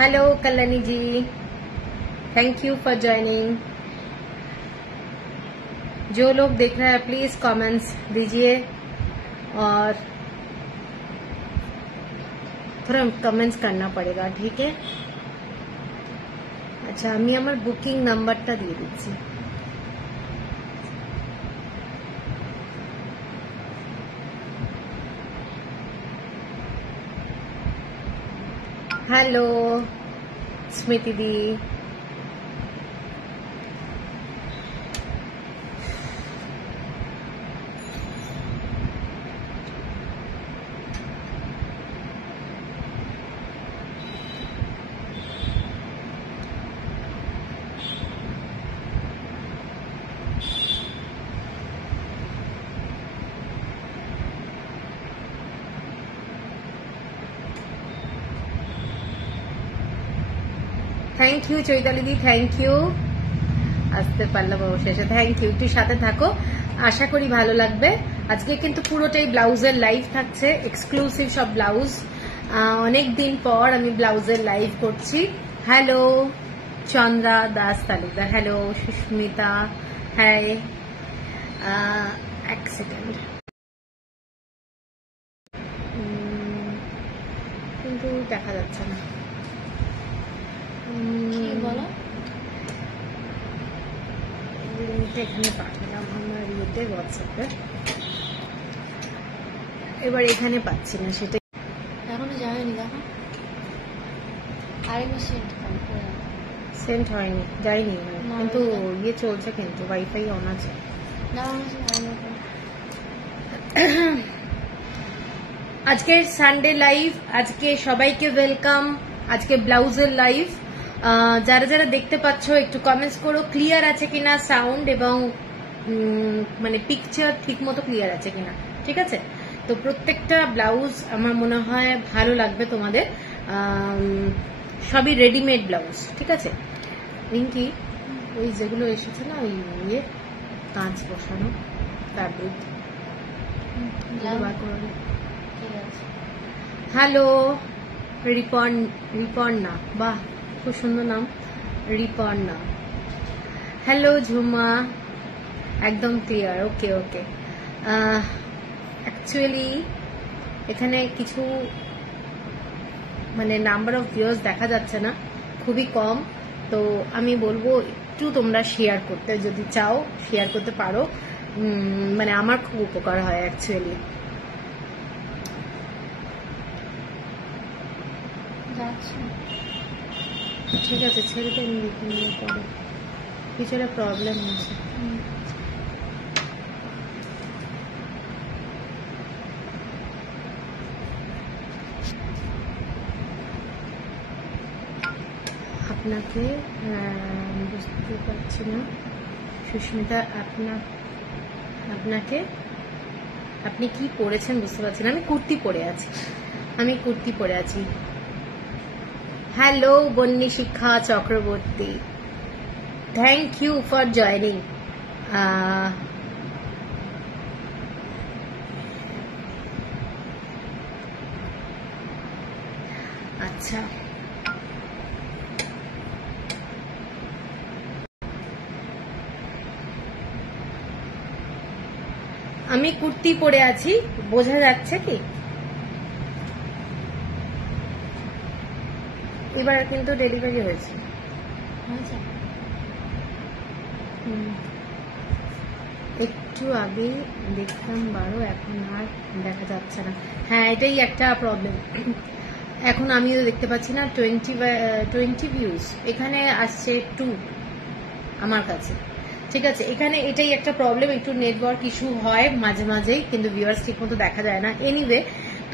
Hello Kalyani ji, thank you for joining. जो लोग देख रहे हैं प्लीज कमेंट्स दीजिए और थोड़ा कमेंट्स करना पड़ेगा, ठीक है। अच्छा, আমি আমার বুকিং নাম্বারটা দিয়ে দিচ্ছি। Hello Smriti di, thank you Chaitali di, thank you. আসতে পারলাম অবশেষে, থ্যাংক ইউ। একটু সাথে থাকো, আশা করি ভালো লাগবে। আজকে কিন্তু পুরোটাই ব্লাউজের লাইভ থাকছে, এক্সক্লুসিভ সব ব্লাউজ। অনেক দিন পর আমি ব্লাউজের লাইভ করছি। হ্যালো চন্দ্রা দাস তালুকদার, হ্যালো সুস্মিতা, হ্যাঁ এক সেকেন্ড, কিন্তু দেখা যাচ্ছে না। বলো, এখানে পাঠালাম আমার ইয়েতে হোয়াটসঅ্যাপে, এবার এখানে পাচ্ছি না, সেটা এখনো যায়নি। দেখো আরেকবার সেন্ড হয়নি, যায়নি, কিন্তু ইয়ে চলছে, কিন্তু ওয়াইফাই অন আছে। আজকে সানডে লাইভ, আজকে সবাইকে ওয়েলকাম। আজকে ব্লাউজের লাইভ। যারা যারা দেখতে পাচ্ছ একটু কমেন্টস করো, ক্লিয়ার আছে কিনা সাউন্ড এবং মানে পিকচার ঠিক মতো ক্লিয়ার আছে কিনা, ঠিক আছে। তো প্রত্যেকটা ব্লাউজ আমার মনে হয় ভালো লাগবে তোমাদের, সবই রেডিমেড ব্লাউজ, ঠিক আছে। রিঙ্কি, ওই যেগুলো এসেছে না, ওই ইয়ে কাঁচ বসানো ফ্যাব্রিক, হ্যালো রিপর্ণা, বাহ খুব সুন্দর নাম, রিপর্ণা। হ্যালো ঝুমা, একদম ক্লিয়ার, ওকে ওকে। অ্যাকচুয়ালি এখানে কিছু মানে নাম্বার অফ ভিউয়ার্স দেখা যাচ্ছে না, খুবই কম। তো আমি বলবো একটু তোমরা শেয়ার করতে, যদি চাও শেয়ার করতে পারো, মানে আমার খুব উপকার হয় অ্যাকচুয়ালি। ঠিক আছে, ছেড়ে দেন, দেখে নিয়ে পরে পিছনে প্রবলেম হচ্ছে। আপনাকে বুঝতে পারছি না সুস্মিতা, আপনাকে আপনি কি পরেছেন বুঝতে পারছি না। আমি কুর্তি পরে আছি, হ্যালো বন্যী Shiksha Chakraborty, thank you for joining. আচ্ছা, আমি কুর্তি পরে আছি, বোঝা যাচ্ছে কি? এবার কিন্তু ডেলিভারি হয়েছে, একটু আগে দেখলাম 12, এখন আর দেখা যাচ্ছে না। হ্যাঁ, এটাই একটা প্রবলেম। এখন আমিও দেখতে পাচ্ছি না 20 ভিউজ, এখানে আসছে 2 আমার কাছে, ঠিক আছে। এখানে এটাই একটা প্রবলেম, একটু নেটওয়ার্ক ইস্যু হয় মাঝে মাঝেই, কিন্তু ভিউয়ার্স ঠিক মতো দেখা যায় না। এনিওয়ে,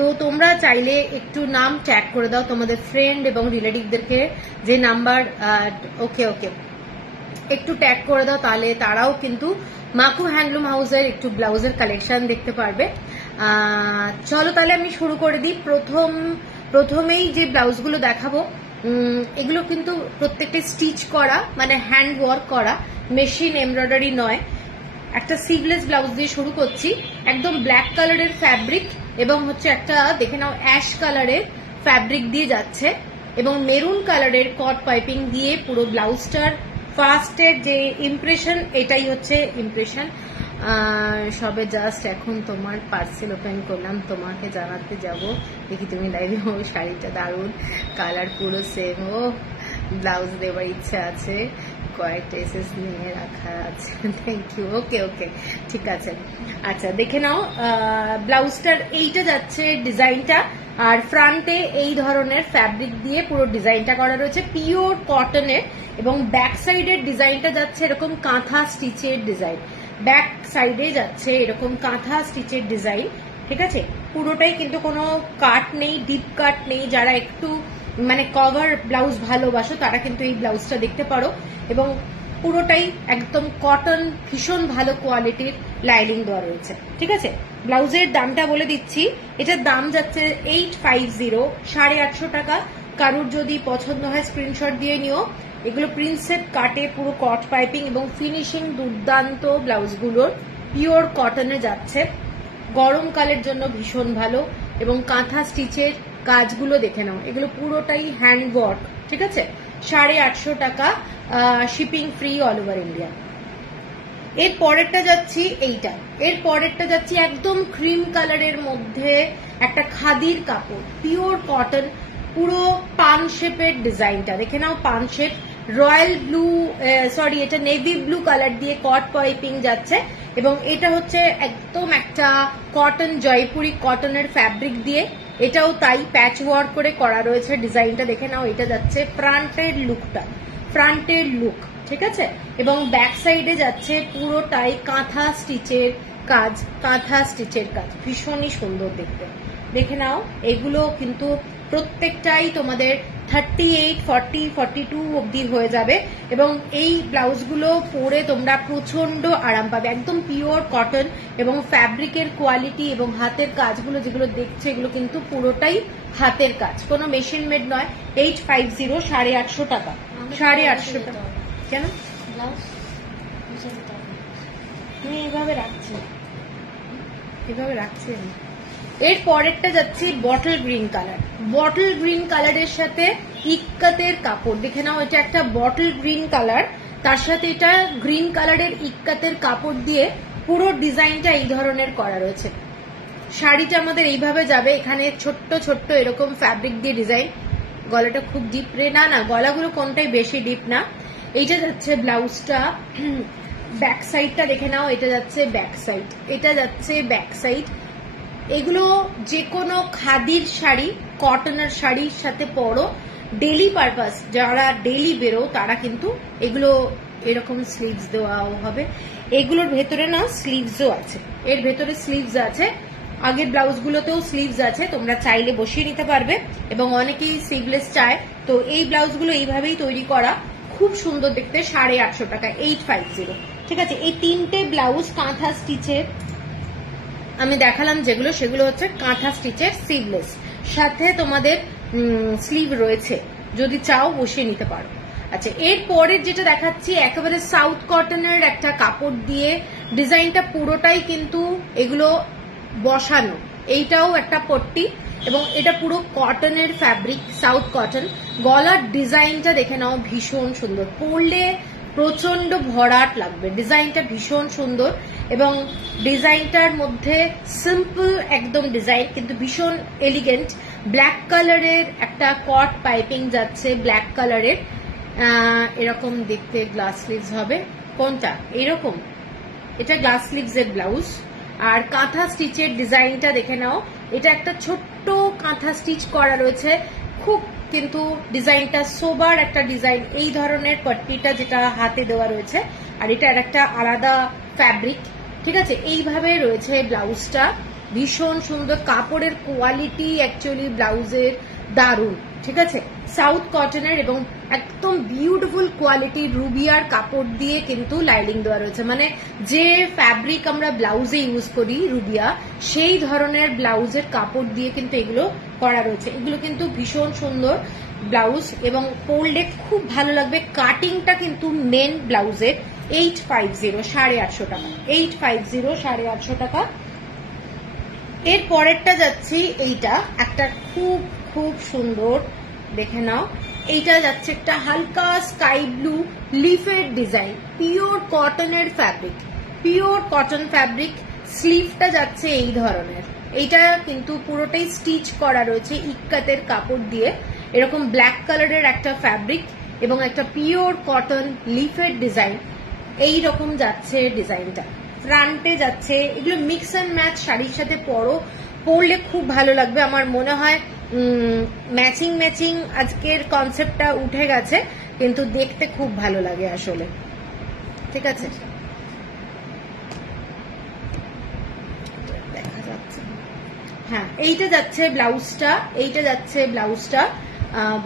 তো তোমরা চাইলে একটু নাম ট্যাগ করে দাও তোমাদের ফ্রেন্ড এবং রিলেটিভদেরকে, যে নাম্বার, ওকে ওকে, একটু ট্যাগ করে দাও, তাহলে তারাও কিন্তু মাকু হ্যান্ডলুম হাউসের একটু ব্লাউজের কালেকশন দেখতে পারবে। চলো তাহলে আমি শুরু করে দিই। প্রথমেই যে ব্লাউজগুলো দেখাবো, এগুলো কিন্তু প্রত্যেকটা স্টিচ করা, মানে হ্যান্ড ওয়ার্ক করা, মেশিন এমব্রয়ডারি নয়। একটা সিভলেস ব্লাউজ দিয়ে শুরু করছি, একদম ব্ল্যাক কালারের ফ্যাব্রিক এবং হচ্ছে একটা দেখে নাও অ্যাশ কালারের ফ্যাব্রিক দিয়ে যাচ্ছে। এবং মেরুন কালারের কট পাইপিং দিয়ে পুরো ব্লাউজটার ফার্স্টের যে ইমপ্রেশন, এটাই হচ্ছে ইমপ্রেশন। সবে জাস্ট এখন তোমার পার্সেল ওপেন করলাম, তোমাকে জানাতে যাব, দেখি তুমি লাইভে। ও শাড়িটা দারুণ, কালার পুরো সেম। ও ব্লাউজ দেওয়ার ইচ্ছা আছে, কয়েকটা এসএস নিয়ে রাখা আছে। Thank you. ওকে ওকে, ঠিক আছে। আচ্ছা, দেখে নাও ব্লাউজটার এইটা যাচ্ছে ডিজাইনটা, আর ফ্রন্টে এই ধরনের ফ্যাব্রিক দিয়ে পুরো ডিজাইনটা করা রয়েছে পিওর কটনের, এবং ব্যাক সাইডের ডিজাইনটা যাচ্ছে এরকম কাঁথা স্টিচের ডিজাইন। ব্যাক সাইডে যাচ্ছে এরকম কাঁথা স্টিচের ডিজাইন, ঠিক আছে। পুরোটাই কিন্তু কোনো কাট নেই, ডিপ কাট নেই। যারা একটু মানে কভার ব্লাউজ ভালোবাসো তারা কিন্তু এই ব্লাউজটা দেখতে পারো, এবং পুরোটাই একদম কটন, ভীষণ ভালো কোয়ালিটির লাইনিং দেওয়া রয়েছে, ঠিক আছে। ব্লাউজের দামটা বলে দিচ্ছি, এটার দাম যাচ্ছে 850, 850 টাকা। কারোর যদি পছন্দ হয় স্ক্রিনশট দিয়ে নিও। এগুলো প্রিন্সেপ কাটে, পুরো কট পাইপিং এবং ফিনিশিং দুর্দান্ত। ব্লাউজগুলোর পিওর কটনে যাচ্ছে, গরমকালের জন্য ভীষণ ভালো, এবং কাঁথা স্টিচের কাজগুলো দেখে নাও, এগুলো পুরোটাই হ্যান্ড ওয়ার্ক, ঠিক আছে। 850 টাকা, shipping free all over India. এর পরেরটা যাচ্ছি এইটা, এর পরেরটা যাচ্ছি একদম ক্রিম কালারের মধ্যে একটা খাদির কাপড়, পিওর কটন, পুরো পান শেপের ডিজাইনটা দেখে নাও। পান শেপ, রয়্যাল ব্লু, সরি এটা নেভি ব্লু কালার দিয়ে কট পাইপিং যাচ্ছে, এবং এটা হচ্ছে একদম একটা কটন, জয়পুরি কটনের ফ্যাব্রিক দিয়ে, এটাও তাই প্যাচ ওয়ার্ক করে করা রয়েছে। ডিজাইনটা দেখে নাও। এটা যাচ্ছে ফ্রন্টের লুকটা, ফ্রন্টের লুক, ঠিক আছে। এবং ব্যাক সাইডে যাচ্ছে পুরোটাই কাঁথা স্টিচের কাজ, কাঁথা স্টিচের কাজ, ভীষণই সুন্দর দেখতে। দেখে নাও, এগুলো কিন্তু প্রত্যেকটাই তোমাদের 38, 40, 42 অব্দি হয়ে যাবে, এবং এই ব্লাউজগুলো পরে তোমরা প্রচন্ড আরাম পাবে। একদম পিওর কটন, এবং ফ্যাব্রিকের কোয়ালিটি এবং হাতের কাজগুলো যেগুলো দেখছো এগুলো কিন্তু পুরোটাই হাতের কাজ, কোনো মেশিন মেড নয়। 850, 850 টাকা, 850 টাকা। কেন তুমি এইভাবে রাখছি, এভাবে রাখছি আমি। এর পরেরটা যাচ্ছি bottle green colour, bottle green কালারের সাথে ইক্কাতের কাপড় দেখে নাও। এটা একটা বটল গ্রিন কালার, তার সাথে এটা গ্রিন কালারের ইক্কাতের কাপড় দিয়ে পুরো ডিজাইনটা এই ধরনের করা রয়েছে। শাড়িটা আমাদের এইভাবে যাবে, এখানে ছোট্ট ছোট্ট এরকম ফ্যাব্রিক দিয়ে ডিজাইন। গলাটা খুব ডিপ রে, না না গলাগুলো কোনটাই বেশি ডিপ না। এইটা যাচ্ছে ব্লাউজটা, ব্যাক সাইডটা দেখে নাও। এটা যাচ্ছে ব্যাক সাইড, এটা যাচ্ছে ব্যাক সাইড। এগুলো যে কোনো খাদির শাড়ি, কটনের শাড়ির সাথে পরো, ডেলি পারপাস যারা ডেলি বেরো তারা কিন্তু এগুলো এরকম স্লিভস দেওয়াও হবে। এগুলোর ভেতরে না স্লিভসও আছে, এর ভেতরে স্লিভস আছে। আগের ব্লাউজগুলোতেও স্লিভস আছে, তোমরা চাইলে বসিয়ে নিতে পারবে, এবং অনেকেই স্লিভলেস চায়। তো এই ব্লাউজগুলো এইভাবেই তৈরি করা, খুব সুন্দর দেখতে। 850 টাকা, 850, ঠিক আছে। এই তিনটে ব্লাউজ কাঁথা স্টিচের আমি দেখালাম, যেগুলো সেগুলো হচ্ছে কাঁথা স্টিচের স্লিভলেস, সাথে তোমাদের স্লিভ রয়েছে, যদি চাও বসিয়ে নিতে পারো। আচ্ছা, এর পরের যেটা দেখাচ্ছি একেবারে সাউথ কটনের একটা কাপড় দিয়ে ডিজাইনটা পুরোটাই কিন্তু এগুলো বসানো। এইটাও একটা পট্টি, এবং এটা পুরো কটনের ফ্যাব্রিক, সাউথ কটন। গলার ডিজাইনটা দেখে নাও, ভীষণ সুন্দর, পরলে প্রচন্ড ভরাট লাগবে। ডিজাইনটা ভীষণ সুন্দর, এবং ডিজাইনটার মধ্যে সিম্পল একদম ডিজাইন, কিন্তু ভীষণ এলিগেন্ট। ব্ল্যাক কালারের একটা কট পাইপিং যাচ্ছে, ব্ল্যাক কালারের, এরকম দেখতে গ্লাস স্লিভস হবে। কোনটা এরকম, এটা গ্লাস স্লিভস এর ব্লাউজ। আর কাঁথা স্টিচের ডিজাইনটা দেখে নাও, এটা একটা ছোট্ট কাঁথা স্টিচ করা রয়েছে, খুব কিন্তু ডিজাইনটা সোবার একটা ডিজাইন। এই ধরনের পট্টিটা যেটা হাতে দেওয়া রয়েছে, আর এটা একটা আলাদা ফ্যাব্রিক, ঠিক আছে। এইভাবে রয়েছে ব্লাউজটা, ভীষণ সুন্দর। কাপড়ের কোয়ালিটি অ্যাকচুয়ালি ব্লাউজের দারুণ, ঠিক আছে। সাউথ কটনের এবং একদম বিউটিফুল কোয়ালিটির রুবিয়ার কাপড় দিয়ে কিন্তু লাইনিং দেওয়া রয়েছে, মানে যে ফ্যাব্রিক আমরা ব্লাউজে ইউজ করি রুবিয়া, সেই ধরনের ব্লাউজের কাপড় দিয়ে কিন্তু এগুলো করা রয়েছে। এগুলো কিন্তু ভীষণ সুন্দর ব্লাউজ, এবং পরলে খুব ভালো লাগবে। কাটিংটা কিন্তু মেন ব্লাউজের। 850, 850 টাকা, 850, 850 টাকা। এর পরেরটা যাচ্ছি এইটা, একটা খুব খুব সুন্দর দেখে নাও, এইটা যাচ্ছে একটা হালকা স্কাই ব্লু লিফের ডিজাইন, পিওর কটনের ফ্যাব্রিক, পিওর কটন ফ্যাব্রিক। স্লিভটা যাচ্ছে এই ধরনের, এইটা কিন্তু পুরোটাই স্টিচ করা রয়েছে ইক্কাতের কাপড় দিয়ে। এরকম ব্ল্যাক কালারের একটা ফ্যাব্রিক এবং একটা পিওর কটন লিফের ডিজাইন, এই রকম যাচ্ছে ডিজাইনটা। ফ্রন্টে যাচ্ছে, এগুলো মিক্স অ্যান্ড ম্যাচ শাড়ির সাথে পরলে খুব ভালো লাগবে। আমার মনে হয় ম্যাচিং ম্যাচিং আজকের কনসেপ্টটা উঠে গেছে, কিন্তু দেখতে খুব ভালো লাগে আসলে। ঠিক আছে, দেখা যাচ্ছে। হ্যাঁ, এইটা যাচ্ছে ব্লাউজটা, এইটা যাচ্ছে ব্লাউজটা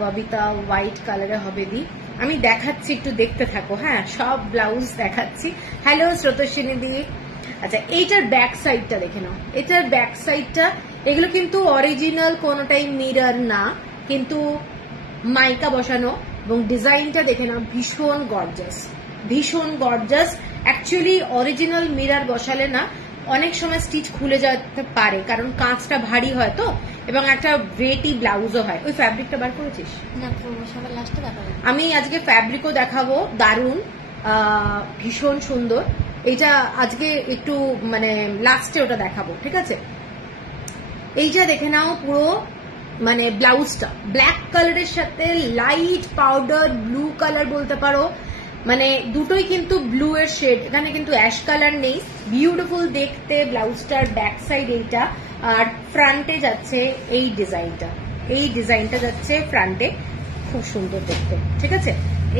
ববিতা হোয়াইট কালারে হবে দি। আমি দেখাচ্ছি, একটু দেখতে থাকো। হ্যাঁ, সব ব্লাউজ দেখাচ্ছি। হ্যালো স্রোতস্বিনী দি। আচ্ছা, এইটার ব্যাক সাইডটা দেখে নাও, এটার ব্যাক সাইডটা, এগুলো কিন্তু অরিজিনাল কোনোটাই মিরর না, কিন্তু মাইকা বসানো, এবং ডিজাইনটা দেখে নাও ভীষণ গর্জাস, ভীষণ গর্জাস। অ্যাকচুয়ালি অরিজিনাল মিরর বসালে না অনেক সময় স্টিচ খুলে যেতে পারে, কারণ কাঁচটা ভারী হয় তো, এবং একটা ওয়েটি ব্লাউজও হয়। ওই ফ্যাব্রিকটা বার করেছিস? না, সবার লাস্টে দেখাবো। আমি আজকে ফ্যাব্রিকও দেখাবো, দারুণ, ভীষণ সুন্দর। এইটা আজকে একটু মানে লাস্টে ওটা দেখাবো, ঠিক আছে? এইটা দেখে নাও, পুরো মানে ব্লাউজটা ব্ল্যাক কালারের সাথে লাইট পাউডার ব্লু কালার বলতে পারো, মানে দুটোই কিন্তু ব্লু এর শেড, এখানে কিন্তু অ্যাশ কালার নেই। বিউটিফুল দেখতে ব্লাউজটার ব্যাক সাইড এইটা, আর ফ্রন্টে যাচ্ছে এই ডিজাইনটা, এই ডিজাইনটা যাচ্ছে ফ্রন্টে, খুব সুন্দর দেখতে। ঠিক আছে,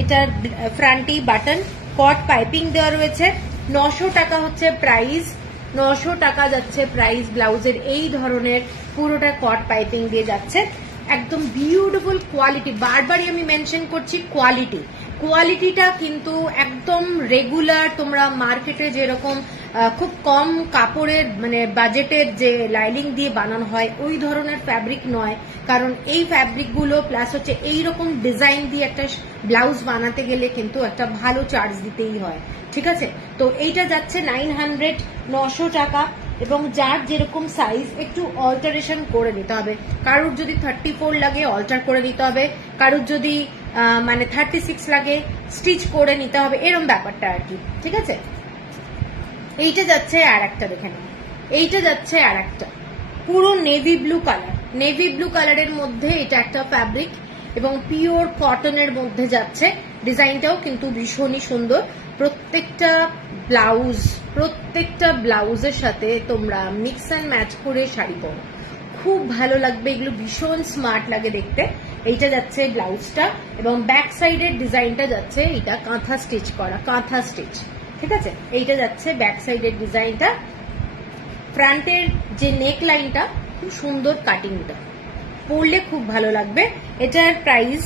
এটার ফ্রন্টে বাটন কট পাইপিং দেওয়া রয়েছে। 900 টাকা হচ্ছে প্রাইস, 900 টাকা যাচ্ছে প্রাইস ব্লাউজের। এই ধরনের পুরোটা কট পাইপিং দিয়ে যাচ্ছে, একদম বিউটিফুল কোয়ালিটি। বারবারই আমি মেনশন করছি কোয়ালিটি, কোয়ালিটিটা কিন্তু একদম রেগুলার। তোমরা মার্কেটে যেরকম খুব কম কাপড়ের মানে বাজেটের যে লাইনিং দিয়ে বানানো হয় ওই ধরনের ফ্যাব্রিক নয়, কারণ এই ফ্যাব্রিকগুলো প্লাস হচ্ছে এইরকম ডিজাইন দিয়ে একটা ব্লাউজ বানাতে গেলে কিন্তু একটা ভালো চার্জ দিতেই হয়। ঠিক আছে, তো এইটা যাচ্ছে 900, 900 টাকা। এবং যার যেরকম সাইজ একটু অল্টারেশন করে নিতে হবে। কারুর যদি 34 লাগে অল্টার করে নিতে হবে, কারুর যদি মানে 36 লাগে স্টিচ করে নিতে হবে, এরকম ব্যাপারটা আর কি। ঠিক আছে, এইটা যাচ্ছে আর একটা, দেখে নাও, এইটা যাচ্ছে আর একটা পুরো navy blue colour, navy blue কালারের মধ্যে এটা একটা ফ্যাব্রিক এবং পিওর কটনের মধ্যে যাচ্ছে। ডিজাইনটাও কিন্তু ভীষণই সুন্দর। প্রত্যেকটা ব্লাউজের সাথে তোমরা মিক্স অ্যান্ড ম্যাচ করে শাড়ি পরো, খুব ভালো লাগবে, এগুলো ভীষণ স্মার্ট লাগে দেখতে। এইটা যাচ্ছে ব্লাউজটা, এবং ব্যাক সাইডের ডিজাইনটা যাচ্ছে এটা কাঁথা স্টিচ করা, কাঁথা স্টিচ। ঠিক আছে, এইটা যাচ্ছে ব্যাক সাইডের ডিজাইনটা। ফ্রন্টের যে নেক লাইনটা খুব সুন্দর, কাটিংটা পরলে খুব ভালো লাগবে। এটার প্রাইস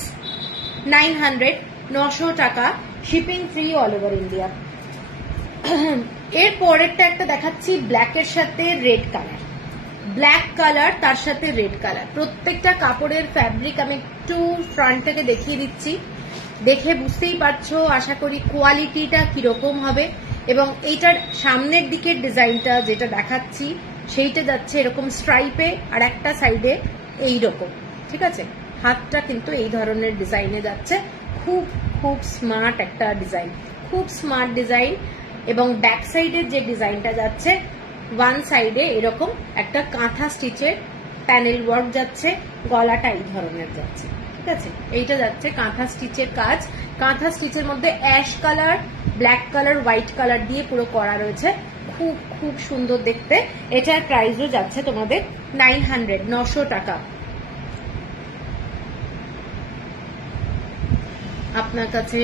900, 900 টাকা, shipping free all over India. এর পরেরটা একটা দেখাচ্ছি ব্ল্যাকের সাথে রেড কালার, ব্ল্যাক কালার তার সাথে রেড কালার। প্রত্যেকটা কাপড়ের ফ্যাব্রিক আমি একটু ফ্রন্ট থেকে দেখিয়ে দিচ্ছি, দেখে বুঝতেই পারছো আশা করি কোয়ালিটিটা কিরকম হবে। এবং এইটার সামনের দিকের ডিজাইনটা যেটা দেখাচ্ছি সেইটা যাচ্ছে এরকম স্ট্রাইপে, আর একটা সাইডে এইরকম। ঠিক আছে, হাতটা কিন্তু এই ধরনের ডিজাইনে যাচ্ছে, খুব খুব স্মার্ট একটা ডিজাইন, খুব স্মার্ট ডিজাইন। এবং ব্যাক সাইডের যে ডিজাইনটা যাচ্ছে, ওয়ান সাইডে এরকম একটা কাঁথা স্টিচের প্যানেল ওয়ার্ক যাচ্ছে, গলাটা এই ধরনের যাচ্ছে। ঠিক আছে, এইটা যাচ্ছে কাঁথা স্টিচের কাজ। কাঁথা স্টিচের মধ্যে ash colour, black colour, white colour দিয়ে পুরো করা রয়েছে, খুব খুব সুন্দর দেখতে। এটার প্রাইসও যাচ্ছে তোমাদের 900, 900 টাকা। আপনার কাছে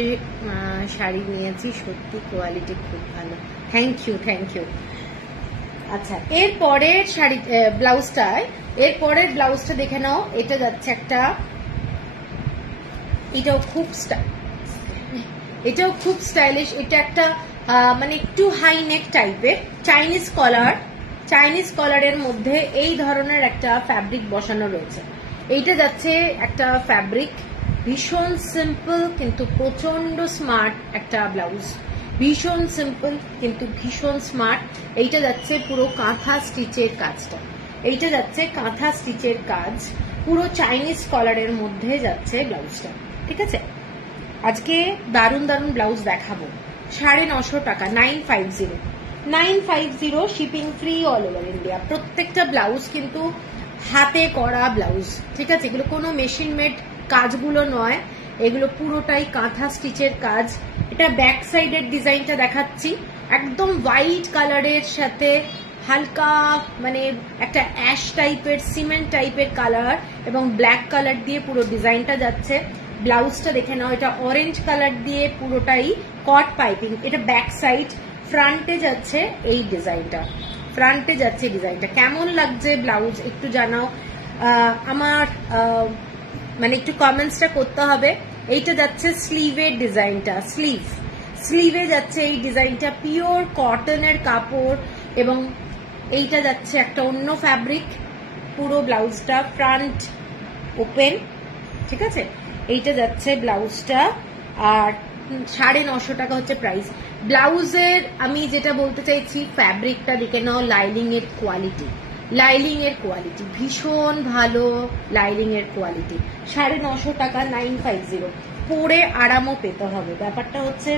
শাড়ি নিয়েছি, সত্যি কোয়ালিটি খুব ভালো, থ্যাংক ইউ, থ্যাংক ইউ। আচ্ছা, এর পরের শাড়ি ব্লাউজটায়, এর পরের ব্লাউজটা দেখে নাও। এটা যাচ্ছে একটা, এটাও খুব স্টাইলিশ। এটা একটা মানে একটু হাই নেক টাইপের চাইনিজ কলার, চাইনিজ কলারের মধ্যে এই ধরনের একটা ফ্যাব্রিক বসানো রয়েছে। এইটা যাচ্ছে একটা ফ্যাব্রিক, ভীষণ সিম্পল কিন্তু প্রচন্ড স্মার্ট একটা ব্লাউজ, ভীষণ সিম্পল কিন্তু ভীষণ স্মার্ট। এইটা যাচ্ছে পুরো কাঁথা স্টিচের কাজটা, এইটা যাচ্ছে কাঁথা স্টিচের কাজ। পুরো চাইনিজ কলারের মধ্যে যাচ্ছে ব্লাউজটা, ঠিক আছে। আজকে দারুণ দারুণ ব্লাউজ দেখাবো। 950 টাকা, 950 shipping free all over India. প্রত্যেকটা ব্লাউজ কিন্তু হাতে করা ব্লাউজ, ঠিক আছে। এগুলো কোনো মেশিন মেড কাজগুলো নয়, এগুলো পুরোটাই কাঁথা স্টিচের কাজ। এটা ব্যাক সাইডের ডিজাইনটা দেখাচ্ছি, একদম হোয়াইট কালারের সাথে হালকা মানে একটা অ্যাশ টাইপের সিমেন্ট টাইপের কালার এবং ব্ল্যাক কালার দিয়ে পুরো ডিজাইনটা যাচ্ছে। ব্লাউজটা দেখে নাও, এটা অরেঞ্জ কালার দিয়ে পুরোটাই কট পাইপিং। এটা ব্যাক সাইড, ফ্রন্টে যাচ্ছে এই ডিজাইনটা, ফ্রন্টে যাচ্ছে ডিজাইনটা। কেমন লাগছে ব্লাউজ একটু জানাও, আমার মানে একটু কমেন্টসটা করতে হবে। এইটা যাচ্ছে স্লিভের ডিজাইনটা, স্লিভে যাচ্ছে এই ডিজাইনটা, পিওর কটনের কাপড় এবং এইটা যাচ্ছে একটা অন্য ফ্যাব্রিক। পুরো ব্লাউজটা ফ্রন্ট ওপেন, ঠিক আছে। এইটা যাচ্ছে ব্লাউজটা, আর 950 টাকা হচ্ছে প্রাইস। ব্লাউজের আমি যেটা বলতে চাইছি, ফ্যাব্রিকটা দেখে নাও, লাইনিং এর কোয়ালিটি, লাইনিং এর কোয়ালিটি ভীষণ ভালো, লাইনিং এর কোয়ালিটি। 950 টাকা, 950। পরে আরামও পেতে হবে। ব্যাপারটা হচ্ছে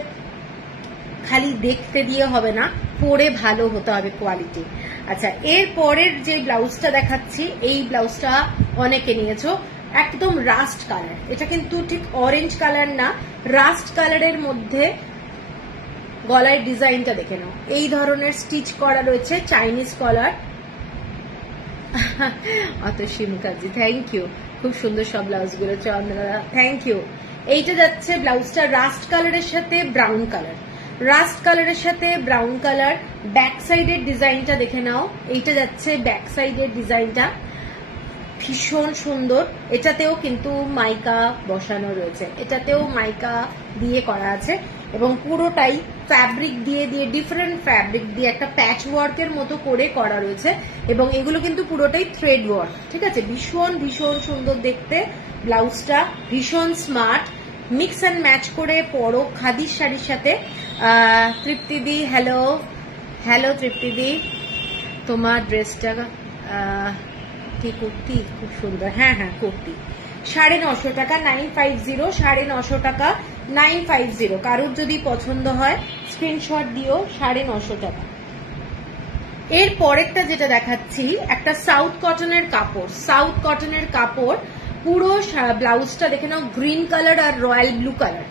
খালি দেখতে দিয়ে হবে না, পরে ভালো হতে হবে কোয়ালিটি। আচ্ছা, এর পরের যে ব্লাউজটা দেখাচ্ছি, এই ব্লাউজটা অনেকে নিয়েছো, একদম রাস্ট কালার। এটা কিন্তু ঠিক অরেঞ্জ কালার না, রাস্ট কালারের মধ্যে গলায় ডিজাইনটা দেখে নাও। এই ধরনের স্টিচ করা রয়েছে, Chinese collar. Atasi Mukherjee, thank you, খুব সুন্দর সব ব্লাউজগুলো। Chandra, thank you. এইটা যাচ্ছে ব্লাউজটা রাস্ট কালারের সাথে ব্রাউন কালার, রাস্ট কালারের সাথে ব্রাউন কালার। ব্যাক সাইডের ডিজাইনটা দেখে নাও, এইটা যাচ্ছে ব্যাক সাইডের ডিজাইনটা, ভীষণ সুন্দর। এটাতেও কিন্তু মাইকা বসানো রয়েছে, এটাতেও মাইকা দিয়ে করা আছে এবং পুরোটাই ফ্যাব্রিক দিয়ে দিয়ে ডিফারেন্ট ফ্যাব্রিক দিয়ে একটা প্যাচ ওয়ার্কের মতো করে করা রয়েছে এবং এগুলো কিন্তু পুরোটাই থ্রেড ওয়ার্ক, ঠিক আছে। ভীষণ ভীষণ সুন্দর দেখতে ব্লাউজটা, ভীষণ স্মার্ট। মিক্স অ্যান্ড ম্যাচ করে পরো খাদির শাড়ির সাথে। তৃপ্তিদি, হ্যালো হ্যালো তৃপ্তিদি, তোমার ড্রেসটা কি কুর্তি, খুব সুন্দর। হ্যাঁ হ্যাঁ কুর্তি। 950 টাকা, 950, 950 টাকা, 950। কারোর যদি পছন্দ হয় স্ক্রিনশট দিও। 950 টাকা। এর পরেরটা যেটা দেখাচ্ছি, একটা সাউথ কটনের কাপড়, সাউথ কটনের কাপড়। পুরো ব্লাউজটা দেখে নাও, গ্রিন কালার আর royal blue colour,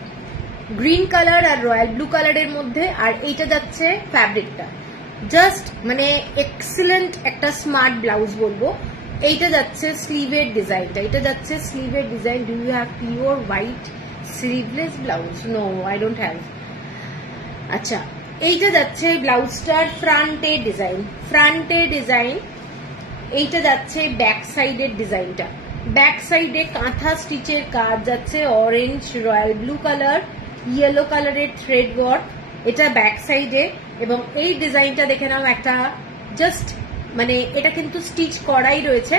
green colour আর রয়্যাল ব্লু কালারের মধ্যে। আর এইটা যাচ্ছে ফ্যাব্রিকটা জাস্ট মানে এক্সিলেন্ট একটা স্মার্ট ব্লাউজ বলবো। এইটা যাচ্ছে স্লিভের ডিজাইনটা, এটা যাচ্ছে স্লিভের design. Do you have pure white sleeveless blouse? No, I don't have. আচ্ছা, এইটা যাচ্ছে ব্লাউজটার ফ্রন্টে ডিজাইন, ফ্রন্টে ডিজাইন। এইটা যাচ্ছে ব্যাক সাইডের ডিজাইনটা, ব্যাক সাইডে কাঁথা স্টিচের কাজ যাচ্ছে, orange, royal blue colour, yellow কালারের থ্রেড ওয়ার্ক। এটা ব্যাক সাইডে এবং এই ডিজাইনটা দেখে নাও, একটা জাস্ট মানে এটা কিন্তু স্টিচ করাই রয়েছে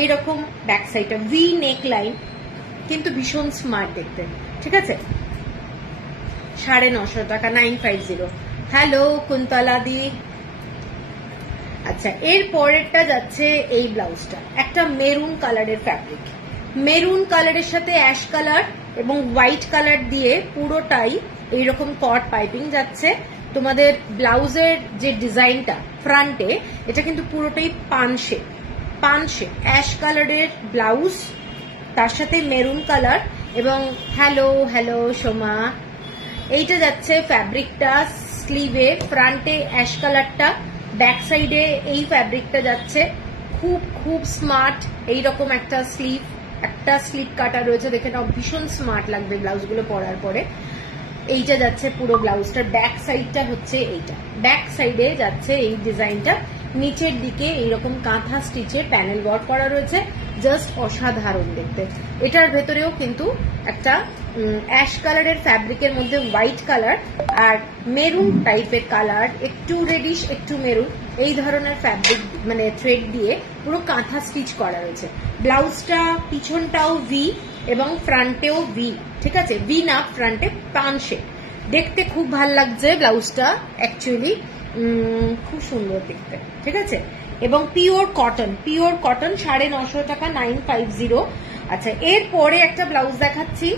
এইরকম। ব্যাক সাইডটা ভি নেক লাইন, কিন্তু ভীষণ স্মার্ট দেখতে, ঠিক আছে। 950 টাকা, 950। হ্যালো কুন্তলা দি। আচ্ছা, এর পরেরটা যাচ্ছে এই ব্লাউজটা, একটা মেরুন কালারের ফ্যাব্রিক, মেরুন কালারের সাথে অ্যাশ কালার এবং হোয়াইট কালার দিয়ে পুরোটাই এইরকম কট পাইপিং যাচ্ছে। তোমাদের ব্লাউজের যে ডিজাইনটা ফ্রন্টে, এটা কিন্তু পুরোটাই পানশে, পানশে অ্যাশ কালারের ব্লাউজ, তার সাথে মেরুন কালার এবং হ্যালো হ্যালো সোমা। এইটা যাচ্ছে ফ্যাব্রিকটা স্লিভে, ফ্রন্টে অ্যাশ কালারটা, ব্যাক সাইডে এই ফ্যাব্রিকটা যাচ্ছে। খুব খুব স্মার্ট এইরকম একটা স্লিভ, একটা স্লিভ কাটা রয়েছে, দেখে নাও, ভীষণ স্মার্ট লাগবে ব্লাউজগুলো পরার পরে। এইটা যাচ্ছে পুরো ব্লাউজটার ব্যাক সাইডটা হচ্ছে এইটা, ব্যাক সাইডে যাচ্ছে এই ডিজাইনটা। নিচের দিকে এইরকম কাঁথা স্টিচের প্যানেল ওয়ার্ক করা রয়েছে, জাস্ট অসাধারণ দেখতে। এটার ভেতরেও কিন্তু একটা অ্যাশ কালারের ফ্যাব্রিকের মধ্যে হোয়াইট কালার আর মেরুন টাইপের কালার, একটু রেডিশ একটু মেরুন, এই ধরনের ফ্যাব্রিক মানে থ্রেড দিয়ে পুরো কাঁথা স্টিচ করা রয়েছে। ব্লাউজটা পিছনটাও ভি এবং ফ্রন্টেও ভি, ঠিক আছে, ভি না ফ্রন্টে পানশে। দেখতে খুব ভাল লাগছে ব্লাউজটা, অ্যাকচুয়ালি খুব সুন্দর দেখতে, ঠিক আছে। এবং পিওর কটন 950 টাকা 950। আচ্ছা, এরপরে একটা ব্লাউজ দেখাচ্ছি,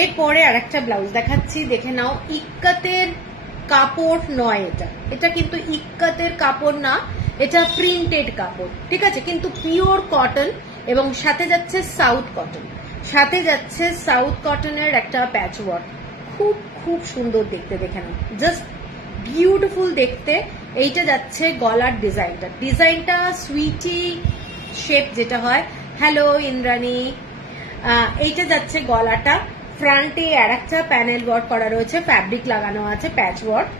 এরপরে আর একটা ব্লাউজ দেখাচ্ছি, দেখে নাও। ইক্কাতের কাপড় নয়, এটা কিন্তু ইক্কাতের কাপড় না, এটা প্রিন্টেড কাপড়, ঠিক আছে, কিন্তু পিওর কটন এবং সাথে যাচ্ছে সাউথ কটন, সাথে যাচ্ছে সাউথ কটনের একটা প্যাচ ওয়ার্ক। খুব খুব সুন্দর দেখতে, দেখে নাও, জাস্ট বিউটিফুল দেখতে। এইটা যাচ্ছে গলার ডিজাইনটা সুইটি শেপ যেটা হয়। হ্যালো ইন্দ্রাণী। এইটা যাচ্ছে গলাটা, ফ্রন্টে আর একটা প্যানেল ওয়ার্ক করা রয়েছে, ফ্যাব্রিক লাগানো আছে, প্যাচ ওয়ার্ক।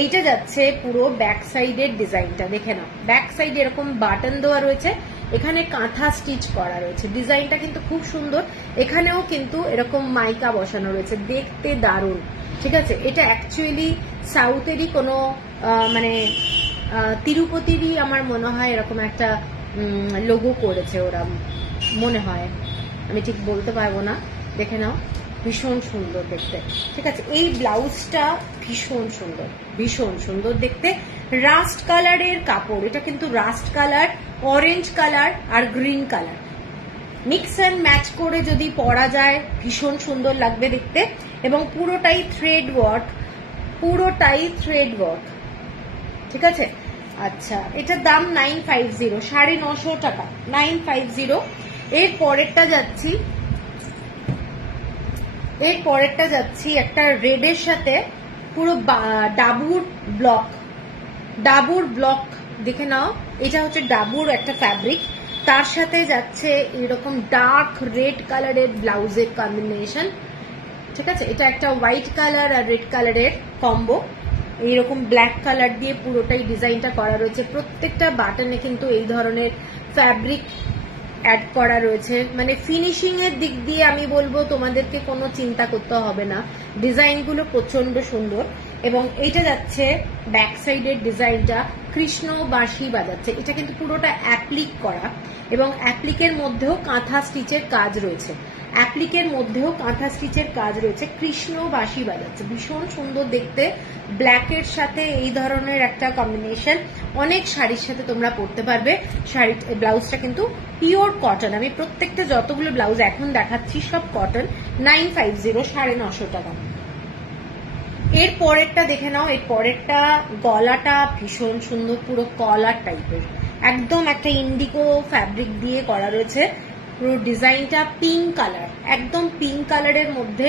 এইটা যাচ্ছে পুরো ব্যাক সাইডের ডিজাইনটা, দেখে নাও, ব্যাক সাইডে এরকম বাটন দেওয়া রয়েছে, এখানে কাঁথা স্টিচ করা রয়েছে, ডিজাইনটা কিন্তু খুব সুন্দর। এখানেও কিন্তু এরকম মাইকা বসানো রয়েছে, দেখতে দারুণ, ঠিক আছে। এটা অ্যাকচুয়ালি সাউথেরই কোনো মানে তিরুপতিরই আমার মনে হয় এরকম একটা লোগো করেছে ওরা, মনে হয়, আমি ঠিক বলতে পারবো না। দেখে নাও, ভীষণ সুন্দর দেখতে, ঠিক আছে। এই ব্লাউজটা ভীষণ সুন্দর, ভীষণ সুন্দর দেখতে। রাস্ট কালারের কাপড়, এটা কিন্তু রাস্ট কালার, অরেঞ্জ কালার আর green colour mix and match করে যদি পরা যায় ভীষণ সুন্দর লাগবে দেখতে। এবং পুরোটাই থ্রেড ওয়ার্ক, পুরোটাই থ্রেড ওয়ার্ক, ঠিক আছে। আচ্ছা, এটার দাম 950, 950 টাকা 950। এর পরেরটা যাচ্ছি একটা রেডের সাথে পুরো ডাবুর ব্লক, দেখে নাও, এটা হচ্ছে ডাবুর একটা ফ্যাব্রিক, তার সাথে যাচ্ছে এরকম ডার্ক রেড কালারের ব্লাউজের কম্বিনেশন, ঠিক আছে। এটা একটা হোয়াইট কালার আর রেড কালারের কম্বো, এইরকম ব্ল্যাক কালার দিয়ে পুরোটাই ডিজাইনটা করা রয়েছে। প্রত্যেকটা বাটনে কিন্তু এই ধরনের ফ্যাব্রিক অ্যাড করা রয়েছে, মানে ফিনিশিং এর দিক দিয়ে আমি বলবো তোমাদেরকে কোনো চিন্তা করতে হবে না, ডিজাইনগুলো প্রচন্ড সুন্দর। এবং এইটা যাচ্ছে ব্যাক সাইডের ডিজাইনটা, কৃষ্ণ বাঁশি বাজাচ্ছে, এটা কিন্তু পুরোটা অ্যাপ্লিক করা এবং অ্যাপ্লিকের মধ্যেও কাঁথা স্টিচের কাজ রয়েছে, কৃষ্ণ বাঁশি বাজাচ্ছে, ভীষণ সুন্দর দেখতে। ব্ল্যাকের সাথে এই ধরনের একটা কম্বিনেশন অনেক শাড়ির সাথে তোমরা পরতে পারবে। ব্লাউজটা কিন্তু পিওর কটন, আমি প্রত্যেকটা যতগুলো ব্লাউজ এখন দেখাচ্ছি সব কটন। 950, 950 টাকা। এর পরেরটা দেখে নাও, এর পরেরটা গলাটা ভীষণ সুন্দর, পুরো কলার টাইপের, একদম একটা ইন্ডিগো ফ্যাব্রিক দিয়ে করা রয়েছে, পুরো ডিজাইনটা পিঙ্ক কালার, একদম পিঙ্ক কালারের মধ্যে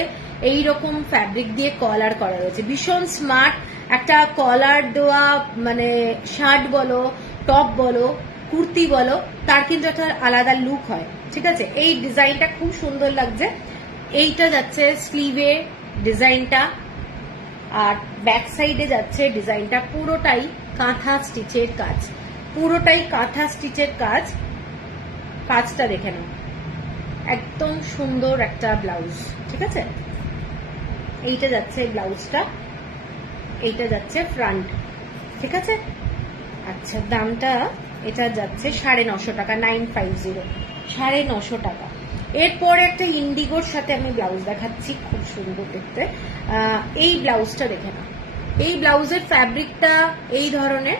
এইরকম ফ্যাব্রিক দিয়ে কলার করা রয়েছে, ভীষণ স্মার্ট একটা কলার দেওয়া, মানে শার্ট বলো, টপ বলো, কুর্তি বলো, তার কিন্তু একটা আলাদা লুক হয়, ঠিক আছে। এই ডিজাইনটা খুব সুন্দর লাগছে। এইটা যাচ্ছে স্লিভে ডিজাইনটা, আর ব্যাক সাইডে যাচ্ছে ডিজাইনটা পুরোটাই কাঁথা স্টিচের কাজ, পুরোটাই কাঁথা স্টিচের কাজ। কাজটা দেখে নাও, একদম সুন্দর একটা ব্লাউজ, ঠিক আছে। এইটা যাচ্ছে ব্লাউজটা, এইটা যাচ্ছে ফ্রন্ট, ঠিক আছে। আচ্ছা, দামটা এটা যাচ্ছে 950 টাকা, 950, 950 টাকা। এরপরে একটা ইন্ডিগোর সাথে আমি ব্লাউজ দেখাচ্ছি, খুব সুন্দর দেখতে। এই ব্লাউজটা দেখে নাও, এই ব্লাউজের ফ্যাব্রিকটা এই ধরনের,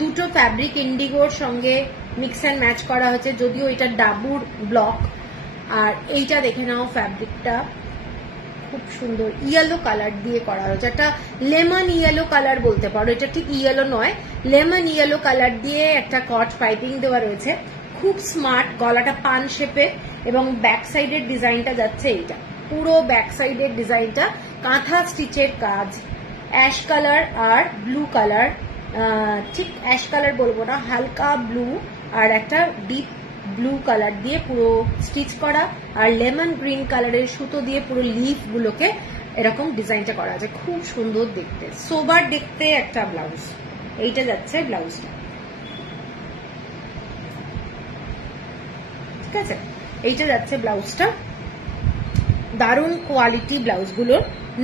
দুটো ফ্যাব্রিক ইন্ডিগোর সঙ্গে মিক্স অ্যান্ড ম্যাচ করা হয়েছে, যদিও এটা ডাবুর ব্লক। আর এইটা দেখে নাও, ফ্যাব্রিকটা খুব সুন্দর ইয়েলো কালার দিয়ে করা হয়েছে, একটা লেমন ইয়েলো কালার বলতে পারো, এটা ঠিক ইয়েলো নয়, লেমন ইয়েলো কালার দিয়ে একটা কট পাইপিং দেওয়া রয়েছে, খুব স্মার্ট। গলাটা পান শেপে এবং ব্যাক সাইডের ডিজাইনটা যাচ্ছে এইটা, পুরো ব্যাক সাইডের ডিজাইনটা কাঁথা স্টিচের কাজ, অ্যাশ কালার আর ব্লু কালার, ঠিক অ্যাশ কালার বলবো না, হালকা ব্লু আর একটা ডিপ ব্লু কালার দিয়ে পুরো স্টিচ করা, আর লেমন গ্রিন কালারের সুতো দিয়ে পুরো লিফ গুলোকে এরকম ডিজাইনটা করা আছে, খুব সুন্দর দেখতে, সোবার দেখতে একটা ব্লাউজ। এইটা যাচ্ছে ব্লাউজটা, ঠিক আছে। এইটা যাচ্ছে ব্লাউজটা, দারুণ কোয়ালিটি ব্লাউজগুলো।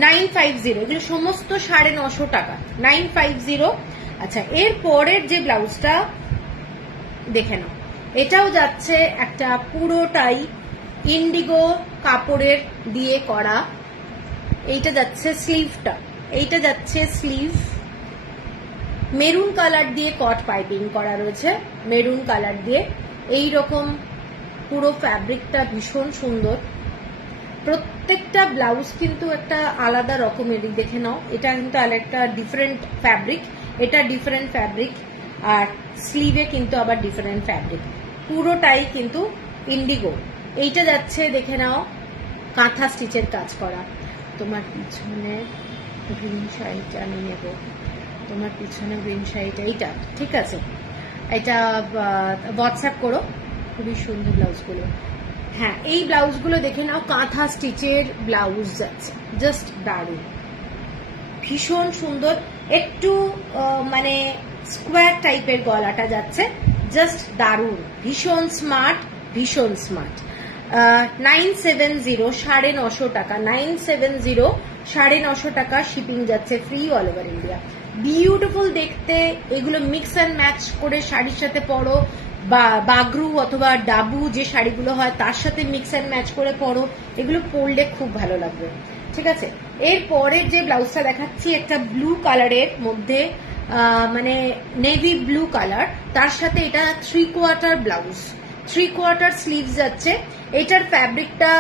950, এগুলো সমস্ত 950 টাকা, 950। আচ্ছা, এর পরের যে ব্লাউজটা দেখে নাও, এটাও যাচ্ছে একটা পুরোটাই ইন্ডিগো কাপড়ের দিয়ে করা। এইটা যাচ্ছে স্লিভটা, এইটা যাচ্ছে স্লিভ, মেরুন কালার দিয়ে কট পাইপিং করা রয়েছে, মেরুন কালার দিয়ে। এই রকম পুরো ফ্যাব্রিকটা ভীষণ সুন্দর। প্রত্যেকটা ব্লাউজ কিন্তু একটা আলাদা রকমের, দেখে নাও, এটা কিন্তু একটা ডিফারেন্ট ফ্যাব্রিক, এটা ডিফারেন্ট ফ্যাব্রিক, আর স্লিভে কিন্তু আবার ডিফারেন্ট ফ্যাব্রিক, পুরোটাই কিন্তু ইন্ডিগো। এইটা যাচ্ছে দেখে নাও কাঁথা স্টিচের কাজ করা। তোমার পিছনে গ্রিন শাড়িটা আমি নেব, তোমার পিছনে গ্রিন শাড়িটা এইটা, ঠিক আছে, এটা হোয়াটসঅ্যাপ করো, খুবই সুন্দর ব্লাউজগুলো। হ্যাঁ, এই ব্লাউজগুলো দেখে নাও, কাঁথা স্টিচের ব্লাউজ যাচ্ছে, জাস্ট দারুণ, ভীষণ সুন্দর। একটু মানে স্কোয়ার টাইপের গলাটা যাচ্ছে, জাস্ট দারুণ, ভীষণ স্মার্ট, ভীষণ স্মার্ট। 970, 950 টাকা, 970, 950 টাকা, শিপিং যাচ্ছে free all over India. Beautiful দেখতে, এগুলো মিক্স অ্যান্ড ম্যাচ করে শাড়ির সাথে পরো, বা বাগরু অথবা ডাবু যে শাড়িগুলো হয় তার সাথে মিক্স অ্যান্ড ম্যাচ করে পরো, এগুলো পরলে খুব ভালো লাগবে, ঠিক আছে। এরপরের যে ব্লাউজটা দেখাচ্ছি একটা ব্লু কালারের মধ্যে, মানে নেভি ব্লু কালার, তার সাথে এটা 3/4 ব্লাউজ, 3/4 স্লিভ যাচ্ছে। এটার ফ্যাব্রিকটা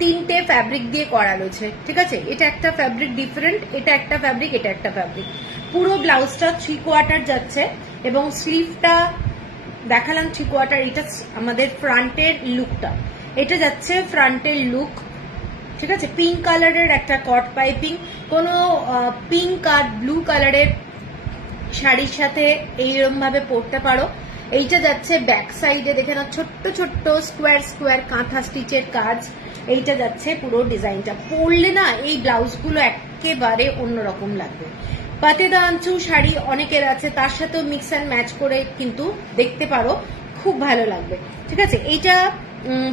3টে ফ্যাব্রিক দিয়ে করা রয়েছে, ঠিক আছে। এটা একটা ফ্যাব্রিক ডিফারেন্ট, এটা একটা ফ্যাব্রিক, এটা একটা ফ্যাব্রিক। পুরো ব্লাউজটা 3/4 যাচ্ছে এবং স্লিভটা দেখালাম 3/4। এটা আমাদের ফ্রন্টের লুকটা, এটা যাচ্ছে ফ্রন্টের লুক, ঠিক আছে। পিঙ্ক কালারের একটা কট পাইপিং, কোনো পিঙ্ক আর ব্লু কালারের শাড়ির সাথে এইরকম ভাবে পরতে পারো। এইটা যাচ্ছে ব্যাক সাইডে, দেখে না ছোট্ট ছোট্ট স্কোয়ার স্কোয়ার কাঁথা স্টিচের কাজ। এইটা যাচ্ছে পুরো ডিজাইনটা, পরলে না এই ব্লাউজগুলো একেবারে অন্যরকম লাগবে। পাতেদাঞ্চু শাড়ি অনেকের আছে, তার সাথেও মিক্স অ্যান্ড ম্যাচ করে কিন্তু দেখতে পারো, খুব ভালো লাগবে, ঠিক আছে। এইটা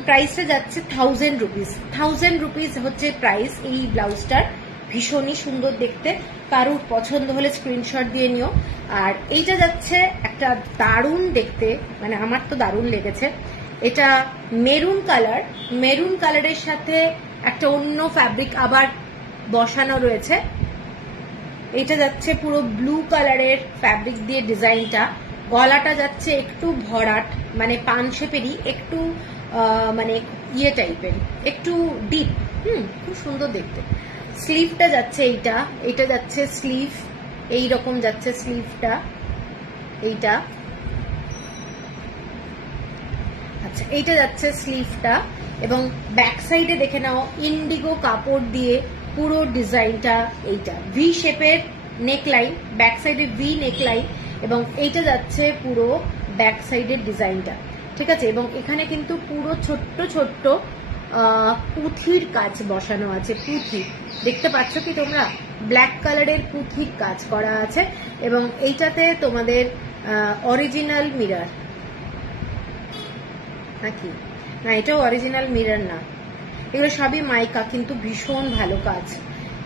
প্রাইসটা যাচ্ছে 1000 রুপিস, 1000 রুপিস হচ্ছে প্রাইস এই ব্লাউজটার। ভীষণই সুন্দর দেখতে, কারোর পছন্দ হলে স্ক্রিনশট দিয়ে নিও। আর এইটা যাচ্ছে একটা দারুণ দেখতে, মানে আমার তো দারুণ লেগেছে। এটা মেরুন কালার, মেরুন কালারের সাথে একটা অন্য ফ্যাব্রিক আবার বসানো রয়েছে। এটা যাচ্ছে পুরো ব্লু কালারের ফ্যাব্রিক দিয়ে ডিজাইনটা, গলাটা যাচ্ছে একটু ভরাট, মানে পান শেপেরই, একটু মানে ইয়ে টাইপের, একটু ডিপ, খুব সুন্দর দেখতে। স্লিভটা যাচ্ছে এইটা, এটা যাচ্ছে স্লিভ, এই রকম যাচ্ছে স্লিভটা, এইটা, আচ্ছা এইটা যাচ্ছে স্লিভটা। এবং ব্যাক সাইডে দেখে নাও ইন্ডিগো কাপড় দিয়ে পুরো ডিজাইনটা, এইটা ভি শেপের নেকলাইন, ব্যাক সাইডে ভি নেকলাইন, এবং এইটা যাচ্ছে পুরো ব্যাক সাইডের ডিজাইনটা, ঠিক আছে। এবং এখানে কিন্তু পুরো ছোট্ট ছোট্ট পুঁথির কাজ বসানো আছে, পুঁথি দেখতে পাচ্ছ কি তোমরা, ব্ল্যাক কালারের পুঁথির কাজ করা আছে। এবং এইটাতে তোমাদের অরিজিনাল মিরর নাকি না, এটাও অরিজিনাল মিরর না, এগুলো সবই মাইকা, কিন্তু ভীষণ ভালো কাজ।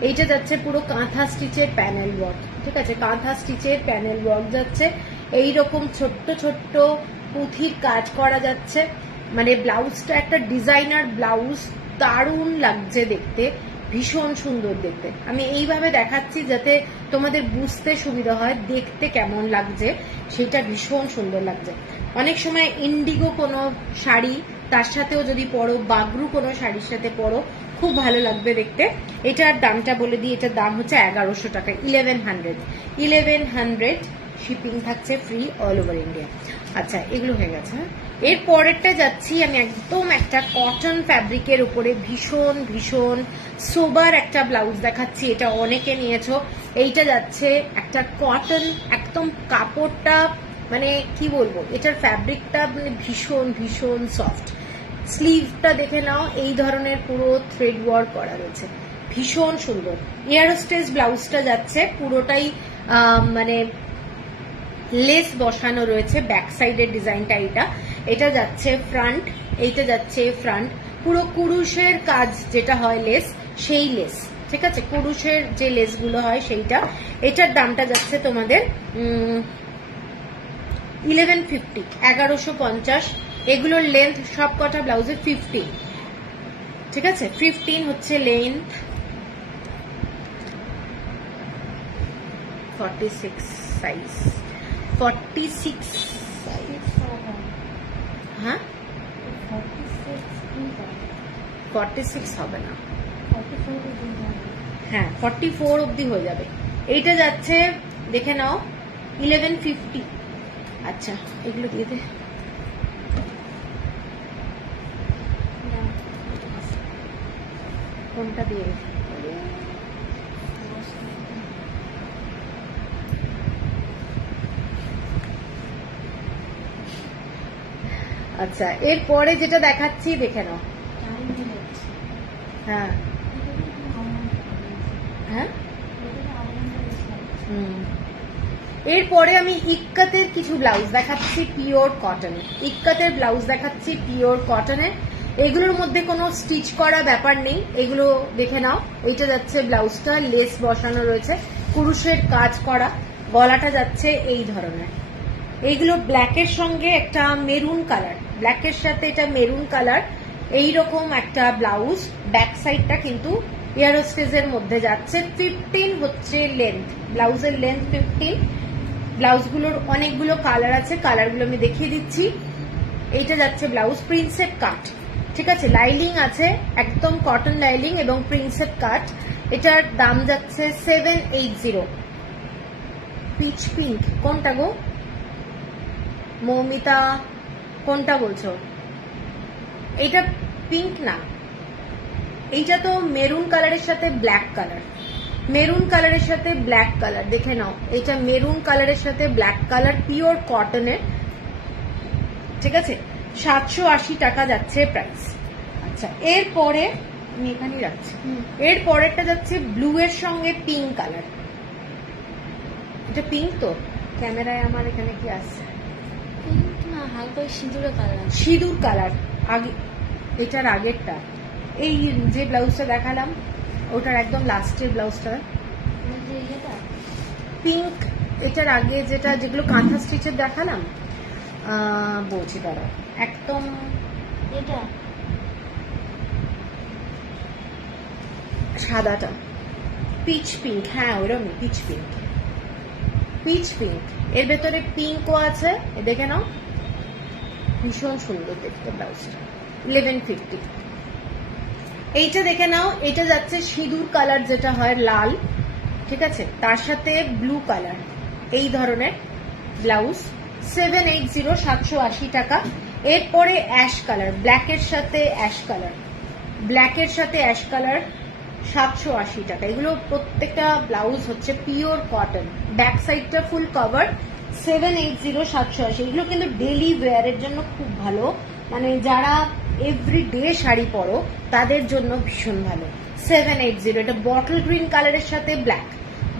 এইটা যাচ্ছে পুরো কাঁথা স্টিচের প্যানেল ওয়ার্ক, ঠিক আছে, কাঁথা স্টিচের প্যানেল ওয়ার্ক যাচ্ছে, এইরকম ছোট্ট ছোট্ট পুঁথির কাজ করা যাচ্ছে। মানে ব্লাউজটা একটা ডিজাইনার ব্লাউজ, দারুণ লাগছে দেখতে, ভীষণ সুন্দর দেখতে। আমি এইভাবে দেখাচ্ছি যাতে তোমাদের বুঝতে সুবিধা হয়, দেখতে কেমন লাগছে সেটা ভীষণ সুন্দর লাগছে। অনেক সময় ইন্ডিগো কোনো শাড়ি তার সাথেও যদি পরো, বাগরু কোনো শাড়ির সাথে পরো, খুব ভালো লাগবে দেখতে। এটার দামটা বলে দিই, এটার দাম হচ্ছে 1100 টাকা, 1100 শিপিং থাকছে ফ্রি অল ওভার ইন্ডিয়া। আচ্ছা এগুলো হয়ে গেছে। এর পরেরটা যাচ্ছি আমি একদম একটা কটন ফ্যাব্রিকের উপরে, ভীষণ ভীষণ সোবার একটা ব্লাউজ দেখাচ্ছি, এটা অনেকে নিয়েছো। এইটা যাচ্ছে একটা কটন, একদম কাপড়টা মানে কি বলবো, এটার ফ্যাব্রিকটা মানে ভীষণ ভীষণ সফট। স্লিভটা দেখে নাও, এই ধরনের পুরো থ্রেড ওয়ার্ক করা রয়েছে, ভীষণ সুন্দর। এয়ারোস্টেজ ব্লাউজটা যাচ্ছে পুরোটাই মানে লেস বসানো রয়েছে, ব্যাক সাইডের ডিজাইনটা এটা, এটা যাচ্ছে ফ্রন্ট, এইটা যাচ্ছে ফ্রন্ট, পুরো কুরুশের কাজ যেটা হয় লেস, সেই লেস, ঠিক আছে, কুরুশের যে লেসগুলো হয় সেইটা। এটার দামটা যাচ্ছে তোমাদের 1150, 1150। এগুলোর লেন্থ সব কটা ব্লাউজে 15, ঠিক আছে, 15 হচ্ছে লেন্থ, 46 সাইজ 46 সাইজ। হ্যাঁ 46 হবে না, হ্যাঁ 44 অবধি হয়ে যাবে। এইটা যাচ্ছে দেখে নাও 1150। আচ্ছা এগুলো দিয়ে দে। কোনটা দিয়ে? আচ্ছা এরপরে যেটা দেখাচ্ছি দেখে নাও। হ্যাঁ হ্যাঁ এরপরে আমি ইক্কাতের কিছু ব্লাউজ দেখাচ্ছি পিওর কটনে। ইক্কাতের ব্লাউজ দেখাচ্ছি পিওর কটনে। এগুলোর মধ্যে কোনো স্টিচ করা ব্যাপার নেই, এগুলো দেখে নাও। এইটা যাচ্ছে ব্লাউজটা, লেস বসানো রয়েছে, কুরুশের কাজ করা, গলাটা যাচ্ছে এই ধরনের। এইগুলো ব্ল্যাকের সঙ্গে একটা মেরুন কালার, ব্ল্যাকের সাথে এটা মেরুন কালার, এইরকম একটা ব্লাউজ। ব্যাক সাইডটা কিন্তু এয়ারোস্টেজের মধ্যে যাচ্ছে। 15 হচ্ছে লেন্থ, ব্লাউজের লেন্থ 15। ব্লাউজগুলোর অনেকগুলো কালার আছে, কালারগুলো আমি দেখিয়ে দিচ্ছি। এইটা যাচ্ছে ব্লাউজ প্রিন্সেপ কাট, ঠিক আছে, লাইলিং আছে, একদম কটন লাইলিং এবং প্রিন্সেপ কাট। এটার দাম যাচ্ছে 780। পিচ পিঙ্ক কোনটা গো মৌমিতা, কোনটা বলছো? এইটা পিঙ্ক না, এইটা তো মেরুন কালারের সাথে ব্ল্যাক কালার, মেরুন কালারের সাথে ব্ল্যাক কালার, দেখে নাও। এটা মেরুন কালারের সাথে ব্ল্যাক কালার, পিওর কটনের, ঠিক আছে। 780 টাকা যাচ্ছে প্রাইস। আচ্ছা এরপরে আমি এখানেই রাখছি। এর পরেরটা যাচ্ছে ব্লু এর সঙ্গে পিঙ্ক কালার। এটা পিঙ্ক তো, ক্যামেরায় আমার এখানে কি আসছে? পিঙ্ক না, হালকা সিঁদুর কালার। সিঁদুর কালার আগে, এটার আগেরটা, এই যে ব্লাউজটা দেখালাম ওটার একদম লাস্টের ব্লাউজটা পিঙ্ক। এটার আগে যেটা, যেগুলো কাঁথা স্টিচের দেখালাম, বলছি তারা একদম এটা সাদাটা পিচ পিঙ্ক, হ্যাঁ ওইরকমই পিচ পিঙ্ক, পিচ পিঙ্ক। এর ভেতরে পিঙ্কও আছে, দেখে নাও, ভীষণ সুন্দর দেখতে ব্লাউজটা। 1150। এইটা দেখে নাও, এটা যাচ্ছে সিঁদুর কালার যেটা হয় লাল, ঠিক আছে, তার সাথে ব্লু কালার, এই ধরনের ব্লাউজ। 780, 780 টাকা। এরপরে অ্যাশ কালার, ব্ল্যাকের সাথে অ্যাশ কালার, ব্ল্যাকের সাথে অ্যাশ কালার, 780 টাকা। এগুলো প্রত্যেকটা ব্লাউজ হচ্ছে পিওর কটন, ব্যাক সাইডটা ফুল কভার। 780, 780। এগুলো কিন্তু ডেলি ওয়্যারের জন্য খুব ভালো, মানে যারা এভরিডে শাড়ি পরো তাদের জন্য ভীষণ ভালো। 780। এটা বটল গ্রিন কালারের সাথে ব্ল্যাক,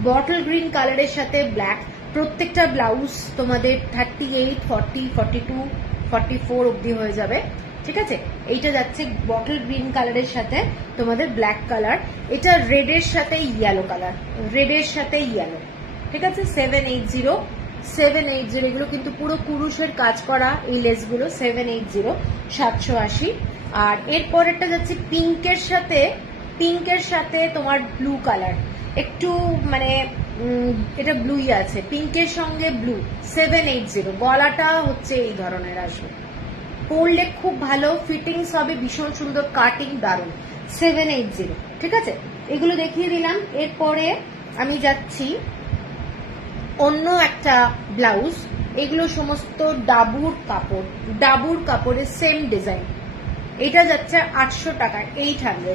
বটল গ্রিন কালারের সাথে ব্ল্যাক। প্রত্যেকটা ব্লাউজ তোমাদের 38, 40, 42, 44 অবধি হয়ে যাবে, ঠিক আছে। এইটা যাচ্ছে বটল গ্রিন কালারের সাথে তোমাদের ব্ল্যাক কালার। এটা রেডের সাথে ইয়েলো কালার, রেডের সাথে ইয়েলো, ঠিক আছে। 780, 780। এগুলো কিন্তু পুরো কুরুশের কাজ করা এই লেসগুলো। 780, 780। আর এরপরেরটা যাচ্ছে পিঙ্কের সাথে, পিঙ্কের সাথে তোমার ব্লু কালার, একটু মানে এটা ব্লুই আছে, পিঙ্কের সঙ্গে ব্লু। 780। গলাটা হচ্ছে এই ধরনের আসবে, পরলে খুব ভালো ফিটিংস হবে, ভীষণ সুন্দর কাটিং, দারুণ। 780, ঠিক আছে। এগুলো দেখিয়ে দিলাম। এরপরে আমি যাচ্ছি অন্য একটা ব্লাউজ। এগুলো সমস্ত ডাবুর কাপড়, ডাবুর কাপড়ের সেম ডিজাইন। এটা যাচ্ছে 800 টাকা, 800।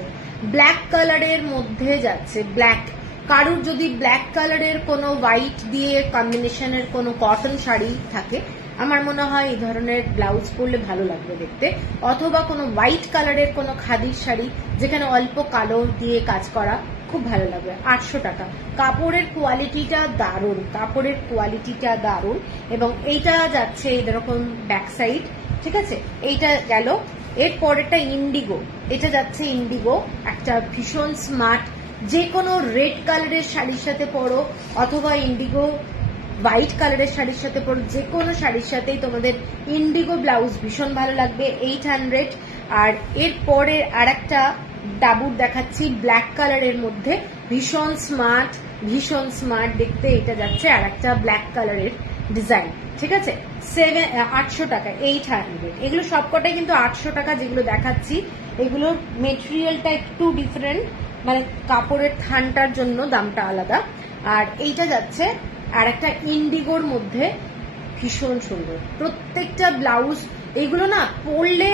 ব্ল্যাক কালারের মধ্যে যাচ্ছে, ব্ল্যাক। কারুর যদি ব্ল্যাক কালারের কোনো হোয়াইট দিয়ে কম্বিনেশনের কোনো কটন শাড়ি থাকে, আমার মনে হয় এই ধরনের ব্লাউজ পরলে ভালো লাগবে দেখতে। অথবা কোনো হোয়াইট কালারের কোনো খাদির শাড়ি যেখানে অল্প কালো দিয়ে কাজ করা, খুব ভালো লাগবে। 800 টাকা। কাপড়ের কোয়ালিটিটা দারুণ, কাপড়ের কোয়ালিটিটা দারুণ। এবং এইটা যাচ্ছে এরকম ব্যাক সাইড, ঠিক আছে। এইটা গেল। এর পরেরটা ইন্ডিগো, এটা যাচ্ছে ইন্ডিগো, একটা ভীষণ স্মার্ট, যে কোনো রেড কালারের শাড়ির সাথে পরো, অথবা ইন্ডিগো হোয়াইট কালারের শাড়ির সাথে পরো, যে কোনো শাড়ির সাথেই তোমাদের ইন্ডিগো ব্লাউজ ভীষণ ভালো লাগবে। 800। আর এরপরে আর একটা ডাবুর দেখাচ্ছি ব্ল্যাক কালারের মধ্যে, ভীষণ স্মার্ট, ভীষণ স্মার্ট দেখতে। এটা যাচ্ছে আর একটা ব্ল্যাক কালারের ডিজাইন, ঠিক আছে। 800 টাকা, 800। এগুলো সবকটাই কিন্তু 800 টাকা। যেগুলো দেখাচ্ছি এগুলোর মেটেরিয়ালটা একটু ডিফারেন্ট, মানে কাপড়ের থানটার জন্য দামটা আলাদা। আর এইটা যাচ্ছে আর একটা ইন্ডিগোর মধ্যে, ভীষণ সুন্দর প্রত্যেকটা ব্লাউজ। এইগুলো না পরলে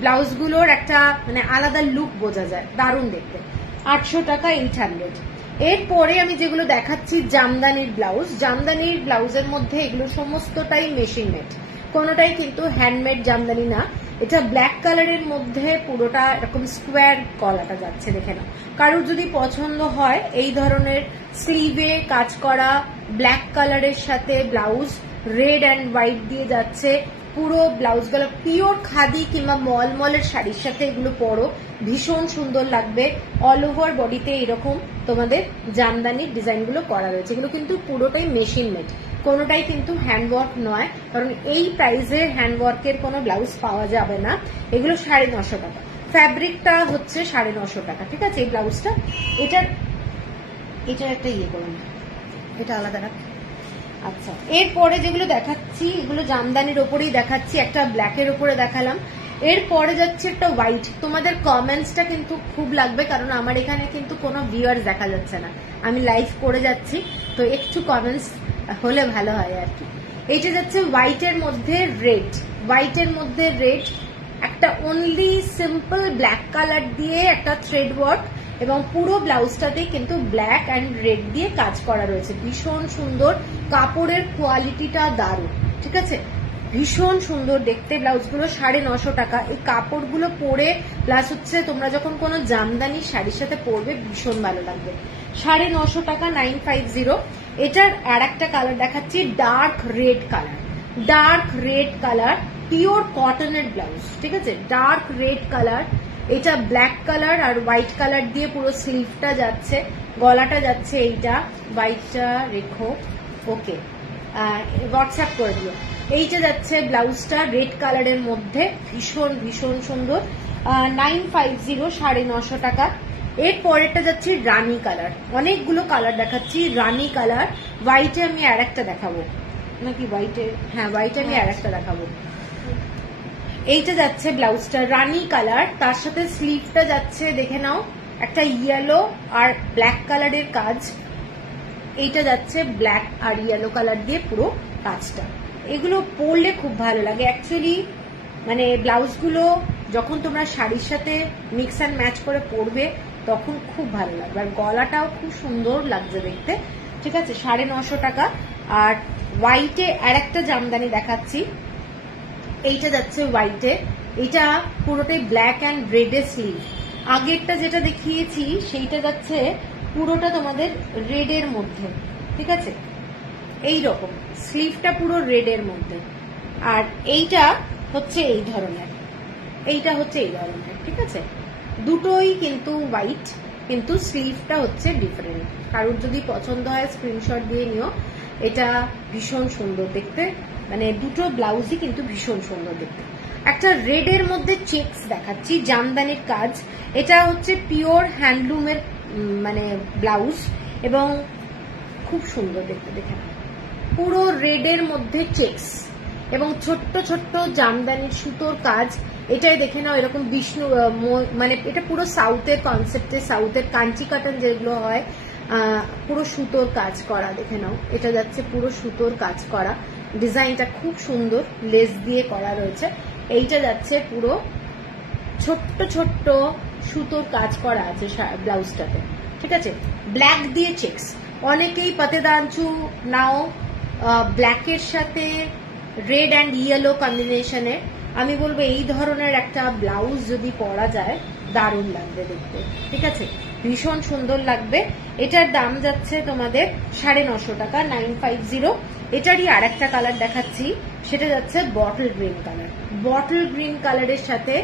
ব্লাউজগুলোর একটা মানে আলাদা লুক বোঝা যায়, দারুণ দেখতে। 800 টাকা, 800। এরপরে আমি যেগুলো দেখাচ্ছি জামদানির ব্লাউজ। জামদানির ব্লাউজের মধ্যে এগুলো সমস্তটাই মেশিন মেড, কোনোটাই কিন্তু হ্যান্ডমেড জামদানি না। এটা ব্ল্যাক কালারের মধ্যে পুরোটা এরকম স্কোয়ার গলাটা যাচ্ছে, দেখে নাও। কারোর যদি পছন্দ হয় এই ধরনের স্লিভে কাজ করা ব্ল্যাক কালারের সাথে ব্লাউজ রেড অ্যান্ড হোয়াইট দিয়ে যাচ্ছে, পুরো ব্লাউজগুলো পিওর খাদি কিংবা মলমলের শাড়ির সাথে এগুলো পরো, ভীষণ সুন্দর লাগবে। অল ওভার বডিতে এরকম তোমাদের জামদানির ডিজাইনগুলো করা রয়েছে। এগুলো কিন্তু পুরোটাই মেশিন মেড, কোনোটাই কিন্তু হ্যান্ডওয়ার্ক নয়, কারণ এই প্রাইসে হ্যান্ডওয়ার্কের কোনো ব্লাউজ পাওয়া যাবে না। এগুলো 950 টাকা, ফ্যাব্রিকটা হচ্ছে 950 টাকা, ঠিক আছে। এই ব্লাউজটা এটার একটা ইয়ে করুন, এটা আলাদা রাখ। আচ্ছা, এরপরে যেগুলো দেখাচ্ছি এগুলো জামদানির ওপরেই দেখাচ্ছি, একটা ব্ল্যাকের ওপরে দেখালাম। এরপরে যাচ্ছে একটা হোয়াইট। তোমাদের কমেন্টসটা কিন্তু খুব লাগবে, কারণ আমার এখানে কিন্তু কোনো ভিউয়ার্স দেখা যাচ্ছে না, আমি লাইভ করে যাচ্ছি, তো একটু কমেন্টস হলে ভালো হয় আর কি। এইটা যাচ্ছে হোয়াইটের মধ্যে রেড, হোয়াইটের মধ্যে রেড, একটা অনলি সিম্পল ব্ল্যাক কালার দিয়ে একটা থ্রেড ওয়ার্ক, এবং পুরো ব্লাউজটাতে কিন্তু ব্ল্যাক অ্যান্ড রেড দিয়ে কাজ করা রয়েছে, ভীষণ সুন্দর। কাপড়ের কোয়ালিটিটা দারুণ, ঠিক আছে, ভীষণ সুন্দর দেখতে। ব্লাউজগুলো 950 টাকা। এই কাপড়গুলো পরে প্লাস হচ্ছে তোমরা যখন কোনো জামদানি শাড়ির সাথে পরবে ভীষণ ভালো লাগবে। 950 টাকা, 950। এটার আর একটা কালার দেখাচ্ছি, dark red colour, dark red colour, pure কটনের ব্লাউজ, ঠিক আছে, ডার্ক রেড কালার। এটা ব্ল্যাক কালার আর হোয়াইট কালার দিয়ে পুরো স্লিভটা যাচ্ছে, গলাটা যাচ্ছে। এইটা হোয়াইটটা রেখো, ওকে, হোয়াটসঅ্যাপ করে দিও। এইটা যাচ্ছে ব্লাউজটা রেড কালারের মধ্যে, ভীষণ ভীষণ সুন্দর, 950, 950 টাকা। এর পরেরটা যাচ্ছে রানী কালার, অনেকগুলো কালার দেখাচ্ছি। রানী কালার, হোয়াইটে আমি আর একটা দেখাবো নাকি, হোয়াইটে, হ্যাঁ হোয়াইটে আমি আর একটা দেখাবো। এইটা যাচ্ছে ব্লাউজটা রানী কালার, তার সাথে স্লিভটা যাচ্ছে দেখে নাও একটা ইয়েলো আর ব্ল্যাক কালারের কাজ। এইটা যাচ্ছে ব্ল্যাক আর ইয়েলো কালার দিয়ে পুরো কাজটা। এগুলো পরলে খুব ভালো লাগে অ্যাকচুয়ালি, মানে ব্লাউজগুলো যখন তোমরা শাড়ির সাথে মিক্স অ্যান্ড ম্যাচ করে পরবে তখন খুব ভালো লাগবে, আর গলাটাও খুব সুন্দর লাগছে দেখতে, ঠিক আছে। 950 টাকা। আর হোয়াইটে আর একটা জামদানি দেখাচ্ছি, এইটা যাচ্ছে হোয়াইটে, এটা পুরোটাই ব্ল্যাক অ্যান্ড রেডে স্লিভ। আগেরটা যেটা দেখিয়েছি সেইটা যাচ্ছে পুরোটা তোমাদের রেডের মধ্যে, ঠিক আছে, এই রকম স্লিভটা পুরো রেডের মধ্যে। আর এইটা হচ্ছে এই ধরনের, এইটা হচ্ছে এই ধরনের, ঠিক আছে। দুটোই কিন্তু হোয়াইট, কিন্তু স্লিভটা হচ্ছে ডিফারেন্ট। কারোর যদি পছন্দ হয় স্ক্রিনশট দিয়ে নিও। এটা ভীষণ সুন্দর দেখতে, মানে দুটো ব্লাউজই কিন্তু ভীষণ সুন্দর দেখতে। একটা রেডের মধ্যে চেকস দেখাচ্ছি, জামদানির কাজ। এটা হচ্ছে পিওর হ্যান্ডলুমের মানে ব্লাউজ, এবং খুব সুন্দর দেখতে, দেখে পুরো রেডের মধ্যে চেকস এবং ছোট্ট ছোট্ট জামদানির সুতোর কাজ। এটাই দেখে নাও, এরকম বিষ্ণু মানে এটা পুরো সাউথের কনসেপ্টে, সাউথের কাঞ্চি কাটান যেগুলো হয়, পুরো সুতোর কাজ করা, দেখে নাও। এটা যাচ্ছে পুরো সুতোর কাজ করা, ডিজাইনটা খুব সুন্দর, লেস দিয়ে করা রয়েছে। এইটা যাচ্ছে পুরো ছোট্ট ছোট্ট সুতোর কাজ করা আছে ব্লাউজটাতে, ঠিক আছে, ব্ল্যাক দিয়ে চেকস। অনেকেই পাতেদাঞ্চু নাও ব্ল্যাকের সাথে রেড অ্যান্ড ইয়েলো কম্বিনেশনের। আমি বলবো এই ধরনের একটা ব্লাউজ যদি পরা যায় দারুণ লাগবে দেখতে, ঠিক আছে, ভীষণ সুন্দর লাগবে। এটার দাম যাচ্ছে তোমাদের 950 টাকা, 950। এটারই আর একটা কালার দেখাচ্ছি, সেটা যাচ্ছে bottle green colour. Bottle green কালারের সাথে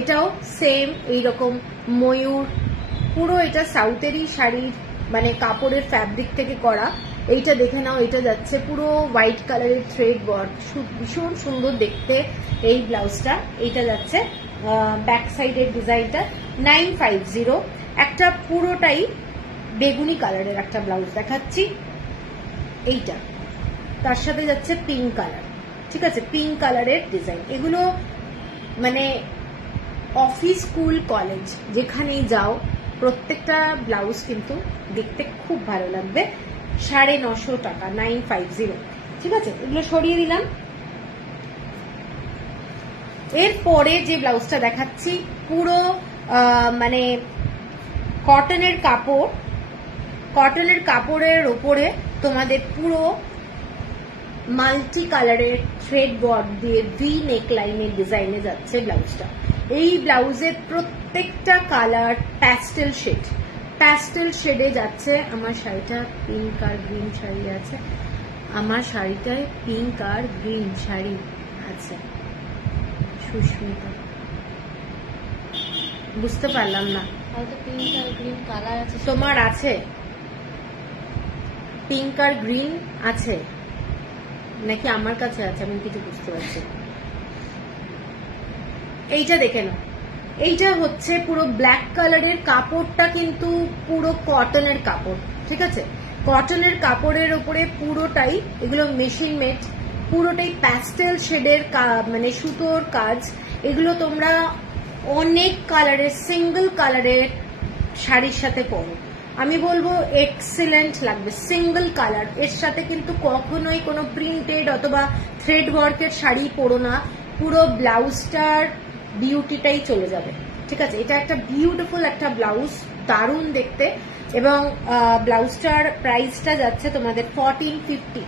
এটাও সেম এইরকম ময়ূর, পুরো এটা সাউথেরই শাড়ির মানে কাপড়ের ফ্যাব্রিক থেকে করা। এইটা দেখে নাও, এটা যাচ্ছে পুরো হোয়াইট কালারের থ্রেড ওয়ার্ক, ভীষণ সুন্দর দেখতে এই ব্লাউজটা। এইটা যাচ্ছে ব্যাক সাইডের ডিজাইনটা, 950। একটা পুরোটাই বেগুনি কালারের একটা ব্লাউজ দেখাচ্ছি, এইটা তার সাথে যাচ্ছে পিঙ্ক কালার, ঠিক আছে, পিঙ্ক কালারের ডিজাইন। এগুলো মানে অফিস, স্কুল, কলেজ যেখানেই যাও প্রত্যেকটা ব্লাউজ কিন্তু দেখতে খুব ভালো লাগবে। 950 টাকা, 950, ঠিক আছে। এগুলো সরিয়ে দিলাম। এরপরে যে ব্লাউজটা দেখাচ্ছি পুরো মানে কটনের কাপড়, কটনের কাপড়ের ওপরে তোমাদের পুরো মাল্টি কালারের থ্রেড ওয়ার্ক দিয়ে ভি নেক লাইনের ডিজাইনে যাচ্ছে ব্লাউজটা। এই ব্লাউজের প্রত্যেকটা কালার প্যাস্টেল শেড, প্যাস্টেল শেডে যাচ্ছে। আমার শাড়িটা পিঙ্ক আর গ্রিন শাড়ি আছে, আমার শাড়িটায় পিঙ্ক আর গ্রিন শাড়ি আছে। সুস্মিতা, বুঝতে পারলাম না, হয়তো পিঙ্ক আর গ্রিন কালার আছে। তোমার আছে পিঙ্ক আর গ্রিন আছে নাকি আমার কাছে আছে, আমি কিছু বুঝতে পারছি। এইটা দেখে নাও, এইটা হচ্ছে পুরো ব্ল্যাক কালারের, কাপড়টা কিন্তু পুরো কটনের কাপড়, ঠিক আছে। কটনের কাপড়ের উপরে পুরোটাই এগুলো মেশিন মেড, পুরোটাই প্যাস্টেল শেডের মানে সুতোর কাজ। এগুলো তোমরা অনেক কালারের, সিঙ্গেল কালারের শাড়ির সাথে পরো, আমি বলবো এক্সিলেন্ট লাগবে। সিঙ্গেল কালার এর সাথে কিন্তু কখনোই কোনো প্রিন্টেড অথবা থ্রেড ওয়ার্কের শাড়ি পরো না, পুরো ব্লাউজটার বিউটিটাই চলে যাবে, ঠিক আছে। এটা একটা বিউটিফুল একটা ব্লাউজ, দারুণ দেখতে। এবং ব্লাউজটার প্রাইসটা যাচ্ছে তোমাদের 1450,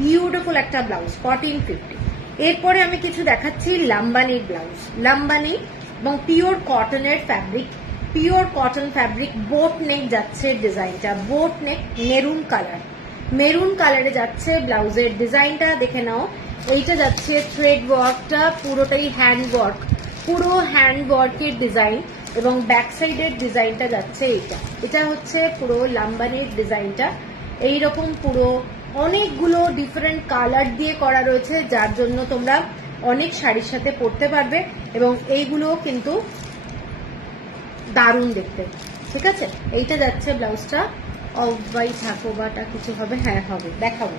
বিউটিফুল একটা ব্লাউজ 1450। এরপরে আমি কিছু দেখাচ্ছি লাম্বানির ব্লাউজ, লাম্বানি এবং পিওর কটনের fabric, pure cotton fabric, boat neck যাচ্ছে ডিজাইনটা, boat neck maroon colour, maroon কালারে যাচ্ছে ব্লাউজের ডিজাইনটা দেখে নাও। এইটা যাচ্ছে থ্রেড ওয়ার্কটা পুরোটাই হ্যান্ড ওয়ার্ক, পুরো হ্যান্ড ওয়ার্কের ডিজাইন এবং ব্যাক সাইডের ডিজাইনটা যাচ্ছে এইটা। এটা হচ্ছে পুরো লাম্বানির ডিজাইনটা, এইরকম পুরো অনেকগুলো ডিফারেন্ট কালার দিয়ে করা রয়েছে, যার জন্য তোমরা অনেক শাড়ির সাথে পরতে পারবে এবং এইগুলো কিন্তু দারুণ দেখতে, ঠিক আছে। এইটা যাচ্ছে ব্লাউজটা, অফ হোয়াইট হাকোবাটা কিছু হবে, হ্যাঁ হবে, দেখাবো।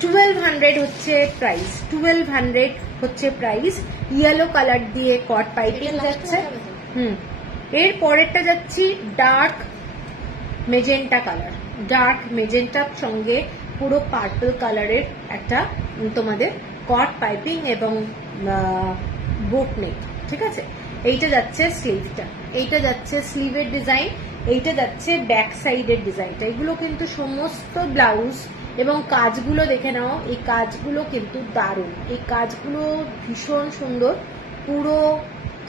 1200 হচ্ছে প্রাইস, 1200 হচ্ছে প্রাইস। ইয়েলো কালার দিয়ে কট পাইপিং যাচ্ছে। এর পরেরটা যাচ্ছি ডার্ক মেজেন্টা কালার, ডার্ক মেজেন্টার সঙ্গে পুরো পার্পল কালারের একটা তোমাদের কট পাইপিং এবং বোট নেক, ঠিক আছে। এইটা যাচ্ছে স্লিভটা, এইটা যাচ্ছে স্লিভের ডিজাইন, এইটা যাচ্ছে ব্যাক সাইডের ডিজাইনটা। এগুলো কিন্তু সমস্ত ব্লাউজ এবং কাজগুলো দেখে নাও, এই কাজগুলো কিন্তু দারুণ, এই কাজগুলো ভীষণ সুন্দর, পুরো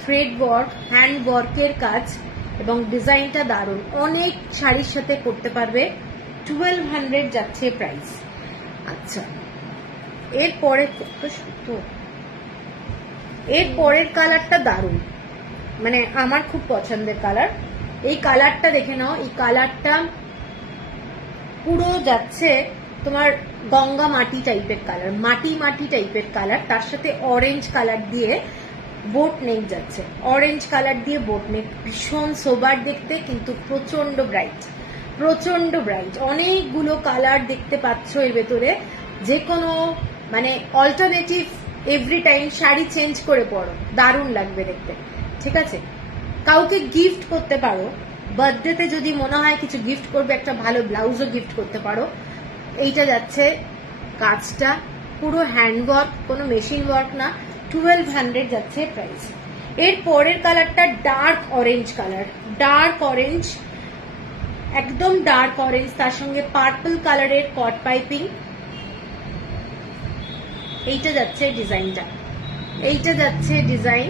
থ্রেড ওয়ার্ক, হ্যান্ড ওয়ার্কের কাজ এবং ডিজাইনটা দারুণ, অনেক শাড়ির সাথে করতে পারবে। 1200 যাচ্ছে প্রাইস। আচ্ছা, এরপরে এর পরের কালারটা দারুণ, মানে আমার খুব পছন্দের কালার। এই কালারটা দেখে নাও, এই কালারটা পুরো যাচ্ছে তোমার গঙ্গা মাটি টাইপের কালার, মাটি মাটি টাইপের কালার, তার সাথে অরেঞ্জ কালার দিয়ে বোট নেক যাচ্ছে, অরেঞ্জ কালার দিয়ে বোট নেক, ভীষণ সোবার দেখতে কিন্তু প্রচন্ড ব্রাইট, প্রচন্ড ব্রাইট। অনেকগুলো কালার দেখতে পাচ্ছ এর ভেতরে, যে কোনো মানে alternative every time sari change করে পরো, দারুণ লাগবে দেখতে, ঠিক আছে। কাউকে গিফট করতে পারো, বার্থডেতে যদি মনে হয় কিছু গিফট করবে, একটা ভালো ব্লাউজও গিফট করতে পারো। এইটা যাচ্ছে কাজটা পুরো হ্যান্ড ওয়ার্ক, কোনো মেশিন ওয়ার্ক না, 1200 যাচ্ছে প্রাইস। এর পরের কালারটা dark orange colour, dark orange, একদম ডার্ক অরেঞ্জ, তার সঙ্গে পার্পল কালারের কট পাইপিং। এইটা যাচ্ছে ডিজাইনটা, এইটা যাচ্ছে ডিজাইন।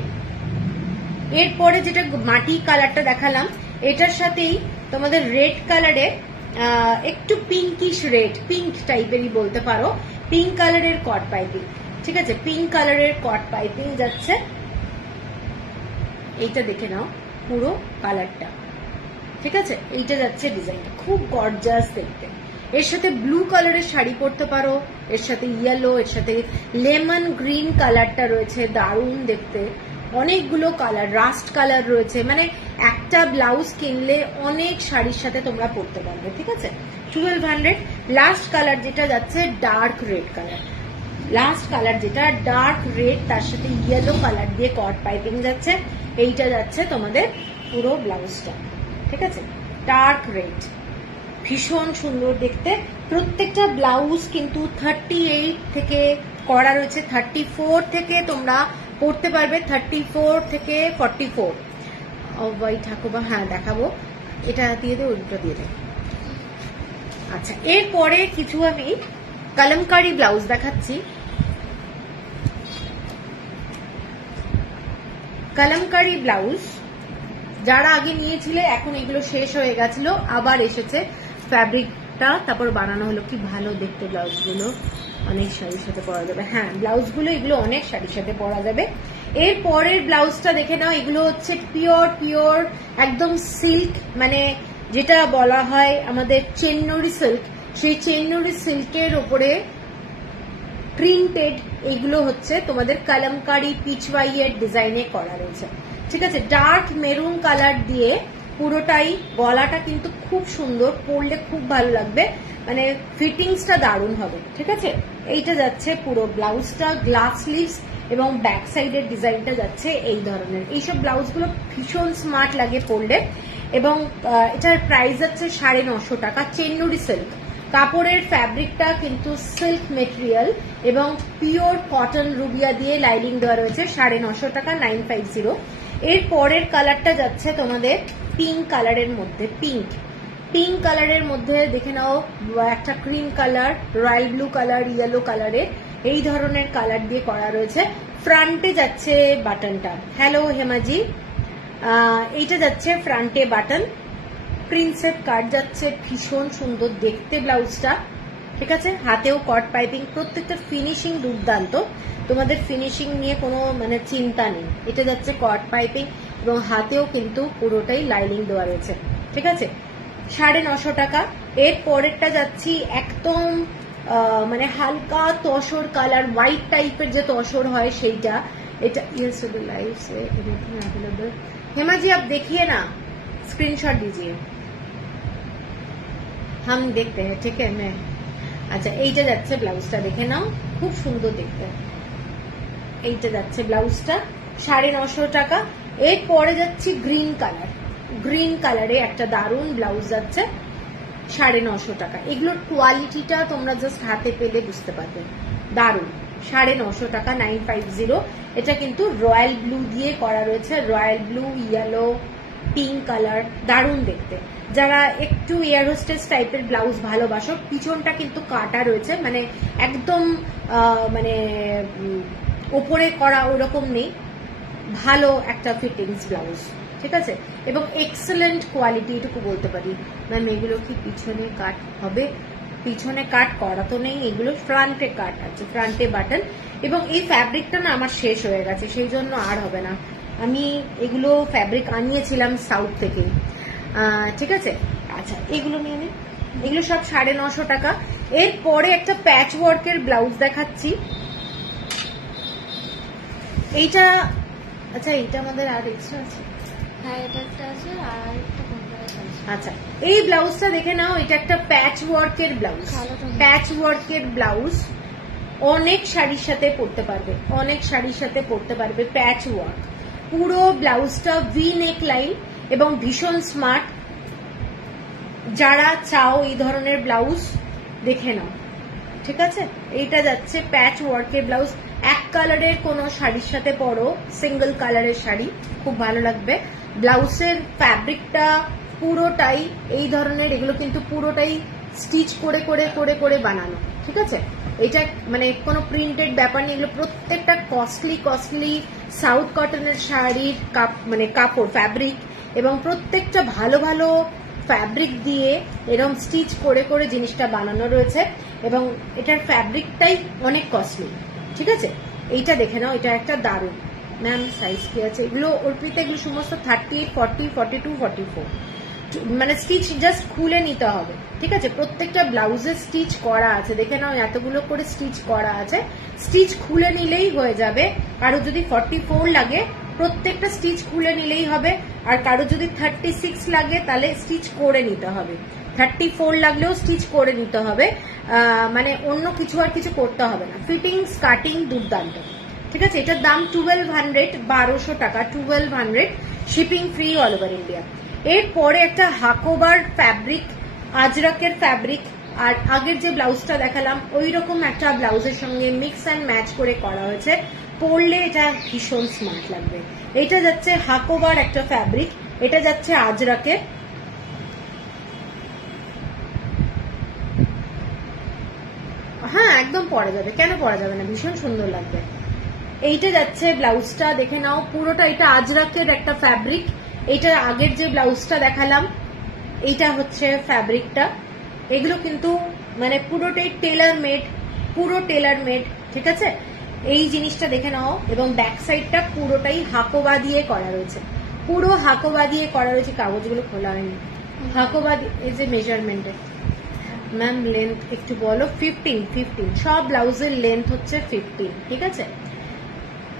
এরপরে যেটা মাটি কালারটা দেখালাম, এটার সাথেই তোমাদের রেড কালারের একটু পিঙ্কিশ রেড, পিঙ্ক টাইপেরই বলতে পারো, পিঙ্ক কালারের কট পাইপিং, ঠিক আছে, পিঙ্ক কালারের কট পাইপিং যাচ্ছে। এইটা দেখে নাও পুরো কালারটা, ঠিক আছে। এইটা যাচ্ছে ডিজাইনটা, খুব গর্জাস দেখতে। এর সাথে ব্লু কালারের শাড়ি পরতে পারো, এর সাথে ইয়েলো, এর সাথে লেমন গ্রিন কালারটা রয়েছে, দারুণ দেখতে। অনেকগুলো কালার, রাস্ট কালার রয়েছে, মানে একটা ব্লাউজ কিনলে অনেক শাড়ির সাথে তোমরা পরতে পারবে। ঠিক আছে, 1200। লাস্ট কালার যেটা যাচ্ছে dark red colour, last colour যেটা ডার্ক রেড, তার সাথে ইয়েলো কালার দিয়ে কট পাইপিং যাচ্ছে। এইটা যাচ্ছে তোমাদের পুরো ব্লাউজটা। ঠিক আছে, ডার্ক রেড, ভীষণ সুন্দর দেখতে। প্রত্যেকটা ব্লাউজ কিন্তু 38 থেকে করা রয়েছে, 34 থেকে তোমরা পড়তে পারবে, 34 থেকে 44। হোয়াইট ঠাকুমা, হ্যাঁ দেখাবো, এটা দিয়ে দে, ওইটা দিয়ে দে। আচ্ছা, এরপরে কিছু আমি কলমকারি ব্লাউজ দেখাচ্ছি। কলমকারি ব্লাউজ যারা আগে নিয়েছিলে, এখন এগুলো শেষ হয়ে গেছিল, আবার এসেছে ফ্যাব্রিকটা, তারপর বানানো হলো। কি ভালো দেখতে ব্লাউজগুলো, অনেক শাড়ির সাথে পরা যাবে। হ্যাঁ, ব্লাউজগুলো এগুলো অনেক শাড়ির সাথে পরা যাবে। এর পরের ব্লাউজটা দেখে নাও, এগুলো হচ্ছে পিওর একদম সিল্ক, মানে যেটা বলা হয় আমাদের চেন্নুরি সিল্ক, সেই চেন্নুরি সিল্কের ওপরে প্রিন্টেড। এগুলো হচ্ছে তোমাদের কলমকারি পিচওয়াইয়ের ডিজাইনে করা রয়েছে। ঠিক আছে, ডার্ক মেরুন কালার দিয়ে পুরোটাই। গলাটা কিন্তু খুব সুন্দর, পরলে খুব ভালো লাগবে, মানে ফিটিংসটা দারুণ হবে। ঠিক আছে, এইটা যাচ্ছে পুরো ব্লাউজটা, গ্লাস স্লিভস এবং ব্যাক সাইডের ডিজাইনটা যাচ্ছে এই ধরনের। এইসব ব্লাউজগুলো ভীষণ স্মার্ট লাগে পরলে। এবং এটার প্রাইস যাচ্ছে 950 টাকা। চেন্নুরি সিল্ক কাপড়ের, ফ্যাব্রিকটা কিন্তু সিল্ক মেটেরিয়াল এবং পিওর কটন রুবিয়া দিয়ে লাইনিং দেওয়া রয়েছে। 950 টাকা, 950। এর পরের কালারটা যাচ্ছে তোমাদের পিঙ্ক কালারের মধ্যে। পিঙ্ক কালারের মধ্যে দেখে নাও, একটা cream colour, royal blue colour, yellow কালারের, এই ধরনের কালার দিয়ে করা রয়েছে। ফ্রন্টে যাচ্ছে বাটনটা, হ্যালো হেমাজি, এইটা যাচ্ছে ফ্রন্টে বাটন, প্রিন্সেপ কাট যাচ্ছে, ভীষণ সুন্দর দেখতে ব্লাউজটা। ঠিক আছে, হাতেও কট পাইপিং, প্রত্যেকটা ফিনিশিং দুর্দান্ত, তোমাদের ফিনিশিং নিয়ে কোনো মানে চিন্তা নেই। এটা যাচ্ছে কট পাইপিং এবং হাতেও কিন্তু পুরোটাই লাইনিং দেওয়া রয়েছে। ঠিক আছে, 950 টাকা। এর পরেরটা যাচ্ছি একদম মানে হালকা তসর কালার, হোয়াইট টাইপের যে তসর হয় সেইটা। এটা লাইভ से अवेलेबल। हेमा जी आप देखिए ना, स्क्रीनशॉट दीजिए, हम देखते हैं। ठीक है, मैं আচ্ছা, এইটা যাচ্ছে ব্লাউজটা, দেখে নাও, খুব সুন্দর দেখতে। এইটা যাচ্ছে ব্লাউজটা, 950 টাকা। এর পরে যাচ্ছি গ্রিন কালার, গ্রিন কালারে একটা দারুণ ব্লাউজ যাচ্ছে, 950 টাকা। এগুলোর কোয়ালিটিটা তোমরা জাস্ট হাতে পেলে বুঝতে পারবে, দারুণ। 950 টাকা, 950। এটা কিন্তু রয়্যাল ব্লু দিয়ে করা রয়েছে, royal blue, yellow, pink colour, দারুণ দেখতে। যারা একটু এয়ার হোস্টেস টাইপের ব্লাউজ ভালোবাসো, পিছনটা কিন্তু কাটা রয়েছে, মানে একদম মানে ওপরে করা ওরকম নেই, ভালো একটা ফিটিংস ব্লাউজ। ঠিক আছে, এবং এক্সেলেন্ট কোয়ালিটি, এটুকু বলতে পারি। ম্যাম এগুলো কি পিছনে কাট হবে? পিছনে কাট করা তো নেই, এগুলো ফ্রন্টে কাট আছে, ফ্রন্টে বাটন। এবং এই ফ্যাব্রিকটা না আমার শেষ হয়ে গেছে, সেই জন্য আর হবে না। আমি এগুলো ফ্যাব্রিক আনিয়েছিলাম সাউথ থেকে। ঠিক আছে, আচ্ছা এগুলো নিয়ে নে, এগুলো সব 950 টাকা। এরপরে একটা প্যাচ ওয়ার্কের ব্লাউজ দেখাচ্ছি। এইটা, আচ্ছা এইটা আমাদের আর এক্সট্রা আছে। হ্যাঁ, এটা একটা আছে আর একটা কন্ট্রাস্ট আছে। আচ্ছা, এই ব্লাউজটা দেখে নাও, এটা একটা প্যাচ ওয়ার্কের ব্লাউজ। প্যাচ ওয়ার্কের ব্লাউজ অনেক শাড়ির সাথে পরতে পারবে, অনেক শাড়ির সাথে পরতে পারবে। প্যাচ ওয়ার্ক পুরো ব্লাউজটা, ভি নেক লাইন এবং ভীষণ স্মার্ট। যারা চাও এই ধরনের ব্লাউজ দেখে নাও। ঠিক আছে, এইটা যাচ্ছে প্যাচ ওয়ার্কের ব্লাউজ। এক কালারের কোনো শাড়ির সাথে পরো, সিঙ্গেল কালারের শাড়ি খুব ভালো লাগবে। ব্লাউজের ফ্যাব্রিকটা পুরোটাই এই ধরনের, এগুলো কিন্তু পুরোটাই স্টিচ করে করে করে করে বানানো। ঠিক আছে, এটা মানে কোনো প্রিন্টেড ব্যাপার নেই, এগুলো প্রত্যেকটা কস্টলি সাউথ কটনের শাড়ির মানে কাপড়, ফ্যাব্রিক, এবং প্রত্যেকটা ভালো ভালো ফ্যাব্রিক দিয়ে এরকম স্টিচ করে করে জিনিসটা বানানো রয়েছে, এবং এটার ফ্যাব্রিকটাই অনেক কস্টলি। ঠিক আছে, এইটা দেখে নাও, এটা একটা দারুণ। ম্যাম সাইজ কি আছে? এগুলো অর্পিতা, এগুলো সমস্ত 38, 40, 42, 44, মানে স্টিচ জাস্ট খুলে নিতে হবে। ঠিক আছে, প্রত্যেকটা ব্লাউজের স্টিচ করা আছে, দেখে নাও এতগুলো করে স্টিচ করা আছে, স্টিচ খুলে নিলেই হয়ে যাবে। কারো যদি 44 লাগে প্রত্যেকটা স্টিচ খুলে নিলেই হবে। আর কারো যদি 36 লাগে তাহলে স্টিচ করে নিতে হবে, 34 লাগলেও স্টিচ করে নিতে হবে, মানে অন্য কিছু আর কিছু করতে হবে না। ফিটিংস কাটিং দুর্দান্ত, ঠিক আছে। এটার দাম 1200, 1200 টাকা, 1200, shipping free all over India. এরপরে একটা হাকোবার ফ্যাব্রিক, আজরাকের ফ্যাব্রিক, আর আগের যে ব্লাউজটা দেখালাম ওই রকম একটা ব্লাউজের সঙ্গে মিক্স অ্যান্ড ম্যাচ করে করা হয়েছে। পরলে এটা ভীষণ স্মার্ট লাগবে। এটা যাচ্ছে হাকোবার একটা ফ্যাব্রিক, এটা যাচ্ছে আজরাকের। হ্যাঁ একদম পরা যাবে, কেন পরা যাবে না, ভীষণ সুন্দর লাগবে। এইটা যাচ্ছে ব্লাউজটা, দেখে নাও পুরোটা। এটা আজরাকের একটা ফ্যাব্রিক, এটা আগের যে ব্লাউজটা দেখালাম এইটা হচ্ছে ফ্যাব্রিকটা। এগুলো কিন্তু মানে পুরোটাই টেলার মেড, পুরো টেলার মেড, ঠিক আছে। এই জিনিসটা দেখে নাও। এবং ব্যাক সাইডটা পুরোটাই হাকোবা দিয়ে করা রয়েছে, পুরো হাকোবা দিয়ে করা রয়েছে। কাগজগুলো খোলা হয়নি। হাকোবা এই যে মেজারমেন্টের, ম্যাম লেন্থ একটু বলো। 15, সব ব্লাউজের লেন্থ হচ্ছে 15, ঠিক আছে।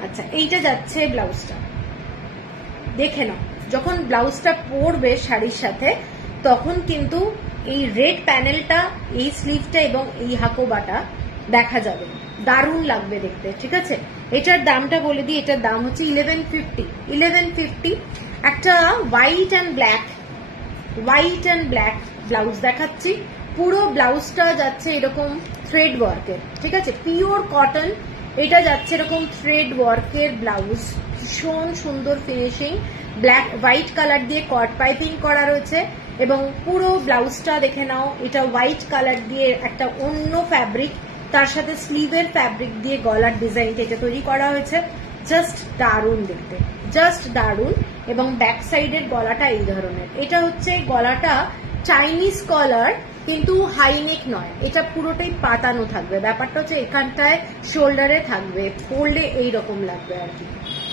আচ্ছা এইটা যাচ্ছে ব্লাউজটা, দেখে নাও। যখন ব্লাউজটা পরবে শাড়ির সাথে তখন কিন্তু এই রেড প্যানেলটা, এই স্লিভটা এবং এই হাকোবাটা দেখা যাবে, দারুণ লাগবে দেখতে, ঠিক আছে। এটার দামটা বলে দিই, এটার দাম হচ্ছে 1150। একটা হোয়াইট অ্যান্ড ব্ল্যাক ব্লাউজ দেখাচ্ছি। পুরো ব্লাউজটা যাচ্ছে এরকম থ্রেড ওয়ার্কের, ঠিক আছে, পিওর কটন। এটা যাচ্ছে এরকম থ্রেড ওয়ার্কের ব্লাউজ, ভীষণ সুন্দর ফিনিশিং, ব্ল্যাক হোয়াইট কালার দিয়ে কট পাইপিং করা রয়েছে। এবং পুরো ব্লাউজটা দেখে নাও, এটা হোয়াইট কালার দিয়ে একটা অন্য ফ্যাব্রিক, তার সাথে স্লিভের ফ্যাব্রিক দিয়ে গলার ডিজাইনটা এটা তৈরি করা হয়েছে। জাস্ট দারুণ দেখতে, জাস্ট দারুণ। এবং ব্যাক সাইডের গলাটা এই ধরনের, এটা হচ্ছে গলাটা চাইনিজ কলার, কিন্তু হাইনেক নয়, এটা পুরোটাই পাতানো থাকবে। ব্যাপারটা হচ্ছে এখানটায় শোল্ডারে থাকবে, পরলে এইরকম লাগবে আর কি,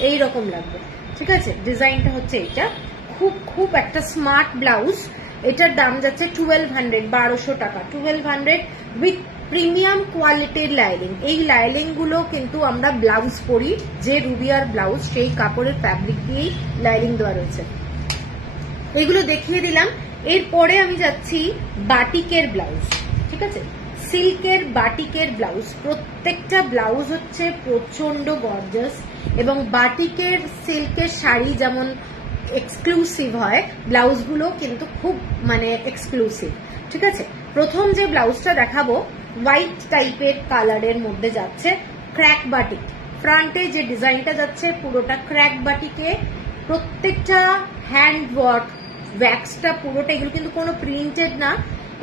এইরকম লাগবে, ঠিক আছে। ডিজাইনটা হচ্ছে এটা, খুব খুব একটা স্মার্ট ব্লাউজ। এটার দাম যাচ্ছে 1200, 1200 টাকা, 1200 উইথ প্রিমিয়াম কোয়ালিটির লাইলিং। এই লাইলিং গুলো কিন্তু আমরা ব্লাউজ পরি, যে রুবিয়ার ব্লাউজ সেই কাপড়ের ফ্যাব্রিক দিয়েই লাইলিং দেওয়া রয়েছে। এগুলো দেখিয়ে দিলাম। এরপরে আমি যাচ্ছি বাটিকের ব্লাউজ, ঠিক আছে, সিল্কের বাটিকের ব্লাউজ। প্রত্যেকটা ব্লাউজ হচ্ছে প্রচন্ড গর্জাস, এবং বাটিকের সিল্কের শাড়ি যেমন এক্সক্লুসিভ হয়, ব্লাউজগুলো কিন্তু খুব মানে এক্সক্লুসিভ, ঠিক আছে। প্রথম যে ব্লাউজটা দেখাবো হোয়াইট টাইপের কালারের মধ্যে যাচ্ছে ক্র্যাক বাটিক। ফ্রন্টে যে ডিজাইনটা যাচ্ছে পুরোটা ক্র্যাক বাটিকে, প্রত্যেকটা হ্যান্ড ওয়ার্ক, ওয়্যাক্সটা পুরোটা, এগুলো কিন্তু কোনো প্রিন্টেড না,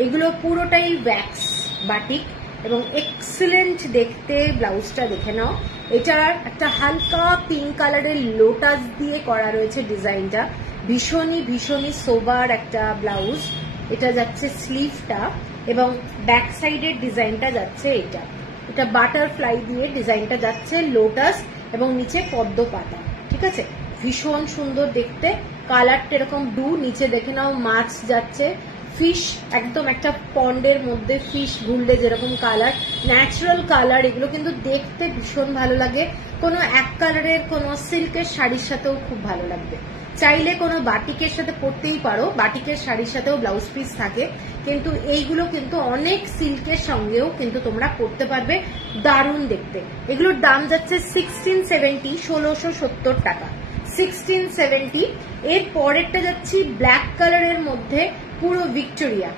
এগুলো পুরোটাই ওয়্যাক্স বাটিক। এবং এক্সেলেন্ট দেখতে ব্লাউজটা দেখে নাও। এটার একটা হালকা পিঙ্ক কালারের লোটাস দিয়ে করা রয়েছে ডিজাইনটা, ভীষণই সোবার একটা ব্লাউজ। এটা যাচ্ছে স্লিভটা, এবং ব্যাক সাইডের ডিজাইনটা যাচ্ছে এটা, এটা বাটারফ্লাই দিয়ে ডিজাইনটা যাচ্ছে, লোটাস এবং নিচে পদ্ম পাতা, ঠিক আছে। ভীষণ সুন্দর দেখতে, কালারটা এরকম ব্লু, নিচে দেখে নাও মাছ যাচ্ছে, ফিশ, একদম একটা পন্ডের মধ্যে ফিশ ঘুরলে যেরকম কালার, ন্যাচারাল কালার। এগুলো কিন্তু দেখতে ভীষণ ভালো লাগে, কোনো এক কালারের কোনো সিল্কের শাড়ির সাথেও খুব ভালো লাগবে। চাইলে কোনো বাটিকের সাথে পরতেই পারো, বাটিকের শাড়ির সাথেও ব্লাউজ পিস থাকে, কিন্তু এইগুলো কিন্তু অনেক সিল্কের সঙ্গেও কিন্তু তোমরা পরতে পারবে, দারুণ দেখতে। এগুলোর দাম যাচ্ছে 1670, 1670 টাকা, 1670। এর পরেরটা যাচ্ছি ব্ল্যাক কালারের মধ্যে, পুরো ভিক্টোরিয়া,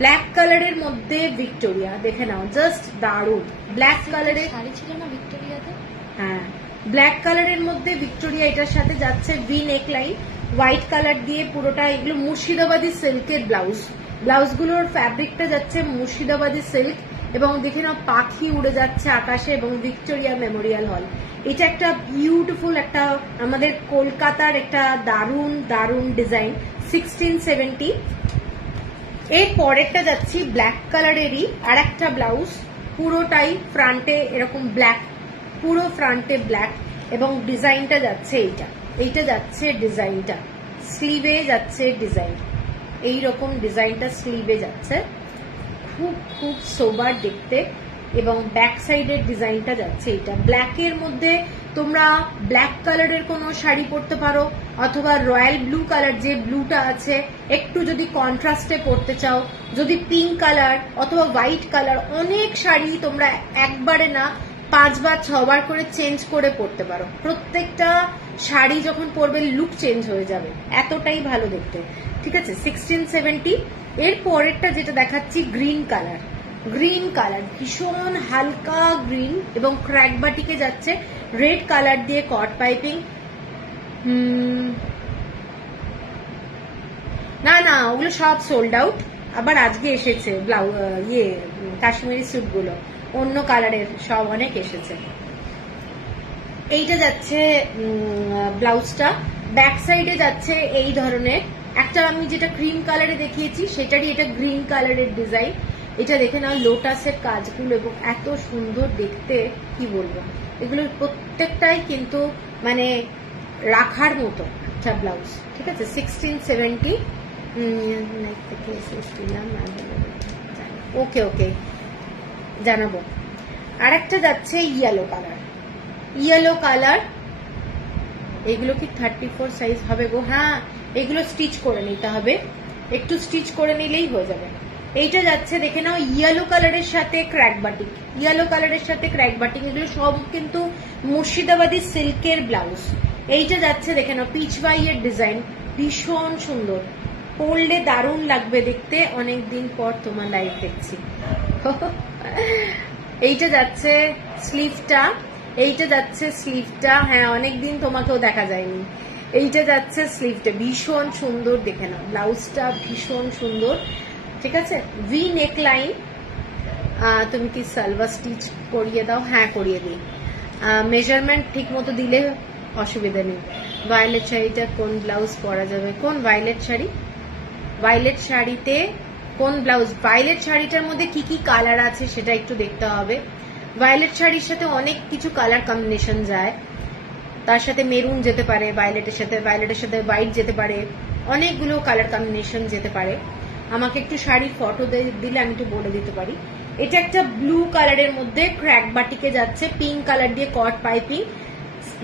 ব্ল্যাক কালারের মধ্যে ভিক্টোরিয়া, দেখে নাও, জাস্ট দারুণ। ব্ল্যাক কালারের শাড়ি ছিল না ভিক্টোরিয়াতে, হ্যাঁ ব্ল্যাক কালারের মধ্যে ভিক্টোরিয়া। এটার সাথে যাচ্ছে ভি নেক লাইন, হোয়াইট কালার দিয়ে পুরোটা। এগুলো মুর্শিদাবাদী সিল্কের ব্লাউজ, ব্লাউজগুলোর ফ্যাব্রিকটা যাচ্ছে মুর্শিদাবাদী সিল্ক, এবং দেখে নাও পাখি উড়ে যাচ্ছে আকাশে, এবং ভিক্টোরিয়া মেমোরিয়াল হল। এটা একটা বিউটিফুল, একটা আমাদের কলকাতার একটা দারুণ দারুণ ডিজাইন, 1670। এর পরেরটা যাচ্ছি ব্ল্যাক কালারেরই আর একটা ব্লাউজ, পুরোটাই ফ্রন্টে এরকম ব্ল্যাক, পুরো ফ্রন্টে ব্ল্যাক, এবং ডিজাইনটা যাচ্ছে এইটা, এইটা যাচ্ছে ডিজাইনটা, স্লিভে যাচ্ছে ডিজাইন, এইরকম ডিজাইনটা স্লিভে যাচ্ছে, খুব খুব সোবার দেখতে, এবং ব্যাক সাইডের ডিজাইনটা যাচ্ছে এটা। ব্ল্যাকের মধ্যে তোমরা ব্ল্যাক কালারের কোনো শাড়ি পরতে পারো, অথবা রয়্যাল ব্লু কালার যে ব্লুটা আছে একটু যদি কন্ট্রাস্টে পরতে চাও, যদি পিঙ্ক কালার অথবা হোয়াইট কালার, অনেক শাড়ি তোমরা একবারে না 5 বার 6 বার করে চেঞ্জ করে পরতে পারো। প্রত্যেকটা শাড়ি যখন পরবে লুক চেঞ্জ হয়ে যাবে, এতটাই ভালো দেখতে। ঠিক আছে, 1670। এর পরেরটা যেটা দেখাচ্ছি গ্রিন কালার। গ্রিন কালার ভীষণ হালকা গ্রিন এবং ক্র্যাক বাটিকে যাচ্ছে রেড কালার দিয়ে কট পাইপিং। না না, ওগুলো সব সোল্ড আউট। আবার আজকে এসেছে কাশ্মীরি স্যুট গুলো অন্য কালারের, সব অনেক এসেছে। এইটা যাচ্ছে ব্লাউজটা, ব্যাক সাইডে যাচ্ছে এই ধরনের একটা, আমি যেটা ক্রিম কালারে দেখিয়েছি সেটারই এটা গ্রিন কালারের ডিজাইন। এটা দেখে নাও লোটাসের কাজগুলো এবং এত সুন্দর দেখতে, কি বলবো, এগুলোর প্রত্যেকটাই কিন্তু মানে রাখার মতো একটা ব্লাউজ। ঠিক আছে, 1670। ওকে ওকে, জানাবো। আর একটা যাচ্ছে ইয়েলো কালার। ইয়েলো কালার, এগুলো কি 34 সাইজ হবে গো? হ্যাঁ, এগুলো স্টিচ করে নিতে হবে, একটু স্টিচ করে নিলেই হয়ে যাবে। এইটা যাচ্ছে দেখে নাও ইয়েলো কালারের সাথে ক্র্যাক বাটিক। ইয়েলো কালারের সাথে ক্র্যাক বাটিক, এগুলো সব কিন্তু মুর্শিদাবাদী সিল্কের ব্লাউজ। এইটা যাচ্ছে দেখে নাও পিচ বাইয়ের ডিজাইন, ভীষণ সুন্দর, পরলে দারুণ লাগবে দেখতে। অনেকদিন পর তোমার লাইভ দেখছি। এইটা যাচ্ছে স্লিভটা, এইটা যাচ্ছে স্লিভটা, হ্যাঁ অনেকদিন তোমাকেও দেখা যায়নি। এইটা যাচ্ছে স্লিভটা, ভীষণ সুন্দর দেখে নাও, ব্লাউজটা ভীষণ সুন্দর। ঠিক আছে, ভি নেক লাইন। তুমি কি সালভার স্টিচ করিয়ে দাও? হ্যাঁ করিয়ে দিই, মেজারমেন্ট ঠিক মতো দিলে অসুবিধা নেই। ভায়োলেট শাড়িটা কোন ব্লাউজ পরা যাবে? কোন ভায়োলেট শাড়ি? ভায়োলেট শাড়িতে কোন ব্লাউজ? ভায়োলেট শাড়িটার মধ্যে কি কি কালার আছে সেটা একটু দেখতে হবে। ভায়োলেট শাড়ির সাথে অনেক কিছু কালার কম্বিনেশন যায়, তার সাথে মেরুন যেতে পারে, ভায়োলেটের সাথে হোয়াইট যেতে পারে, অনেকগুলো কালার কম্বিনেশন যেতে পারে। আমাকে একটু শাড়ির ফটো দিলে আমি একটু বলে দিতে পারি। এটা একটা ব্লু কালারের মধ্যে ক্র্যাক বাটিকে যাচ্ছে, পিঙ্ক কালার দিয়ে কট পাইপিং।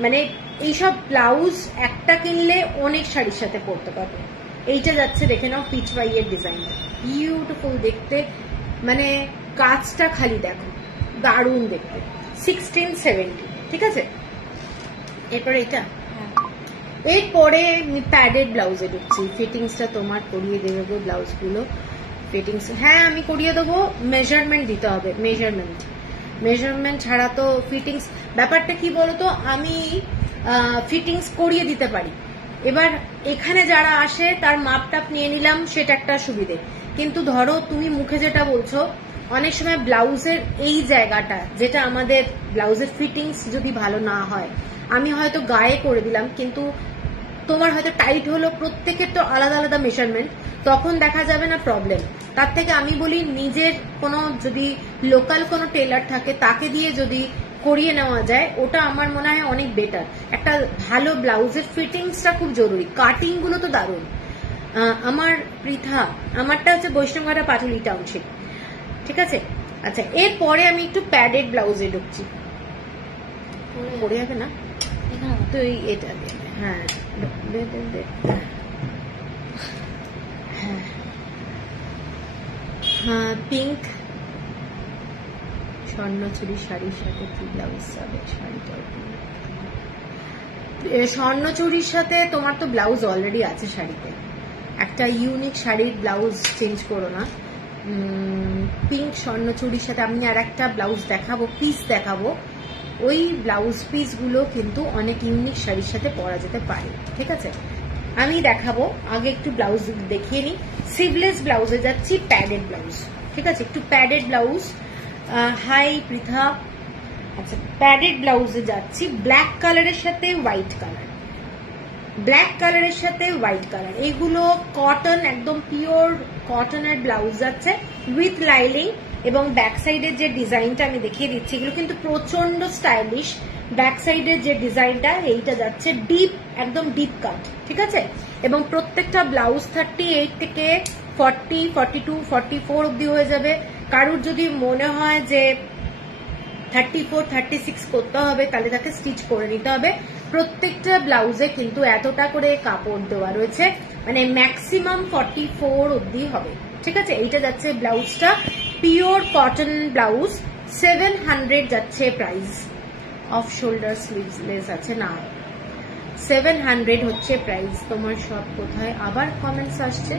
মানে এইসব ব্লাউজ একটা কিনলে অনেক শাড়ির সাথে পরতে পারবে। এইটা যাচ্ছে দেখে নাও পিচ বাইয়ের ডিজাইন, বিউটিফুল দেখতে, মানে কাজটা খালি দেখো, দারুণ দেখতে। 1670। ঠিক আছে, এরপরে এটা। এরপরে আমি প্যাডেড ব্লাউজে ঢুকছি। ফিটিংসটা তোমার করিয়ে দেবে গো ব্লাউজগুলো। ফিটিংস হ্যাঁ আমি করিয়ে দেবো, মেজারমেন্ট দিতে হবে। মেজারমেন্ট ছাড়া তো ফিটিংস, ব্যাপারটা কি বলতো, আমি ফিটিংস করিয়ে দিতে পারি। এবার এখানে যারা আসে তার মাপটাপ নিয়ে নিলাম, সেটা একটা সুবিধে। কিন্তু ধরো তুমি মুখে যেটা বলছো, অনেক সময় ব্লাউজের এই জায়গাটা যেটা আমাদের ব্লাউজের ফিটিংস যদি ভালো না হয়, আমি হয়তো গায়ে করে দিলাম, কিন্তু তোমার হয়তো টাইট হলো, প্রত্যেকের তো আলাদা আলাদা মেজারমেন্ট, তখন দেখা যাবে না প্রবলেম। তার থেকে আমি বলি নিজের কোনো যদি লোকাল কোনো টেলার থাকে তাকে দিয়ে যদি করিয়ে নেওয়া যায়, ওটা আমার মনে হয় অনেক বেটার। একটা ভালো ব্লাউজের ফিটিংসটা খুব জরুরি, কাটিং গুলো তো দারুণ। আমার পৃথা, আমারটা হচ্ছে বৈষ্ণবঘাটা পাটুলি টাউনশিপ। ঠিক আছে, আচ্ছা এরপরে আমি একটু প্যাডেড ব্লাউজে ঢুকছি। পরে যাবে না তো এটা, হ্যাঁ হ্যাঁ পিঙ্ক স্বর্ণচুরি শাড়ির সাথে কি ব্লাউজ যাবে? শাড়িটা স্বর্ণচুরির সাথে তোমার তো ব্লাউজ অলরেডি আছে শাড়িতে, একটা ইউনিক শাড়ির ব্লাউজ চেঞ্জ করো না। পিঙ্ক স্বর্ণচুরির সাথে আমি আর একটা ব্লাউজ দেখাবো, পিস দেখাবো। ওই ব্লাউজ পিস গুলো কিন্তু অনেক ইউনিক শাড়ির সাথে পরা যেতে পারে। ঠিক আছে, আমি দেখাবো, আগে একটু ব্লাউজ দেখিয়ে নিই। সিভলেস ব্লাউজে যাচ্ছি, প্যাডেড ব্লাউজ। ঠিক আছে, একটু প্যাডেড ব্লাউজ। হাই পৃথা। আচ্ছা, প্যাডেড ব্লাউজে যাচ্ছি, ব্ল্যাক কালারের সাথে হোয়াইট কালার, ব্ল্যাক কালারের সাথে হোয়াইট কালার। এইগুলো কটন, একদম পিওর কটনের ব্লাউজ যাচ্ছে উইথ লাইলিং, এবং ব্যাক সাইডের যে ডিজাইনটা আমি দেখিয়ে দিচ্ছি, এগুলো কিন্তু প্রচন্ড স্টাইলিশ। ব্যাক সাইডের যে ডিজাইনটা, এইটা যাচ্ছে ডিপ, একদম ডিপ কাট। ঠিক আছে, এবং প্রত্যেকটা ব্লাউজ 38 থেকে 40, 42, 44 অব্দি হয়ে যাবে। কারুর যদি মনে হয় যে 34, 36 করতে হবে, তাহলে তাকে স্টিচ করে নিতে হবে। প্রত্যেকটা ব্লাউজে কিন্তু এতটা করে কাপড় দেওয়া রয়েছে, মানে ম্যাক্সিমাম 44 অবধি হবে। ঠিক আছে, এইটা যাচ্ছে ব্লাউজটা, পিওর কটন ব্লাউজ, 700 যাচ্ছে প্রাইস। অফ শোল্ডার স্লিভলেস আছে না, 700 হচ্ছে প্রাইস। তোমার সব কোথায় আবার কমেন্টস আসছে?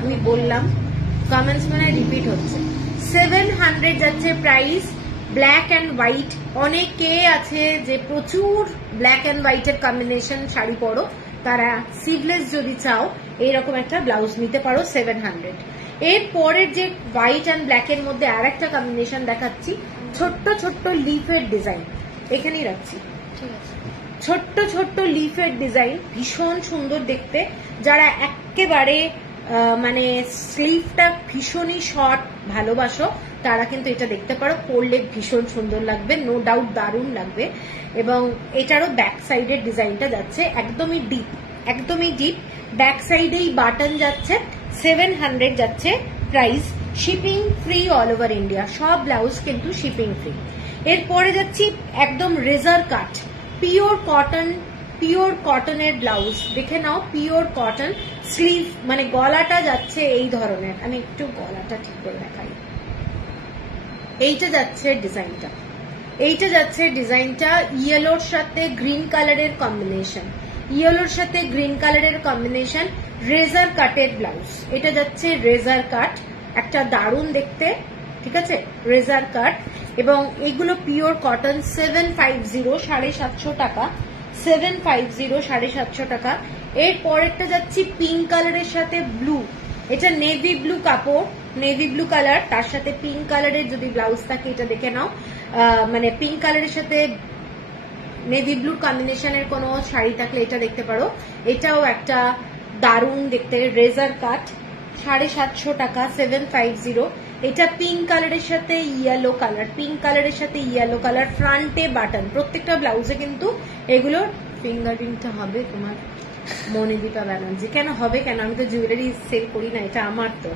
আমি বললাম কমেন্টস মানে রিপিট হচ্ছে। 700 যাচ্ছে প্রাইস, ব্ল্যাক অ্যান্ড হোয়াইট। অনেকে আছে যে প্রচুর ব্ল্যাক অ্যান্ড হোয়াইটের কম্বিনেশন শাড়ি পরো, তারা স্লিভলেস যদি চাও এইরকম একটা ব্লাউজ নিতে পারো 700। এর পরের যে হোয়াইট অ্যান্ড ব্ল্যাক এর মধ্যে আর একটা কম্বিনেশন দেখাচ্ছি, ছোট্ট ছোট্ট লিফের ডিজাইন, এখানেই রাখছি। ঠিক আছে, ছোট্ট ছোট্ট লিফের ডিজাইন, ভীষণ সুন্দর দেখতে। যারা একেবারে মানে স্লিভটা ভীষণই শর্ট ভালোবাসো, তারা কিন্তু এটা দেখতে পারো, পরলে ভীষণ সুন্দর লাগবে, নো ডাউট দারুণ লাগবে। এবং এটারও ব্যাক সাইডের ডিজাইনটা যাচ্ছে একদমই ডিপ, একদমই ডিপ। ব্যাক সাইডেই বাটন যাচ্ছে, 700 যাচ্ছে price, shipping free all over India. সব ব্লাউজ কিন্তু শিপিং ফ্রি। এরপরে যাচ্ছি একদম রেজার কাট, পিওর কটন, পিওর কটনের ব্লাউজ। দেখে নাও, পিওর কটন, স্লিভ মানে গলাটা যাচ্ছে এই ধরনের। আমি একটু গলাটা ঠিক করে দেখাই। এইটা যাচ্ছে ডিজাইনটা, এইটা যাচ্ছে ডিজাইনটা, ইয়েলোর সাথে গ্রিন কালারের কম্বিনেশন, ইয়েলোর সাথে গ্রিন কালারের কম্বিনেশন, রেজার কাটের ব্লাউজ। এটা যাচ্ছে রেজার কাট, একটা দারুণ দেখতে। ঠিক আছে, রেজার কাট, এবং এগুলো পিওর কটন, 750, 750 টাকা, 750, 750 টাকা। এর পরেরটা যাচ্ছি পিঙ্ক কালারের সাথে ব্লু, এটা নেভি ব্লু কাপড়, নেভি ব্লু কালার, তার সাথে পিঙ্ক কালারের যদি ব্লাউজ থাকে এটা দেখে নাও। মানে পিঙ্ক কালারের সাথে নেভি ব্লু কম্বিনেশনের কোনো শাড়ি থাকলে এটা দেখতে পারো। এটাও একটা দারুণ দেখতে, রেজার কাট, 750 টাকা, 750। এটা পিঙ্ক কালারের সাথে ইয়েলো কালার, পিঙ্ক কালারের সাথে ইয়েলো কালার, ফ্রন্টে বাটন। প্রত্যেকটা ব্লাউজে কিন্তু এগুলো ফিঙ্গারিংটা হবে তোমার মনিদীপা ব্যানার্জি। কেন হবে, কেন? আমি তো জুয়েলারি সেল করি না, এটা আমার তো।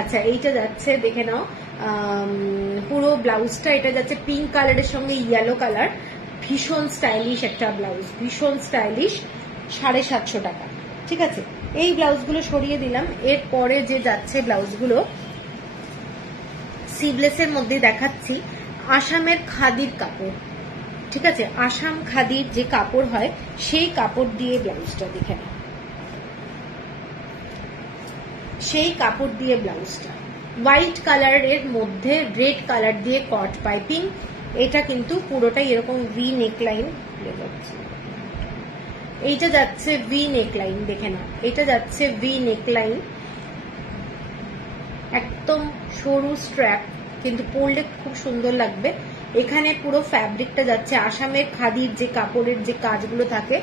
আচ্ছা, এইটা যাচ্ছে দেখে নাও, পুরো ব্লাউজটা এটা যাচ্ছে পিঙ্ক কালারের সঙ্গে ইয়েলো কালার, ভীষণ স্টাইলিশ একটা ব্লাউজ, ভীষণ স্টাইলিশ, 750 টাকা। ঠিক আছে, এই ব্লাউজগুলো সরিয়ে দিলাম। এরপরে যে যাচ্ছে ব্লাউজগুলো সিভলেসের মধ্যে দেখাচ্ছি, আসামের খাদির কাপড়। ঠিক আছে, আসাম খাদির যে কাপড় হয় সেই কাপড় দিয়ে ব্লাউজটা দেখে নাও, সেই কাপড় দিয়ে ব্লাউজটা, হোয়াইট কালারের মধ্যে রেড কালার দিয়ে কট পাইপিং। এটা কিন্তু পুরোটাই এরকম ভি নেকলাইন, এইটা যাচ্ছে ভি নেকলাইন, দেখে নাও, এটা যাচ্ছে ভি নেকলাইন, একদম সরু স্ট্র্যাপ, কিন্তু পরলে খুব সুন্দর লাগবে। এখানে পুরো ফ্যাব্রিকটা যাচ্ছে আসামের খাদির যে কাপড়ের যে কাজগুলো থাকে,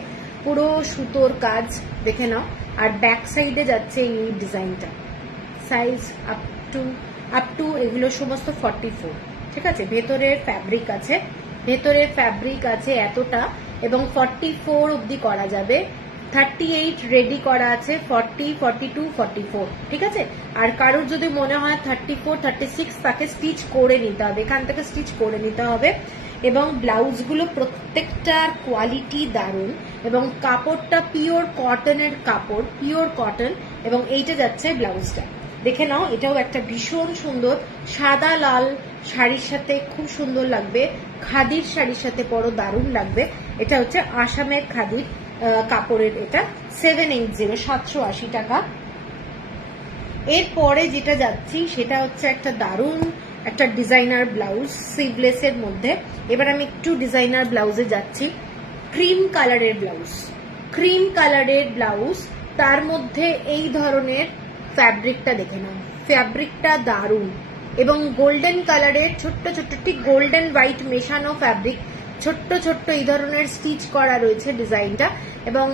পুরো সুতোর কাজ, দেখে নাও। আর ব্যাক সাইডে যাচ্ছে এই ডিজাইনটা, সাইজ আপ টু এগুলো সমস্ত 44। ঠিক আছে, ভেতরের ফ্যাব্রিক আছে, ভেতরের ফ্যাব্রিক আছে এতটা, এবং 44 অবধি করা যাবে। 38 রেডি করা আছে, 40, 42, 44। ঠিক আছে, আর কারোর যদি মনে হয় 34, 36 তাকে স্টিচ করে নিতে হবে, এখান থেকে স্টিচ করে নিতে হবে। এবং ব্লাউজগুলো প্রত্যেকটার কোয়ালিটি দারুণ, এবং কাপড়টা পিওর কটনের কাপড়, পিওর কটন। এবং এইটা যাচ্ছে ব্লাউজটা, দেখে নাও, এটাও একটা ভীষণ সুন্দর সাদা লাল শাড়ির সাথে খুব সুন্দর লাগবে, খাদির শাড়ির সাথে পরো দারুণ লাগবে। এটা হচ্ছে আসামের খাদির কাপড়ের, এটা 780, 780 টাকা। এরপরে যেটা যাচ্ছি সেটা হচ্ছে একটা দারুণ একটা ডিজাইনার ব্লাউজ স্লিভলেসের মধ্যে। এবার আমি একটু ডিজাইনার ব্লাউজে যাচ্ছি, ক্রিম কালারের ব্লাউজ, ক্রিম কালারের ব্লাউজ, তার মধ্যে এই ধরনের ফ্যাব্রিকটা দেখে নাও, ফ্যাব্রিকটা দারুণ, এবং গোল্ডেন কালারের ছোট্ট ছোট্ট, ঠিক গোল্ডেন হোয়াইট মেশানো ফ্যাব্রিক, ছোট্ট ছোট্ট এই ধরনের স্টিচ করা রয়েছে ডিজাইনটা। এবং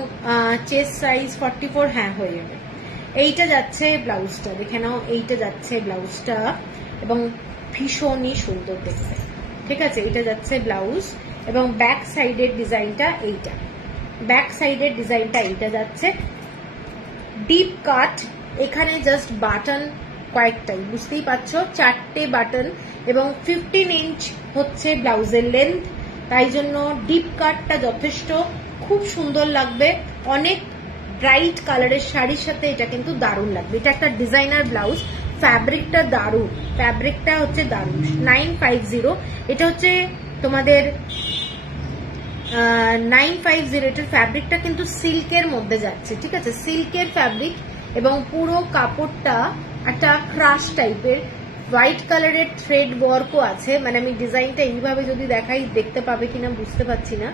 চেস্ট সাইজ 44, হ্যাঁ হয়ে যাবে। এইটা যাচ্ছে ব্লাউজটা, দেখে নাও, এইটা যাচ্ছে ব্লাউজটা, এবং ভীষণই সুন্দর দেখতে। ঠিক আছে, এটা যাচ্ছে ব্লাউজ, এবং ব্যাক সাইডের ডিজাইনটা এইটা, ব্যাক সাইডের ডিজাইনটা এইটা যাচ্ছে ডিপ কাট, এখানে জাস্ট বাটন কয়েকটাই, বুঝতেই পারছো, 4টে বাটন এবং 15 ইঞ্চ হচ্ছে ব্লাউজের লেন্থ, তাই জন্য ডিপ কাটটা যথেষ্ট খুব সুন্দর লাগবে। অনেক ব্রাইট কালারের শাড়ির সাথে এটা কিন্তু দারুণ লাগবে। এটা একটা ডিজাইনার ব্লাউজ, ফ্যাব্রিকটা দারুণ, ফ্যাব্রিকটা হচ্ছে দারুণ। 950 এটা হচ্ছে তোমাদের 950, এটার ফ্যাব্রিকটা কিন্তু সিল্কের মধ্যে যাচ্ছে, ঠিক আছে, সিল্কের ফ্যাব্রিক এবং পুরো কাপড়টা একটা ক্রাশ টাইপের, হোয়াইট কালারের থ্রেড ওয়ার্কও আছে, মানে আমি ডিজাইনটা এইভাবে যদি দেখাই দেখতে পাবে কিনা বুঝতে পারছি না,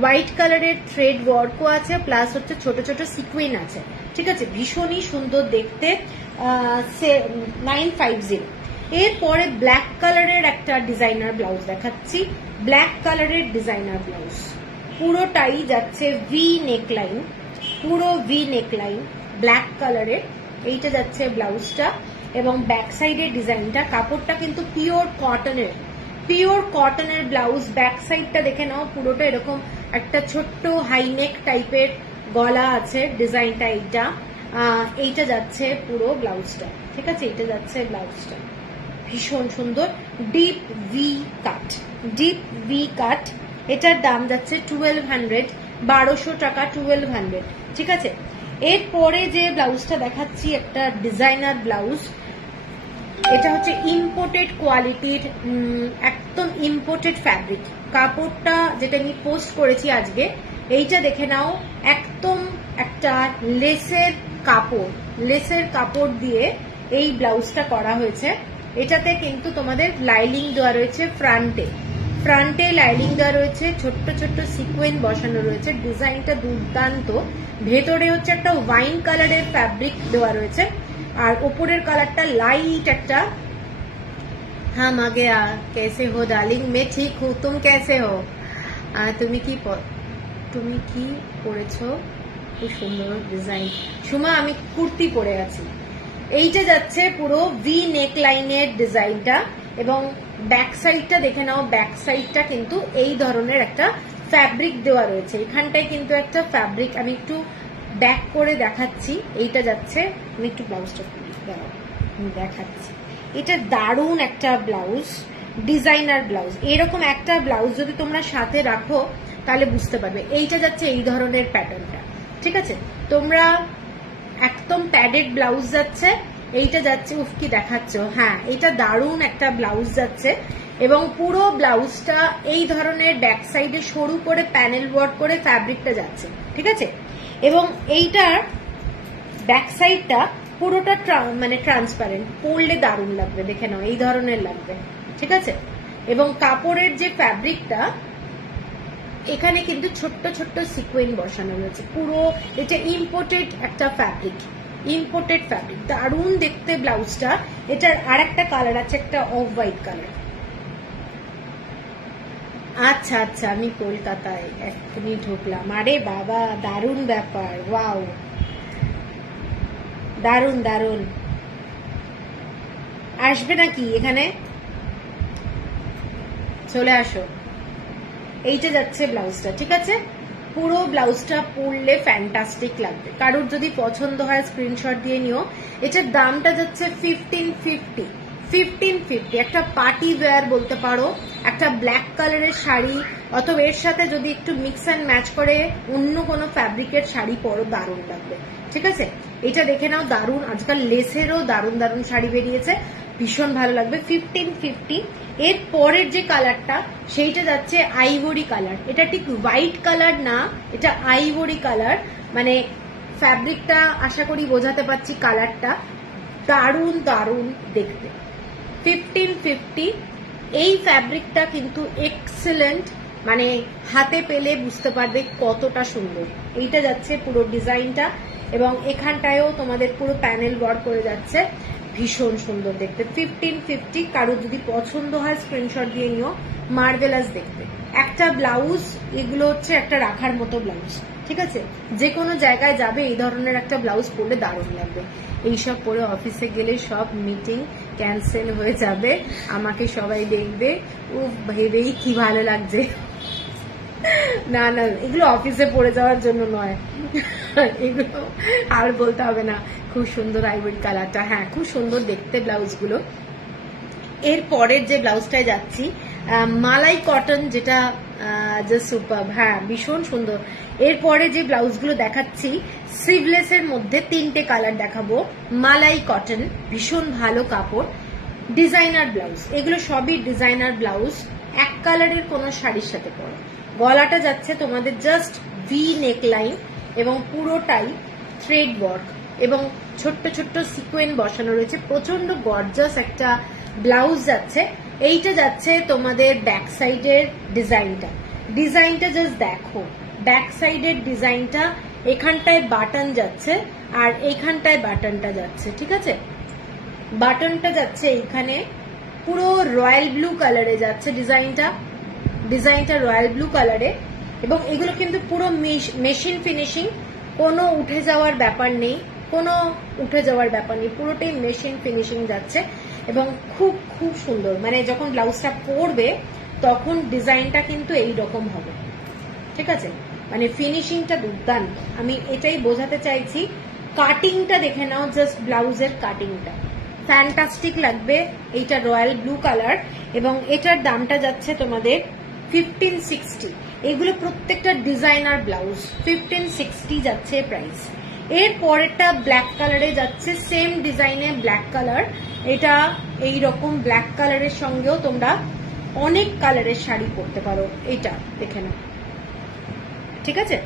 হোয়াইট কালারের থ্রেড ওয়ার্কও আছে, প্লাস হচ্ছে ছোট ছোট সিকুইন আছে, ঠিক আছে, ভীষণই সুন্দর দেখতে। 950। এরপরে ব্ল্যাক কালারের একটা ডিজাইনার ব্লাউজ দেখাচ্ছি, ব্ল্যাক কালারের ডিজাইনার ব্লাউজ, পুরোটাই যাচ্ছে ভি নেকলাইন, পুরো ভি নেকলাইন ব্ল্যাক কালারের, এইটা যাচ্ছে ব্লাউজটা এবং ব্যাক সাইডের ডিজাইনটা। কাপড়টা কিন্তু পিওর কটনের ব্লাউজ। ব্যাক সাইডটা দেখে নাও, পুরোটা এরকম একটা ছোট্ট হাইনেক টাইপের গলা আছে, ডিজাইনটা এইটা যাচ্ছে পুরো ব্লাউজটা, ঠিক আছে, এইটা যাচ্ছে ব্লাউজটা, ভীষণ সুন্দর, ডিপ ভি কাট, ডিপ ভি কাট। এটার দাম যাচ্ছে 1200, 1200 টাকা, 1200, ঠিক আছে। এরপরে যে ব্লাউজটা দেখাচ্ছি একটা ডিজাইনার ব্লাউজ, এটা হচ্ছে ইম্পোর্টেড কোয়ালিটির, একদম ইম্পোর্টেড ফ্যাব্রিক। কাপড়টা যেটা আমি পোস্ট করেছি আজকে, এইটা দেখে নাও, একদম একটা লেসের কাপড় দিয়ে এই ব্লাউজটা করা হয়েছে। এটাতে কিন্তু তোমাদের লাইলিং দেওয়া রয়েছে, ফ্রন্টে লাইলিং দেওয়া রয়েছে, ছোট্ট ছোট্ট সিকোয়েন্স বসানো রয়েছে, ডিজাইনটা দুর্দান্ত। ভেতরে হচ্ছে একটা ওয়াইন কালারের ফ্যাব্রিক দেওয়া রয়েছে, আর ওপরের কালারটা লাইট একটা। হাম আ গয়া, কেসে হো ডার্লিং? মে ঠিক হু, তুম কেসে হো? তুমি কি পরেছো? খুব সুন্দর ডিজাইন। সুমা, আমি কুর্তি পরে আছি। এইটা যাচ্ছে পুরো ভি নেক লাইনের ডিজাইনটা এবং ব্যাক সাইডটা দেখে নাও, ব্যাক সাইডটা কিন্তু এই ধরনের একটা ফ্যাব্রিক দেওয়া রয়েছে, এখানটায় কিন্তু একটা ফ্যাব্রিক, আমি একটু ব্যাক করে দেখাচ্ছি। এইটা যাচ্ছে, আমি একটু ব্লাউজটা দেখাচ্ছি, এটা দারুণ একটা ব্লাউজ, ডিজাইনার ব্লাউজ। এরকম একটা ব্লাউজ যদি তোমরা সাথে রাখো তাহলে বুঝতে পারবে। এইটা যাচ্ছে এই ধরনের প্যাটার্নটা, ঠিক আছে, তোমরা একদম প্যাডেড ব্লাউজ যাচ্ছে, এইটা যাচ্ছে, উফ কি দেখাচ্ছ, হ্যাঁ এটা দারুণ একটা ব্লাউজ যাচ্ছে এবং পুরো ব্লাউজটা এই ধরনের ব্যাক সাইডে সরু করে প্যানেল ওয়ার্ক করে ফ্যাব্রিকটা যাচ্ছে, ঠিক আছে, এবং এইটার ব্যাক সাইডটা পুরোটা মানে ট্রান্সপারেন্ট, পরলে দারুণ লাগবে, দেখে নাও এই ধরনের লাগবে, ঠিক আছে। এবং কাপড়ের যে ফ্যাব্রিকটা, এখানে কিন্তু ছোট্ট ছোট্ট সিকোয়েন্স বসানো রয়েছে, পুরো এটা ইম্পোর্টেড একটা ফ্যাব্রিক, দারুণ দেখতে ব্লাউজটা। এটার আর একটা কালার আছে, একটা অফ হোয়াইট কালার। আচ্ছা আচ্ছা, আমি কলকাতায় এক্ষুনি ঢুকলাম। আরে বাবা, দারুণ ব্যাপার, ওয়াও, দারুণ দারুণ। আসবে নাকি এখানে? চলে আসো। এইটা যাচ্ছে ব্লাউজটা, ঠিক আছে, পুরো ব্লাউজটা পরলে ফ্যান্টাস্টিক লাগবে। কারোর যদি পছন্দ হয় স্ক্রিনশট দিয়ে নিও। এটার দামটা যাচ্ছে 1550, একটা পার্টি ওয়্যার বলতে পারো, একটা ব্ল্যাক কালারের শাড়ি অথবা এর সাথে যদি একটু মিক্স অ্যান্ড ম্যাচ করে অন্য কোনো ফ্যাব্রিকের শাড়ি পরো, দারুণ লাগবে, ঠিক আছে। এটা দেখে নাও, দারুণ, আজকাল লেসেরও দারুণ দারুণ শাড়ি বেরিয়েছে, ভীষণ ভালো লাগবে। 1550। এর পরের যে কালারটা, সেইটা যাচ্ছে আইভরি কালার। এটা ঠিক হোয়াইট কালার না, এটা আইভরি কালার, মানে ফ্যাব্রিকটা আশা করি বোঝাতে পারছি, কালারটা দারুণ দারুণ দেখতে। 1550। এই ফ্যাব্রিকটা কিন্তু এক্সেলেন্ট, মানে হাতে পেলে বুঝতে পারবে কতটা সুন্দর। এইটা যাচ্ছে পুরো ডিজাইনটা এবং এখানটায়ও তোমাদের পুরো প্যানেল ওয়ার্ক করে যাচ্ছে, ভীষণ সুন্দর দেখতে। 1550। কারো যদি পছন্দ হয় স্ক্রিনশট দিয়ে নিও, মার্ভেলাস দেখতে একটা ব্লাউজ। এগুলো হচ্ছে একটা রাখার মতো ব্লাউজ, ঠিক আছে, যে কোনো জায়গায় যাবে এই ধরনের একটা ব্লাউজ পরলে দারুণ লাগবে। এইসব পরে অফিসে গেলে সব মিটিং ক্যান্সেল হয়ে যাবে, আমাকে সবাই দেখবে, ও ভেবেই কি ভালো লাগছে। না না, এগুলো অফিসে পরে যাওয়ার জন্য নয়, এগুলো আর বলতে হবে না। খুব সুন্দর আইভরি কালারটা, হ্যাঁ খুব সুন্দর দেখতে ব্লাউজগুলো। এর পরের যে ব্লাউজটায় যাচ্ছি মালাই কটন, যেটা জাস্ট সুপার, হ্যাঁ ভীষণ সুন্দর। এরপরে যে ব্লাউজগুলো দেখাচ্ছি স্লিভলেস এর মধ্যে 3টে কালার দেখাবো। মালাই কটন, ভীষণ ভালো কাপড়, ডিজাইনার ব্লাউজ, এগুলো সবই ডিজাইনার ব্লাউজ। এক কালারের কোনো শাড়ির সাথে পরে। গলাটা যাচ্ছে তোমাদের জাস্ট ভি নেক লাইন এবং পুরোটাই থ্রেড ওয়ার্ক এবং ছোট্ট ছোট্ট সিকোয়েন্স বসানো রয়েছে। প্রচন্ড গর্জাস একটা ব্লাউজ যাচ্ছে। এইটা যাচ্ছে তোমাদের ব্যাক সাইডের ডিজাইনটা জাস্ট দেখো, ব্যাক সাইডের ডিজাইনটা, এখানটায় বাটন যাচ্ছে আর এইখানটায় বাটনটা যাচ্ছে, ঠিক আছে? বাটনটা যাচ্ছে এইখানে পুরো রয়্যাল ব্লু কালারে যাচ্ছে ডিজাইনটা রয়্যাল ব্লু কালারে। এবং এগুলো কিন্তু পুরো মেশিন ফিনিশিং, কোনো উঠে যাওয়ার ব্যাপার নেই, পুরোটাই মেশিন ফিনিশিং যাচ্ছে এবং খুব খুব সুন্দর। মানে যখন ব্লাউজটা পরবে তখন ডিজাইনটা কিন্তু এইরকম হবে, ঠিক আছে? মানে ফিনিশিংটা দুর্দান্ত, আমি এটাই বোঝাতে চাইছি। কাটিংটা দেখে নাও, জাস্ট ব্লাউজের কাটিংটা ফ্যান্টাস্টিক লাগবে। এইটা রয়্যাল ব্লু কালার এবং এটার দামটা যাচ্ছে তোমাদের 1560। এগুলো প্রত্যেকটা ডিজাইনার ব্লাউজ, 1560 যাচ্ছে প্রাইস। এর পরেরটা ব্ল্যাক কালারে যাচ্ছে, সেম ডিজাইনে ব্ল্যাক কালার। এটা এইরকম ব্ল্যাক কালারের সঙ্গেও তোমরা অনেক কালারের শাড়ি পরতে পারো। এটা দেখে নাও, ঠিক আছে?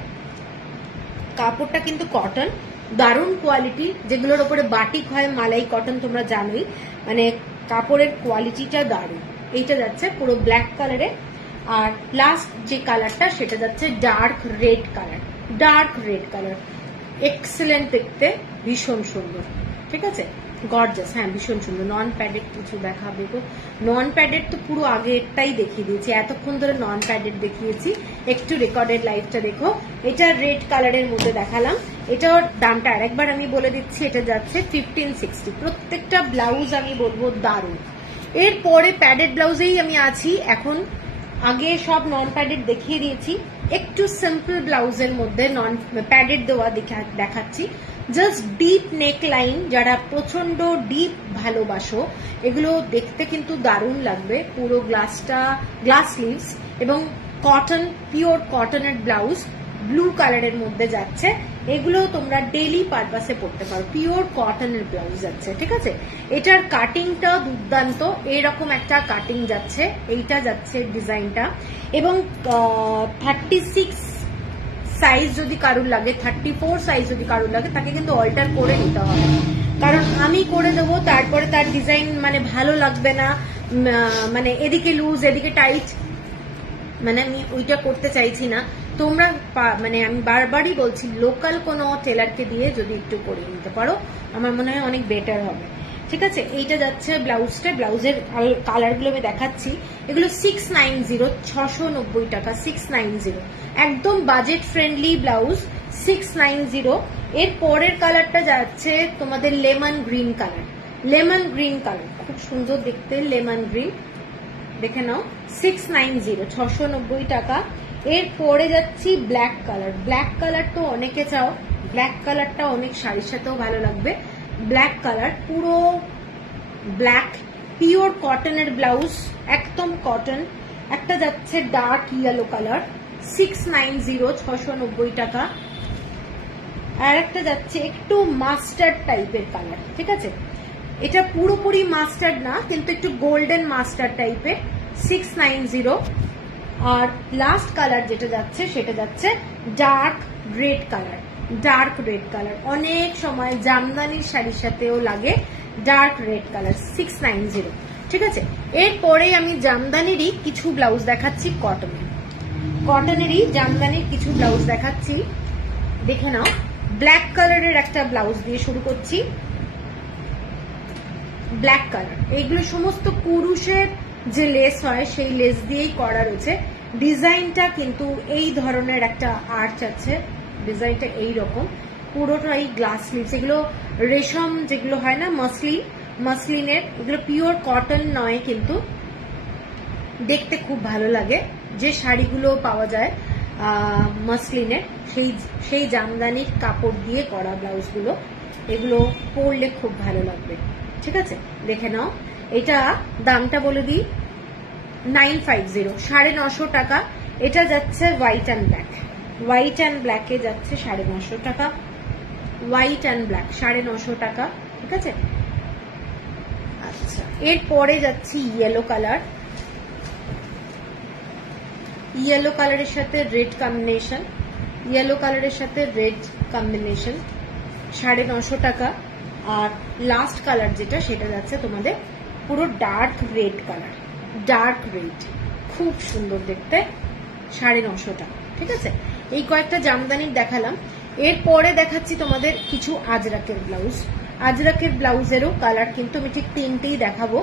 কাপড়টা কিন্তু কটন, দারুণ কোয়ালিটি, যেগুলোর উপরে বাটিক হয় মালাই কটন তোমরা জানোই, মানে কাপড়ের কোয়ালিটিটা দারুণ। এইটা যাচ্ছে পুরো ব্ল্যাক কালারে। আর লাস্ট যে কালারটা সেটা যাচ্ছে ডার্ক রেড কালার, এক্সেলেন্ট দেখতে, ভীষণ সুন্দর, ঠিক আছে? গর্জাস, হ্যাঁ ভীষণ সুন্দর। নন প্যাডেড কিছু দেখাবে তো? নন প্যাডেড তো পুরো আগেরটাই দেখিয়ে দিয়েছি, এতক্ষণ ধরে নন প্যাডেড দেখিয়েছি। একটু রেকর্ডেড লাইভটা দেখো। এটা রেড কালারের মধ্যে দেখালাম। এটার দামটা আরেকবার আমি বলে দিচ্ছি, এটা যাচ্ছে 1560। প্রত্যেকটা ব্লাউজ আমি বলবো দারুণ। এরপরে প্যাডেড ব্লাউজেই আমি আছি এখন। আগে সব নন প্যাডেড দেখিয়ে দিয়েছি, একটু সিম্পল ব্লাউজের মধ্যে নন প্যাডেড দেওয়া দেখাচ্ছি। জাস্ট ডিপ নেক লাইন, যারা প্রচন্ড ডিপ ভালোবাসো, এগুলো দেখতে কিন্তু দারুণ লাগবে। পুরো গ্লাস স্লিভস এবং কটন, পিওর কটনের ব্লাউজ, ব্লু কালারের মধ্যে যাচ্ছে। এগুলো তোমরা ডেইলি পারপাসে পড়তে পারো, পিওর কটনের ব্লাউজ যাচ্ছে, ঠিক আছে? এটার কাটিংটা দুর্দান্ত, এরকম একটা কাটিং যাচ্ছে, এইটা যাচ্ছে ডিজাইনটা। এবং 36 সাইজ যদি কারুর লাগে, 34 সাইজ যদি কারুর লাগে, তাকে কিন্তু অল্টার করে নিতে হবে, কারণ আমি করে দেবো, তারপরে তার ডিজাইন মানে ভালো লাগবে না, মানে এদিকে লুজ এদিকে টাইট, মানে আমি ওইটা করতে চাইছি না। তোমরা মানে আমি বারবারই বলছি, লোকাল কোনো টেলারকে দিয়ে যদি একটু করে নিতে পারো, আমার মনে হয় অনেক বেটার হবে, ঠিক আছে? এইটা যাচ্ছে ব্লাউজটা, ব্লাউজের কালারগুলো আমি দেখাচ্ছি। এগুলো 690, 690 টাকা, 690, একদম বাজেট ফ্রেন্ডলি ব্লাউজ, 690। এর পরের কালারটা যাচ্ছে তোমাদের লেমন গ্রিন কালার, খুব সুন্দর দেখতে লেমন গ্রিন, দেখে নাও, 690, 690 টাকা। এর পরে যাচ্ছি ব্ল্যাক কালার তো অনেকে চাও, ব্ল্যাক কালারটা অনেক শাড়ির সাথেও ভালো লাগবে। ব্ল্যাক কালার, পুরো ব্ল্যাক, পিওর কটনের ব্লাউজ, একদম কটন। একটা যাচ্ছে ডার্ক ইয়েলো কালার, 690, 690 টাকা। আর একটা যাচ্ছে একটু মাস্টার্ড টাইপের কালার, ঠিক আছে? এটা পুরোপুরি মাস্টার্ড না, কিন্তু একটু গোল্ডেন মাস্টার্ড টাইপের, 690। আর লাস্ট কালার যেটা যাচ্ছে সেটা যাচ্ছে ডার্ক রেড কালার, অনেক সময় জামদানির শাড়ির সাথেও লাগে ডার্ক রেড কালার, 690, ঠিক আছে? এরপরে আমি জামদানিরই কিছু ব্লাউজ দেখাচ্ছি, কটনেরই জামদানির কিছু ব্লাউজ দেখাচ্ছি, দেখে নাও। ব্ল্যাক কালারের একটা ব্লাউজ দিয়ে শুরু করছি, ব্ল্যাক কালার। এইগুলো সমস্ত কুরুশের যে লেস হয় সেই লেস দিয়েই করা রয়েছে। ডিজাইনটা কিন্তু এই ধরনের একটা আর্চ আছে, ডিজাইনটা এইরকম, পুরোটাই গ্লাস স্লিভস। এগুলো রেশম যেগুলো হয় না, মাসলিনের, এগুলো পিওর কটন নয়, কিন্তু দেখতে খুব ভালো লাগে। যে শাড়িগুলো পাওয়া যায় মাসলিনের, সেই জামদানির কাপড় দিয়ে করা ব্লাউজগুলো, এগুলো পরলে খুব ভালো লাগবে। ঠিক আছে, দেখে নাও। এটা দামটা বলে দিই, 950, 950 টাকা। এটা যাচ্ছে white and black, white and ব্ল্যাকে যাচ্ছে 950 টাকা, হোয়াইট অ্যান্ড ব্ল্যাক 950 টাকা। ঠিক আছে, আচ্ছা এরপরে যাচ্ছি ইয়েলো কালার, ইয়েলো কালারের সাথে রেড কম্বিনেশন, ইয়েলো কালারের সাথে রেড কম্বিনেশন 950 টাকা। আর লাস্ট কালার যেটা, সেটা যাচ্ছে তোমাদের পুরো dark red colour, dark red, খুব সুন্দর দেখতে, 950 টাকা। ঠিক আছে, এই কয়েকটা জামদানির দেখালাম। এরপরে দেখাচ্ছি তোমাদের কিছু আজরাকের ব্লাউজ। আজরাকের ব্লাউজেরও কালার কিন্তু আমি ঠিক তিনটেই দেখাবো।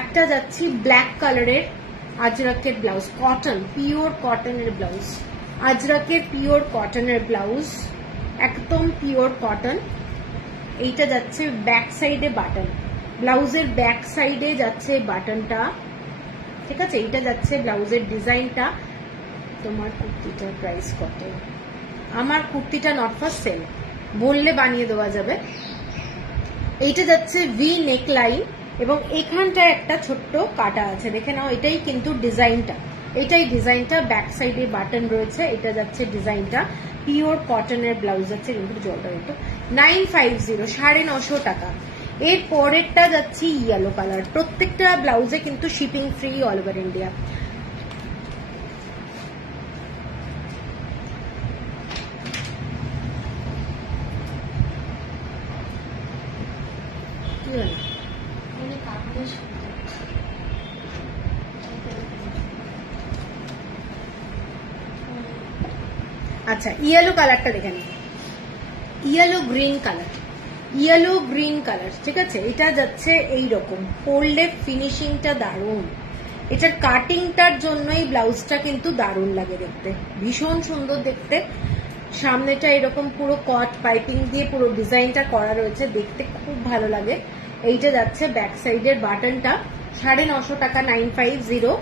একটা যাচ্ছি ব্ল্যাক কালারের আজরাকের ব্লাউজ, কটন, পিওর কটনের ব্লাউজ, আজরাকের পিওর কটনের ব্লাউজ, একদম পিওর কটন। এইটা যাচ্ছে ব্যাক সাইডে বাটন, ব্লাউজের ব্যাক সাইডে যাচ্ছে বাটনটা। ঠিক আছে, এইটা যাচ্ছে ব্লাউজের ডিজাইনটা। তোমার কুর্তিটার প্রাইস কত? আমার কুর্তিটা নট ফর সেল, বললে বানিয়ে দেওয়া যাবে। এইটা যাচ্ছে ভি নেক লাইন এবং এখানটায় একটা ছোট্ট কাটা আছে, দেখে নাও। এটাই কিন্তু ডিজাইনটা, এটাই ডিজাইনটা, ব্যাক সাইডে বাটন রয়েছে। এটা যাচ্ছে ডিজাইনটা, পিওর কটনের ব্লাউজ যাচ্ছে, কিন্তু জলটা একটু 950, 950 টাকা। এর পরেরটা যাচ্ছে ইয়েলো কালার, প্রত্যেকটা ব্লাউজে কিন্তু shipping free all over India. আচ্ছা ইয়েলো কালারটা দেখে নিই, yellow green colour, yellow green colour. ঠিক আছে, এটা যাচ্ছে এইরকম, পরলে ফিনিশিংটা দারুণ, এটার কাটিংটার জন্যই ব্লাউজটা কিন্তু দারুণ লাগে দেখতে, ভীষণ সুন্দর দেখতে। সামনেটা এরকম পুরো কট পাইপিং দিয়ে পুরো ডিজাইনটা করা রয়েছে, দেখতে খুব ভালো লাগে। এইটা যাচ্ছে ব্যাক সাইডের বাটনটা, 950 টাকা, 950।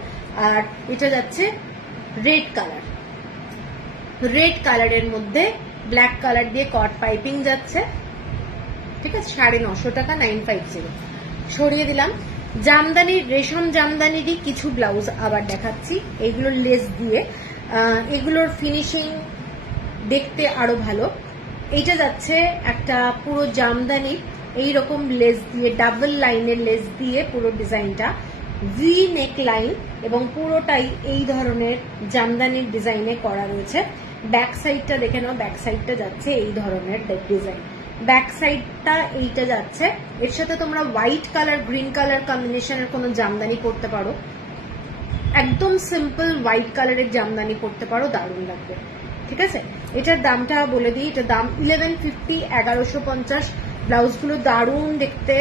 আর এটা যাচ্ছে রেড কালার, রেড কালারের মধ্যে ব্ল্যাক কালার দিয়ে কট পাইপিং যাচ্ছে। ঠিক আছে, 950 টাকা, 950। সরিয়ে দিলাম। জামদানির, রেশম জামদানিরই কিছু ব্লাউজ আবার দেখাচ্ছি, এগুলোর লেস দিয়ে, এগুলোর ফিনিশিং দেখতে আরো ভালো। এইটা যাচ্ছে একটা পুরো জামদানি, এইরকম লেস দিয়ে, ডাবল লাইনের লেস দিয়ে পুরো ডিজাইনটা, ভি নেক লাইন এবং পুরোটাই এই ধরনের জামদানির ডিজাইনে করা রয়েছে। ব্যাক সাইডটা দেখে নাও, ব্যাক সাইডটা যাচ্ছে এই ধরনের ডিজাইন, ব্যাক সাইডটা এইটা যাচ্ছে। এর সাথে তোমরা হোয়াইট কালার, গ্রিন কালার কম্বিনেশনের কোনো জামদানি করতে পারো, একদম সিম্পল হোয়াইট কালারের জামদানি করতে পারো, দারুণ লাগবে। ঠিক আছে, এটার দামটা বলে দিই, এটার দাম 1150, 1150। ব্লাউজগুলো দারুণ দেখতে,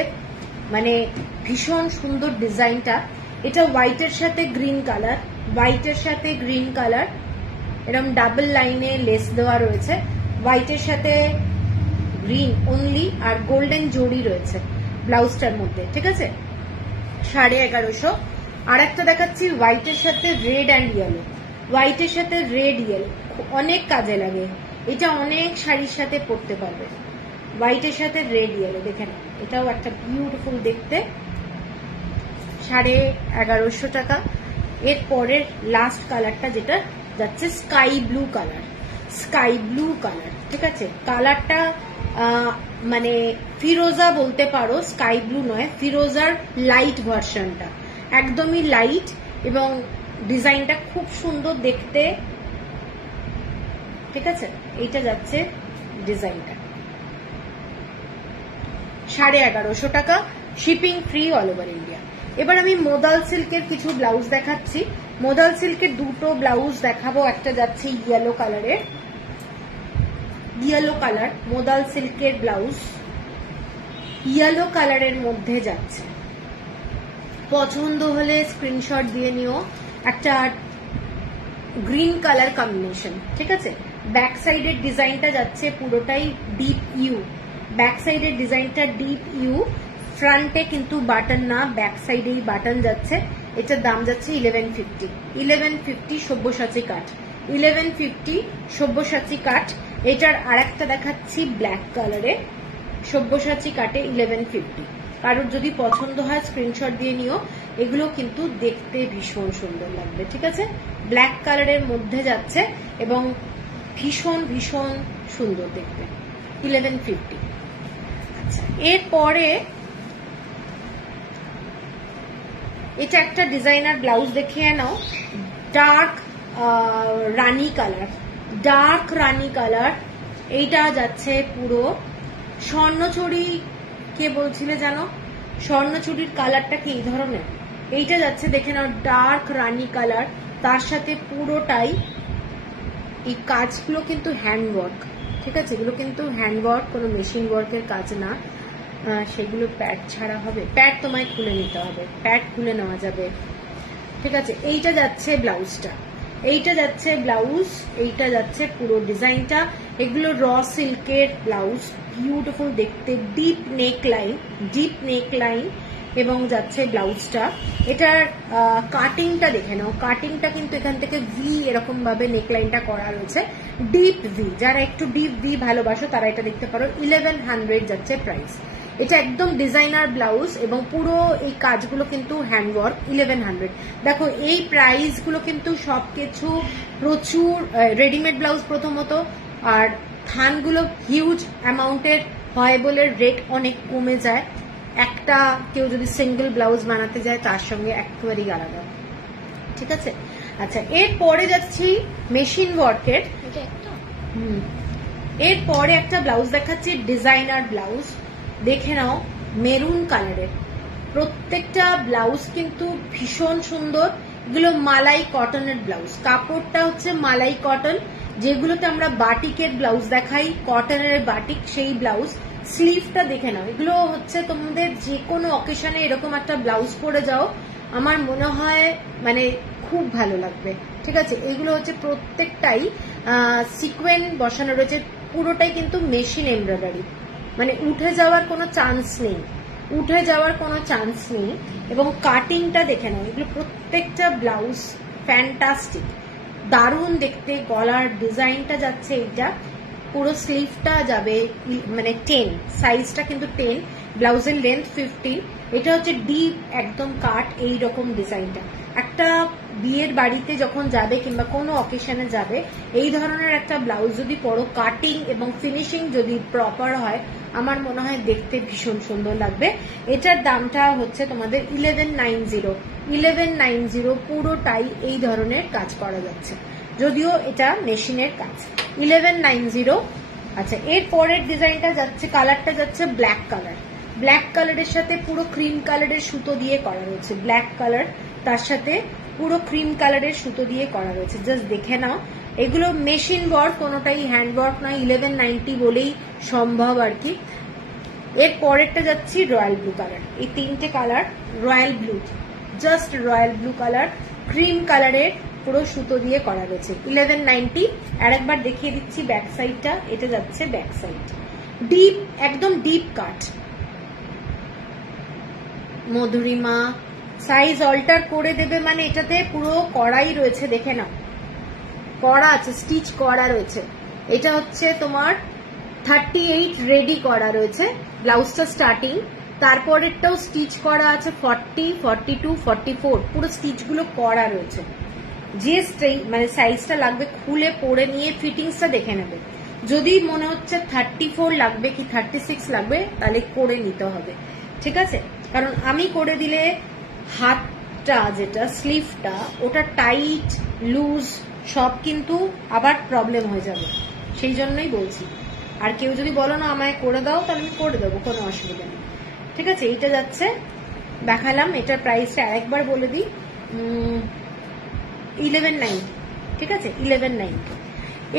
মানে ভীষণ সুন্দর ডিজাইনটা। এটা হোয়াইটের সাথে গ্রিন কালার, হোয়াইটের সাথে গ্রিন কালার, এরকম ডাবল লাইনে লেস দেওয়া রয়েছে, হোয়াইটের সাথে গ্রিন অনলি, আর গোল্ডেন জড়ি রয়েছে ব্লাউজটার মধ্যে। ঠিক আছে, 1150। আর একটা দেখাচ্ছি হোয়াইটের সাথে রেড অ্যান্ড ইয়েলো, হোয়াইটের সাথে রেড ইয়েলো, অনেক কাজে লাগে, এটা অনেক শাড়ির সাথে পরতে পারবে। হোয়াইটের সাথে রেড ইয়েলো, দেখে নাও, এটাও একটা বিউটিফুল দেখতে, 1150 টাকা। এর পরের লাস্ট কালারটা যেটা যাচ্ছে sky blue colour, sky blue colour. ঠিক আছে, কালারটা মানে ফিরোজা বলতে পারো, স্কাই ব্লু নয়, ফিরোজার লাইট ভার্সনটা, একদমই লাইট এবং ডিজাইনটা খুব সুন্দর দেখতে। ঠিক আছে, এইটা যাচ্ছে ডিজাইনটা, 1150 টাকা, shipping free all over India. এবার আমি মোদাল সিল্কের কিছু ব্লাউজ দেখাচ্ছি, মোদাল সিল্কের দুটো ব্লাউজ দেখাবো। একটা যাচ্ছে ইয়েলো কালারের, ইয়েলো কালার মোদাল সিল্কের ব্লাউজ, ইয়েলো কালারের মধ্যে যাচ্ছে, পছন্দ হলে স্ক্রিনশট দিয়ে নিও। একটা গ্রিন কালার কম্বিনেশন। ঠিক আছে, ব্যাক সাইডের ডিজাইনটা যাচ্ছে পুরোটাই ডিপ ইউ, ব্যাক সাইডের ডিজাইনটা ডিপ ইউ, ফ্রন্টে কিন্তু বাটন না, ব্যাক সাইডেই বাটন যাচ্ছে। এটার দাম যাচ্ছে 1150। 1150 সব্যসাচী কাঠ, 1150 সব্যসাচী কাঠ। এটার আরেকটা দেখাচ্ছি ব্ল্যাক কালারে, সব্যসাচী কাটে 1150। কারোর যদি পছন্দ হয় স্ক্রিনশট দিয়ে নিও, এগুলো কিন্তু দেখতে ভীষণ সুন্দর লাগবে। ঠিক আছে, ব্ল্যাক কালারের মধ্যে যাচ্ছে এবং ভীষণ ভীষণ সুন্দর দেখতে, 1150। আচ্ছা, এরপরে এটা একটা ডিজাইনার ব্লাউজ দেখিয়ে নাও, ডার্ক রানী কালার, ডার্ক রানী কালার। এইটা যাচ্ছে পুরো স্বর্ণচুরি, কে বলছিলে জানো, স্বর্ণচুরির কালারটা কি এই ধরনের, এইটা যাচ্ছে দেখে নাও ডার্ক রানী কালার। তার সাথে পুরোটাই এই কাজগুলো কিন্তু হ্যান্ডওয়ার্ক। ঠিক আছে, এগুলো কিন্তু হ্যান্ডওয়ার্ক, কোনো মেশিন ওয়ার্কের কাজ না। সেগুলো প্যাড ছাড়া হবে, প্যাড তোমায় খুলে নিতে হবে, প্যাড খুলে নেওয়া যাবে। ঠিক আছে, এইটা যাচ্ছে ব্লাউজটা, এইটা যাচ্ছে ব্লাউজ, এইটা যাচ্ছে পুরো ডিজাইনটা। এগুলো র সিল্কের ব্লাউজ, বিউটিফুল দেখতে, deep neck line, deep neck line এবং যাচ্ছে ব্লাউজটা। এটার কাটিংটা দেখে নাও, কাটিংটা কিন্তু এখান থেকে ভি এরকম ভাবে নেক লাইনটা করা রয়েছে, ডিপ ভি। যারা একটু ডিপ ভি ভালোবাসো তারা এটা দেখতে পারো। 1100 যাচ্ছে প্রাইস। এটা একদম ডিজাইনার ব্লাউজ এবং পুরো এই কাজগুলো কিন্তু হ্যান্ডওয়ার্ক, 1100। দেখো এই প্রাইস গুলো কিন্তু সবকিছু প্রচুর রেডিমেড ব্লাউজ প্রথমত, আর থানগুলো হিউজ অ্যামাউন্টের হয় বলে রেট অনেক কমে যায়। একটা কেউ যদি সিঙ্গেল ব্লাউজ বানাতে যায় তার সঙ্গে একেবারেই আলাদা। ঠিক আছে, আচ্ছা এরপরে যাচ্ছি মেশিন ওয়ার্কের। এরপরে একটা ব্লাউজ দেখাচ্ছি ডিজাইনার ব্লাউজ, দেখে নাও মেরুন কালারের। প্রত্যেকটা ব্লাউজ কিন্তু ভীষণ সুন্দর। এগুলো মালাই কটনের ব্লাউজ, কাপড়টা হচ্ছে মালাই কটন, যেগুলোতে আমরা বাটিকের ব্লাউজ দেখাই, কটনের বাটিক সেই ব্লাউজ। স্লিভটা দেখে নাও, এগুলো হচ্ছে তোমাদের যে কোনো অকেশনে এরকম একটা ব্লাউজ পরে যাও, আমার মনে হয় মানে খুব ভালো লাগবে। ঠিক আছে, এগুলো হচ্ছে প্রত্যেকটাই সিকোয়েন বসানো রয়েছে, পুরোটাই কিন্তু মেশিন এমব্রয়ডারি, মানে উঠে যাওয়ার কোনো চান্স নেই, উঠে যাওয়ার কোনো চান্স নেই। এবং কাটিংটা দেখে নাও, এগুলো প্রত্যেকটা ব্লাউজ ফ্যান্টাস্টিক, দারুণ দেখতে। গলার ডিজাইনটা যাচ্ছে এইটা, পুরো স্লিভটা যাবে মানে 10, সাইজটা কিন্তু 10, ব্লাউজের লেন্থ 15। এটা হচ্ছে ডিপ একদম কাট, এইরকম ডিজাইনটা। একটা বিয়ের বাড়িতে যখন যাবে কিংবা কোনো অকেশনে যাবে, এই ধরনের একটা ব্লাউজ যদি পরো, কাটিং এবং ফিনিশিং যদি প্রপার হয়, আমার মনে হয় দেখতে ভীষণ সুন্দর লাগবে। এটার দামটা হচ্ছে তোমাদের 1190। 1190 পুরোটাই এই ধরনের কাজ করা যাচ্ছে, যদিও এটা মেশিনের কাজ। 1190। আচ্ছা, এর পরের ডিজাইনটা যাচ্ছে, কালারটা যাচ্ছে ব্ল্যাক কালার, ব্ল্যাক কালারের সাথে পুরো ক্রিম কালারের সুতো দিয়ে করা রয়েছে, ব্ল্যাক কালার তার সাথে পুরো ক্রিম কালারের সুতো দিয়ে করা রয়েছে। জাস্ট দেখে নাও, এগুলো মেশিন ওয়ার্ক, কোনোটাই হ্যান্ড ওয়ার্ক নয়, 1190 বলেই সম্ভব আর কি। এর পরেরটা যাচ্ছি রয়্যাল ব্লু কালার, এই তিনটে colour royal blue, just royal blue colour, cream কালারের পুরো সুতো দিয়ে করা রয়েছে, 1190। আর একবার দেখিয়ে দিচ্ছি ব্যাক সাইডটা, এটা যাচ্ছে ব্যাক সাইড, ডিপ একদম ডিপ কাট। মধুরিমা সাইজ অল্টার করে দেবে, মানে এটাতে পুরো কড়াই রয়েছে, দেখে নাও করা আছে, স্টিচ করা রয়েছে। এটা হচ্ছে তোমার 38 রেডি করা রয়েছে ব্লাউজটা স্টার্টিং, তারপরেরটাও স্টিচ করা আছে 40, 42, 44, পুরো স্টিচগুলো করা রয়েছে। যে মানে সাইজটা লাগবে খুলে পরে নিয়ে ফিটিংসটা দেখে নেবে। যদি মনে হচ্ছে 34 লাগবে কি 36 লাগবে, তাহলে করে নিতে হবে। ঠিক আছে, কারণ আমি করে দিলে হাতটা যেটা স্লিভটা ওটা টাইট লুজ সব কিন্তু আবার প্রবলেম হয়ে যাবে, সেই জন্যই বলছি। আর কেউ যদি বলো না আমায় করে দাও, তাহলে আমি করে দেবো, কোনো অসুবিধা নেই। ঠিক আছে, এইটা যাচ্ছে, দেখালাম। এটার প্রাইসটা আরেকবার বলে দিই, 1190। ঠিক আছে, 1190।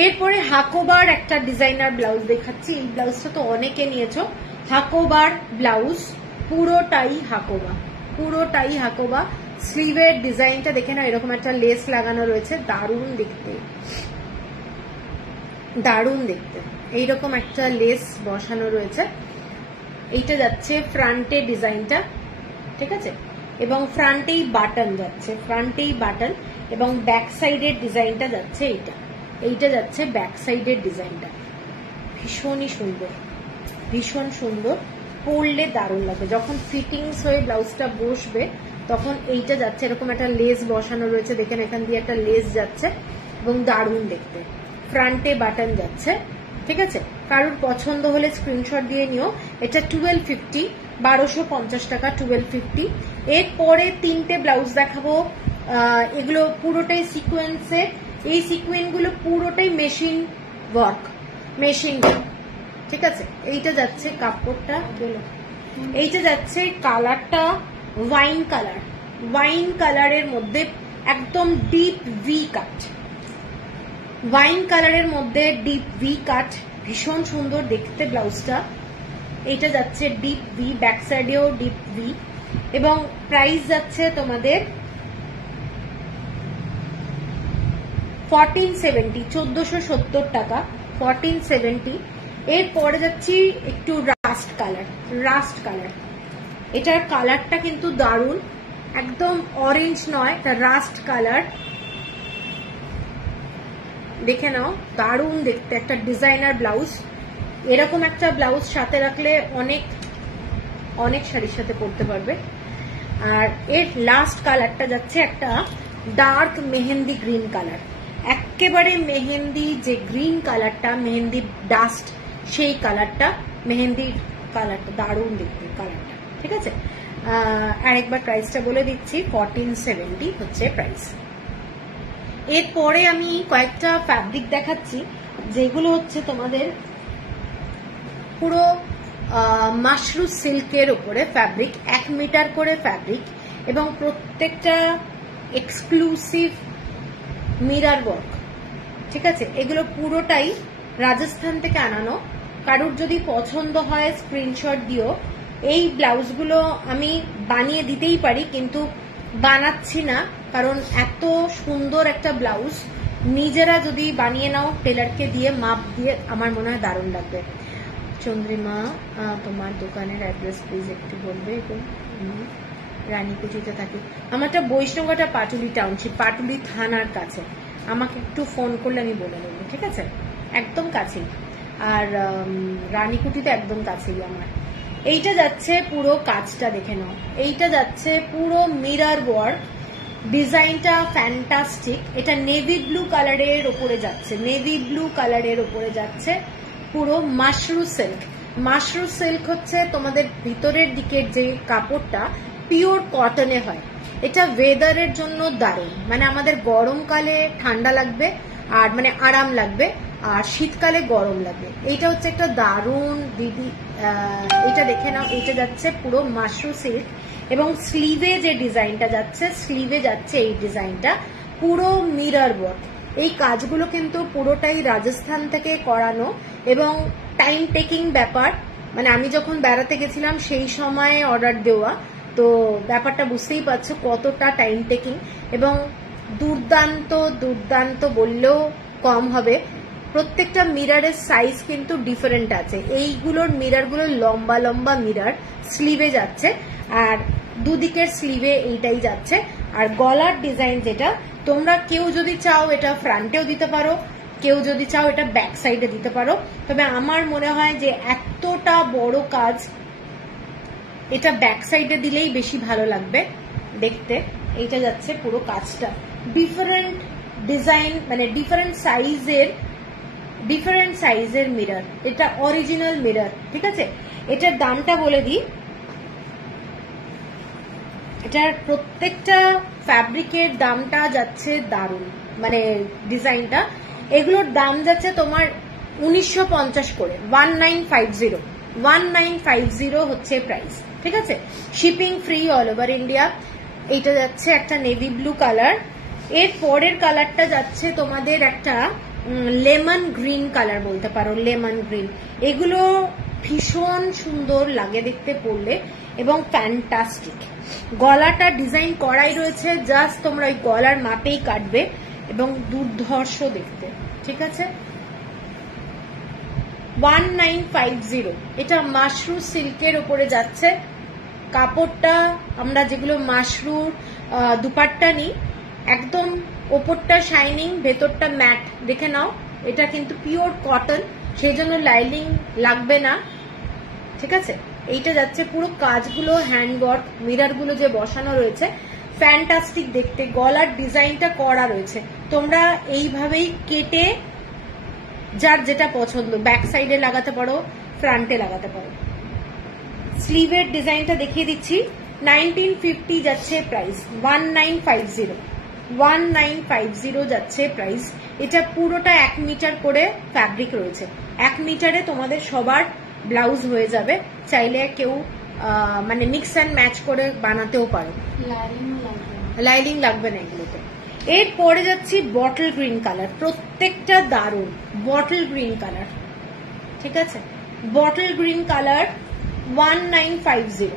এরপরে হাকোবার একটা ডিজাইনার ব্লাউজ দেখাচ্ছি। এই ব্লাউজটা তো অনেকে নিয়েছো, হাকোবার ব্লাউজ, পুরোটাই হাকোবা, পুরোটাই হাকোবা। স্লিভের ডিজাইনটা দেখে না, এরকম একটা লেস লাগানো রয়েছে, দারুণ দেখতে, দারুণ দেখতে। এইরকম একটা লেস বসানো রয়েছে। এইটা যাচ্ছে ফ্রন্টের ডিজাইনটা। ঠিক আছে, এবং ফ্রন্টেই বাটন যাচ্ছে, ফ্রন্টেই বাটন এবং ব্যাক সাইডের ডিজাইনটা যাচ্ছে এইটা যাচ্ছে ব্যাক সাইডের ডিজাইনটা। ভীষণই সুন্দর, ভীষণ সুন্দর, পরলে দারুণ লাগবে। যখন ফিটিংস হয়ে ব্লাউজটা বসবে তখন এইটা যাচ্ছে, এরকম একটা লেস বসানো রয়েছে, দেখেন এখান দিয়ে একটা লেস যাচ্ছে এবং দারুণ দেখতে। ফ্রন্টে বাটন যাচ্ছে, ঠিক আছে। কারোর পছন্দ হলে স্ক্রিনশট দিয়ে নিও। এটা 1250, 1250 টাকা, 1250। এরপরে তিনটে ব্লাউজ দেখাবো, এগুলো পুরোটাই সিকোয়েন্সে। এই সিকোয়েন্সগুলো পুরোটাই মেশিন ওয়ার্ক, মেশিন ওয়ার্ক, ঠিক আছে। এইটা যাচ্ছে কাপড়টা, এইটা যাচ্ছে কালারটা ওয়াইন কালার, ওয়াইন কালারের মধ্যে একদম ডিপ ভি কাট, ওয়াইন কালারের মধ্যে ডিপ ভি কাট, ভীষণ সুন্দর দেখতে ব্লাউজটা। এটা যাচ্ছে ডিপ ভি, ব্যাক সাইডেও ডিপ ভি এবং প্রাইস যাচ্ছে তোমাদের 1470, 1470 টাকা, 1470। এরপরে যাচ্ছি একটু রাস্ট কালার, রাস্ট কালার। এটার কালারটা কিন্তু দারুণ, একদম অরেঞ্জ নয়, এটা রাস্ট কালার। দেখে নাও, দারুণ দেখতে একটা ডিজাইনার ব্লাউজ। এরকম একটা ব্লাউজ সাথে রাখলে অনেক অনেক শাড়ির সাথে পরতে পারবে। আর এর লাস্ট কালারটা যাচ্ছে একটা ডার্ক মেহেন্দি গ্রিন কালার, একেবারে মেহেন্দি যে গ্রিন কালারটা, মেহেন্দি ডাস্ট, সেই কালারটা, মেহেন্দি কালারটা দারুণ দেখতে কালারটা, ঠিক আছে। আরেকবার প্রাইসটা বলে দিচ্ছি, 1470 হচ্ছে প্রাইস। এরপরে আমি কয়েকটা ফ্যাব্রিক দেখাচ্ছি যেগুলো হচ্ছে তোমাদের পুরো মাশরুম সিল্কের উপরে ফ্যাব্রিক, 1 মিটার করে ফ্যাব্রিক এবং প্রত্যেকটা এক্সক্লুসিভ মিরার ওয়ার্ক, ঠিক আছে। এগুলো পুরোটাই রাজস্থান থেকে আনানো। কারোর যদি পছন্দ হয় স্ক্রিনশট দিও। এই ব্লাউজগুলো আমি বানিয়ে দিতেই পারি কিন্তু বানাচ্ছি না, কারণ এত সুন্দর একটা ব্লাউজ নিজেরা যদি বানিয়ে নাও টেলারকে দিয়ে মাপ দিয়ে, আমার মনে হয় দারুণ লাগবে। চন্দ্রিমা, তোমার দোকানের অ্যাড্রেস প্লিজ একটু বলবে। রানীকুঠিতে থাকি, আমারটা বৈষ্ণবঘাটা পাটুলি টাউনশিপ, পাটুলি থানার কাছে। আমাকে একটু ফোন করলে আমি বলে দেবো, ঠিক আছে, একদম কাছেই। আর রানীকুঠিতে একদম কাছেই আমার। এইটা যাচ্ছে পুরো কাজটা দেখে নাও, এইটা যাচ্ছে পুরো মিরার ওয়ার্ক, ডিজাইনটা ফ্যান্টাস্টিক। এটা নেভি ব্লু কালারের ওপরে যাচ্ছে, নেভি ব্লু কালারের ওপরে যাচ্ছে পুরো মাশরুম সিল্ক। মাশরুম সিল্ক হচ্ছে তোমাদের ভিতরের দিকের যে কাপড়টা পিওর কটনে হয়। এটা ওয়েদারের জন্য দারুণ, মানে আমাদের গরমকালে ঠান্ডা লাগবে আর মানে আরাম লাগবে, আর শীতকালে গরম লাগবে। এইটা হচ্ছে একটা দারুণ দিদি, এটা দেখে নাও। এটা যাচ্ছে পুরো মাশরুম সিল্ক এবং স্লিভে যে ডিজাইনটা যাচ্ছে, স্লিভে যাচ্ছে এই ডিজাইনটা পুরো মিরর ওয়ার্ক। এই কাজগুলো কিন্তু পুরোটাই রাজস্থান থেকে করানো এবং টাইম টেকিং ব্যাপার। মানে আমি যখন বেড়াতে গেছিলাম সেই সময় অর্ডার দেওয়া, তো ব্যাপারটা বুঝতেই পারছো কতটা টাইম টেকিং এবং দুর্দান্ত, দুর্দান্ত বললেও কম হবে। প্রত্যেকটা মিরারের সাইজ কিন্তু ডিফারেন্ট আছে। এইগুলোর মিরারগুলো লম্বা লম্বা মিরার, স্লিভে যাচ্ছে আর দুদিকের স্লিভে এইটাই যাচ্ছে। আর গলার ডিজাইন যেটা, তোমরা কেউ যদি চাও এটা ফ্রন্টেও দিতে পারো, কেউ যদি চাও এটা ব্যাক সাইডে দিতে পারো। তবে আমার মনে হয় যে এতটা বড় কাজ এটা ব্যাক সাইডে দিলেই বেশি ভালো লাগবে দেখতে। এইটা যাচ্ছে পুরো কাজটা ডিফারেন্ট ডিজাইন, মানে ডিফারেন্ট সাইজের মিরর। এটা অরিজিনাল মিরর, ঠিক আছে। এটার দামটা বলে দিই, এটার প্রত্যেকটা ফ্যাব্রিকের দামটা যাচ্ছে দারুণ, মানে ডিজাইনটা, এগুলোর দাম যাচ্ছে তোমার 1950 করে, 1950, 1950 হচ্ছে প্রাইস, ঠিক আছে। Shipping free all over India. এইটা যাচ্ছে একটা নেভি ব্লু কালার। এর পরের কালারটা যাচ্ছে তোমাদের একটা লেমন গ্রিন কালার বলতে পারো, লেমন গ্রিন। এগুলো ভীষণ সুন্দর লাগে দেখতে পড়লে এবং ফ্যান্টাস্টিক। গলাটা ডিজাইন করাই রয়েছে, জাস্ট তোমরা ওই গলার মাপেই কাটবে এবং দুর্ধর্ষ দেখতে, ঠিক আছে। 1950, এটা মাশরুম সিল্কের উপরে যাচ্ছে কাপড়টা আমরা যেগুলো মাশরুর দুপাট্টা নিই, একদম ওপরটা শাইনিং, ভেতরটা ম্যাট। দেখে নাও, এটা কিন্তু পিওর কটন, সেই জন্য লাইনিং লাগবে না। ঠিক আছে, এইটা যাচ্ছে পুরো কাজগুলো হ্যান্ড ওয়ার্ক, মিরর গুলো যে বসানো রয়েছে ফ্যান্টাস্টিক দেখতে, গলার ডিজাইনটা করা রয়েছে। তোমরা এইভাবেই কেটে যার যেটা পছন্দ ব্যাক সাইডে লাগাতে পারো, ফ্রন্টে লাগাতে পারো। স্লিভের ডিজাইনটা দেখিয়ে দিচ্ছি। 1950 যাচ্ছে প্রাইস, 1950 1950 যাচ্ছে প্রাইস। এটা পুরোটা 1 মিটার করে ফ্যাব্রিক রয়েছে। 1 মিটারে তোমাদের সবার ব্লাউজ হয়ে যাবে। চাইলে কেউ মানে মিক্স অ্যান্ড ম্যাচ করে বানাতেও পারো। লাইনিং লাগবে না এগুলোতে। এরপরে যাচ্ছি বটল গ্রিন কালার, প্রত্যেকটা দারুণ বটল গ্রিন কালার। ঠিক আছে, বটল গ্রিন কালার 1950।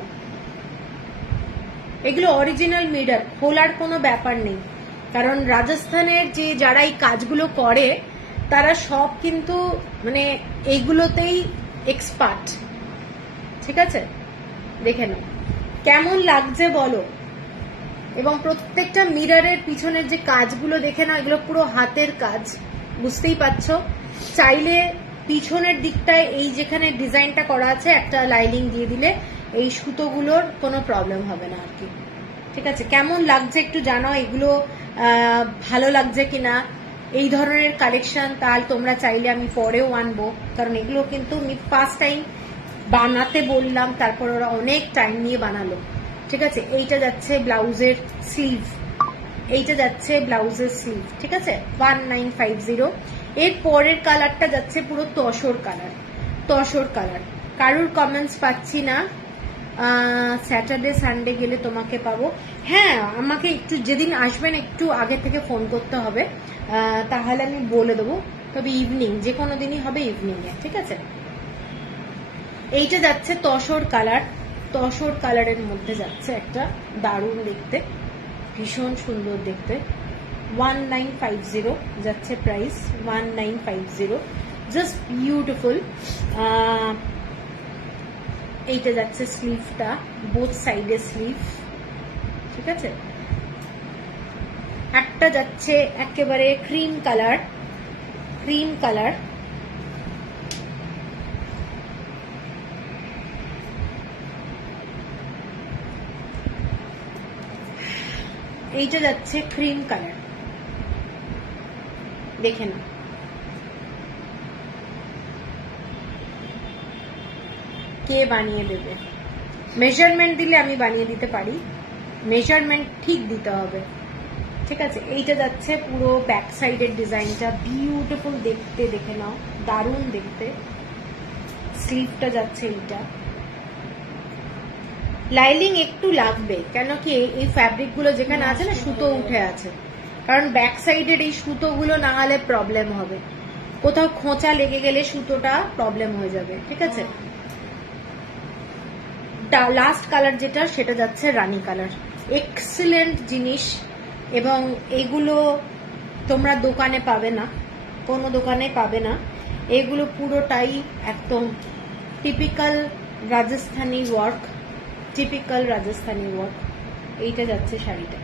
এগুলো অরিজিনাল মিরর, খোলার কোনো ব্যাপার নেই, কারণ রাজস্থানের যে যারা এই কাজগুলো করে তারা সব কিন্তু মানে এইগুলোতেই এক্সপার্ট। ঠিক আছে, দেখে নাও কেমন লাগছে বলো। এবং প্রত্যেকটা মিররের পিছনের যে কাজগুলো দেখে নাও, এগুলো পুরো হাতের কাজ, বুঝতেই পারছো। চাইলে পিছনের দিকটায় এই যেখানে ডিজাইনটা করা আছে একটা লাইনিং দিয়ে দিলে এই সুতোগুলোর কোনো প্রবলেম হবে না আর কি। ঠিক আছে, কেমন লাগছে একটু জানাও, এগুলো ভালো লাগছে কিনা। এই ধরনের কালেকশন তাহলে তোমরা চাইলে আমি পরেও আনবো, কারণ এগুলো কিন্তু আমি ফার্স্ট টাইম বানাতে বললাম, তারপর ওরা অনেক টাইম নিয়ে বানালো। ঠিক আছে, এইটা যাচ্ছে ব্লাউজের স্লিভ, এইটা যাচ্ছে ব্লাউজের স্লিভ। ঠিক আছে, 1950। এর পরের কালারটা যাচ্ছে পুরো তসর কালার, তসর কালার। কারুর কমেন্টস পাচ্ছি না। স্যাটারডে সানডে গেলে তোমাকে পাবো। হ্যাঁ, আমাকে একটু যেদিন আসবেন একটু আগে থেকে ফোন করতে হবে, তাহলে আমি বলে দেবো। তবে ইভিনিং, যে কোনো দিনই হবে ইভিনিং এ। ঠিক আছে, এইটা যাচ্ছে তসর কালার, তসর কালারের মধ্যে যাচ্ছে একটা দারুণ দেখতে, ভীষণ সুন্দর দেখতে। 1950 যাচ্ছে প্রাইস, 1950, জাস্ট বিউটিফুল। এইটা যাচ্ছে স্লিভটা, বোথ সাইডে স্লিভ। ঠিক আছে, একটা যাচ্ছে একেবারে ক্রিম কালার, ক্রিম কালার। এইটা যাচ্ছে ক্রিম কালার, দেখে না কে বানিয়ে দেবে। মেজারমেন্ট দিলে আমি বানিয়ে দিতে পারি, মেজারমেন্ট ঠিক দিতে হবে। ঠিক আছে, এইটা যাচ্ছে পুরো ব্যাক সাইডের ডিজাইনটা, বিউটিফুল দেখতে, দেখে নাও দারুণ দেখতে। স্লিভটা যাচ্ছে এইটা। লাইনিং একটু লাগবে, কেন কি এই ফ্যাব্রিক গুলো যেখানে আছে না সুতো উঠে আছে, কারণ ব্যাক সাইডের এই সুতোগুলো না হলে প্রবলেম হবে, কোথাও খোঁচা লেগে গেলে সুতোটা প্রবলেম হয়ে যাবে। ঠিক আছে, লাস্ট কালার যেটা সেটা যাচ্ছে রানী কালার। এক্সিলেন্ট জিনিস, এবং এগুলো তোমরা দোকানে পাবে না, কোনো দোকানে পাবে না। এগুলো পুরোটাই একদম typical Rajasthani work, typical Rajasthani work. এইটা যাচ্ছে শাড়িটা,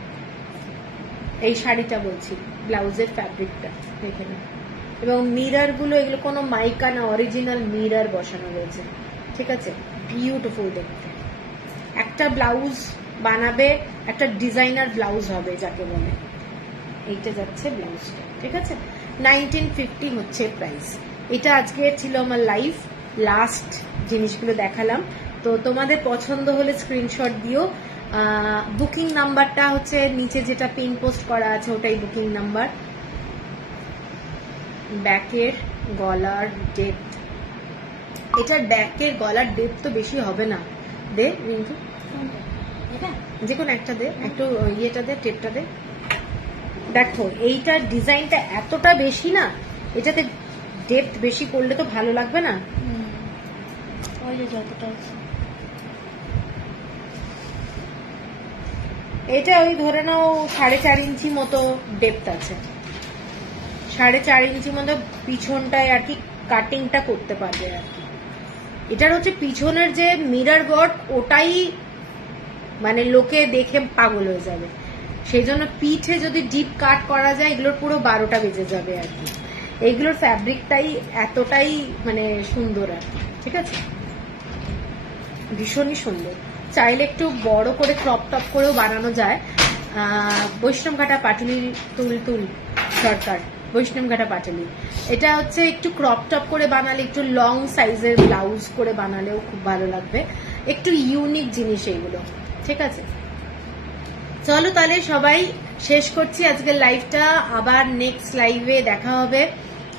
এই শাড়িটা বলছি, ব্লাউজের ফ্যাব্রিকটা দেখে না। এবং মিরর গুলো এগুলো কোনো মাইকা না, অরিজিনাল মিরর বসানো রয়েছে। ঠিক আছে, বিউটিফুল দেখতে। একটা ব্লাউজ বানাবে, একটা ডিজাইনার ব্লাউজ হবে যাকে বলে। এইটা যাচ্ছে ব্লাউজটা। ঠিক আছে, 1950 হচ্ছে প্রাইস। এটা আজকে ছিল আমার লাইভ লাস্ট জিনিসগুলো দেখালাম। তো তোমাদের পছন্দ হলে স্ক্রিনশট দিও। বুকিং নাম্বারটা হচ্ছে নিচে যেটা পিন পোস্ট করা আছে ওটাই বুকিং নাম্বার। ব্যাকের গলার ডেপথ, এটার ব্যাকের গলার ডেপথ তো বেশি হবে না, দে রিঙ্কু যে কোনো একটা দে, একটু ইয়েটা দে, টেপটা দে। দেখো এইটার ডিজাইনটা এতটা বেশি না, এটাতে ডেপথ বেশি করলে তো ভালো লাগবে না। এটা ওই ধরে নাও 4.5 ইঞ্চি মতো ডেপথ আছে, 4.5 ইঞ্চি মতো পিছনটায় আর কি কাটিংটা করতে পারবে আর কি। এটার হচ্ছে পিছনের যে মিরর ওয়ার্ক ওটাই মানে লোকে দেখে পাগল হয়ে যাবে। সেই জন্য পিঠে যদি ডিপ কাট করা যায় এগুলোর পুরো 12টা বেজে যাবে আর কি। এইগুলোর ফ্যাব্রিকটাই এতটাই মানে সুন্দর আর কি, ঠিক আছে, ভীষণই সুন্দর। চাইলে একটু বড় করে ক্রপ টপ করেও বানানো যায়। বৈষ্ণবঘাটা পাটুলি তুল সরকার, বৈষ্ণবঘাটা পাটুলি, এটা হচ্ছে একটু ক্রপ টপ করে বানালে, একটু লং সাইজের ব্লাউজ করে বানালেও খুব ভালো লাগবে। একটু ইউনিক জিনিস এগুলো, ঠিক আছে। চলো তাহলে সবাই শেষ করছি আজকের লাইভটা, আবার নেক্সট লাইভে দেখা হবে।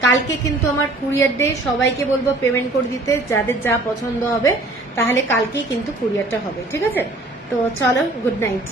কালকে কিন্তু আমার কুরিয়ার ডে, সবাইকে বলবো পেমেন্ট করে দিতে, যাদের যা পছন্দ হবে, তাহলে কালকেই কিন্তু কুরিয়ারটা হবে, ঠিক আছে। তো চলো, গুড নাইট।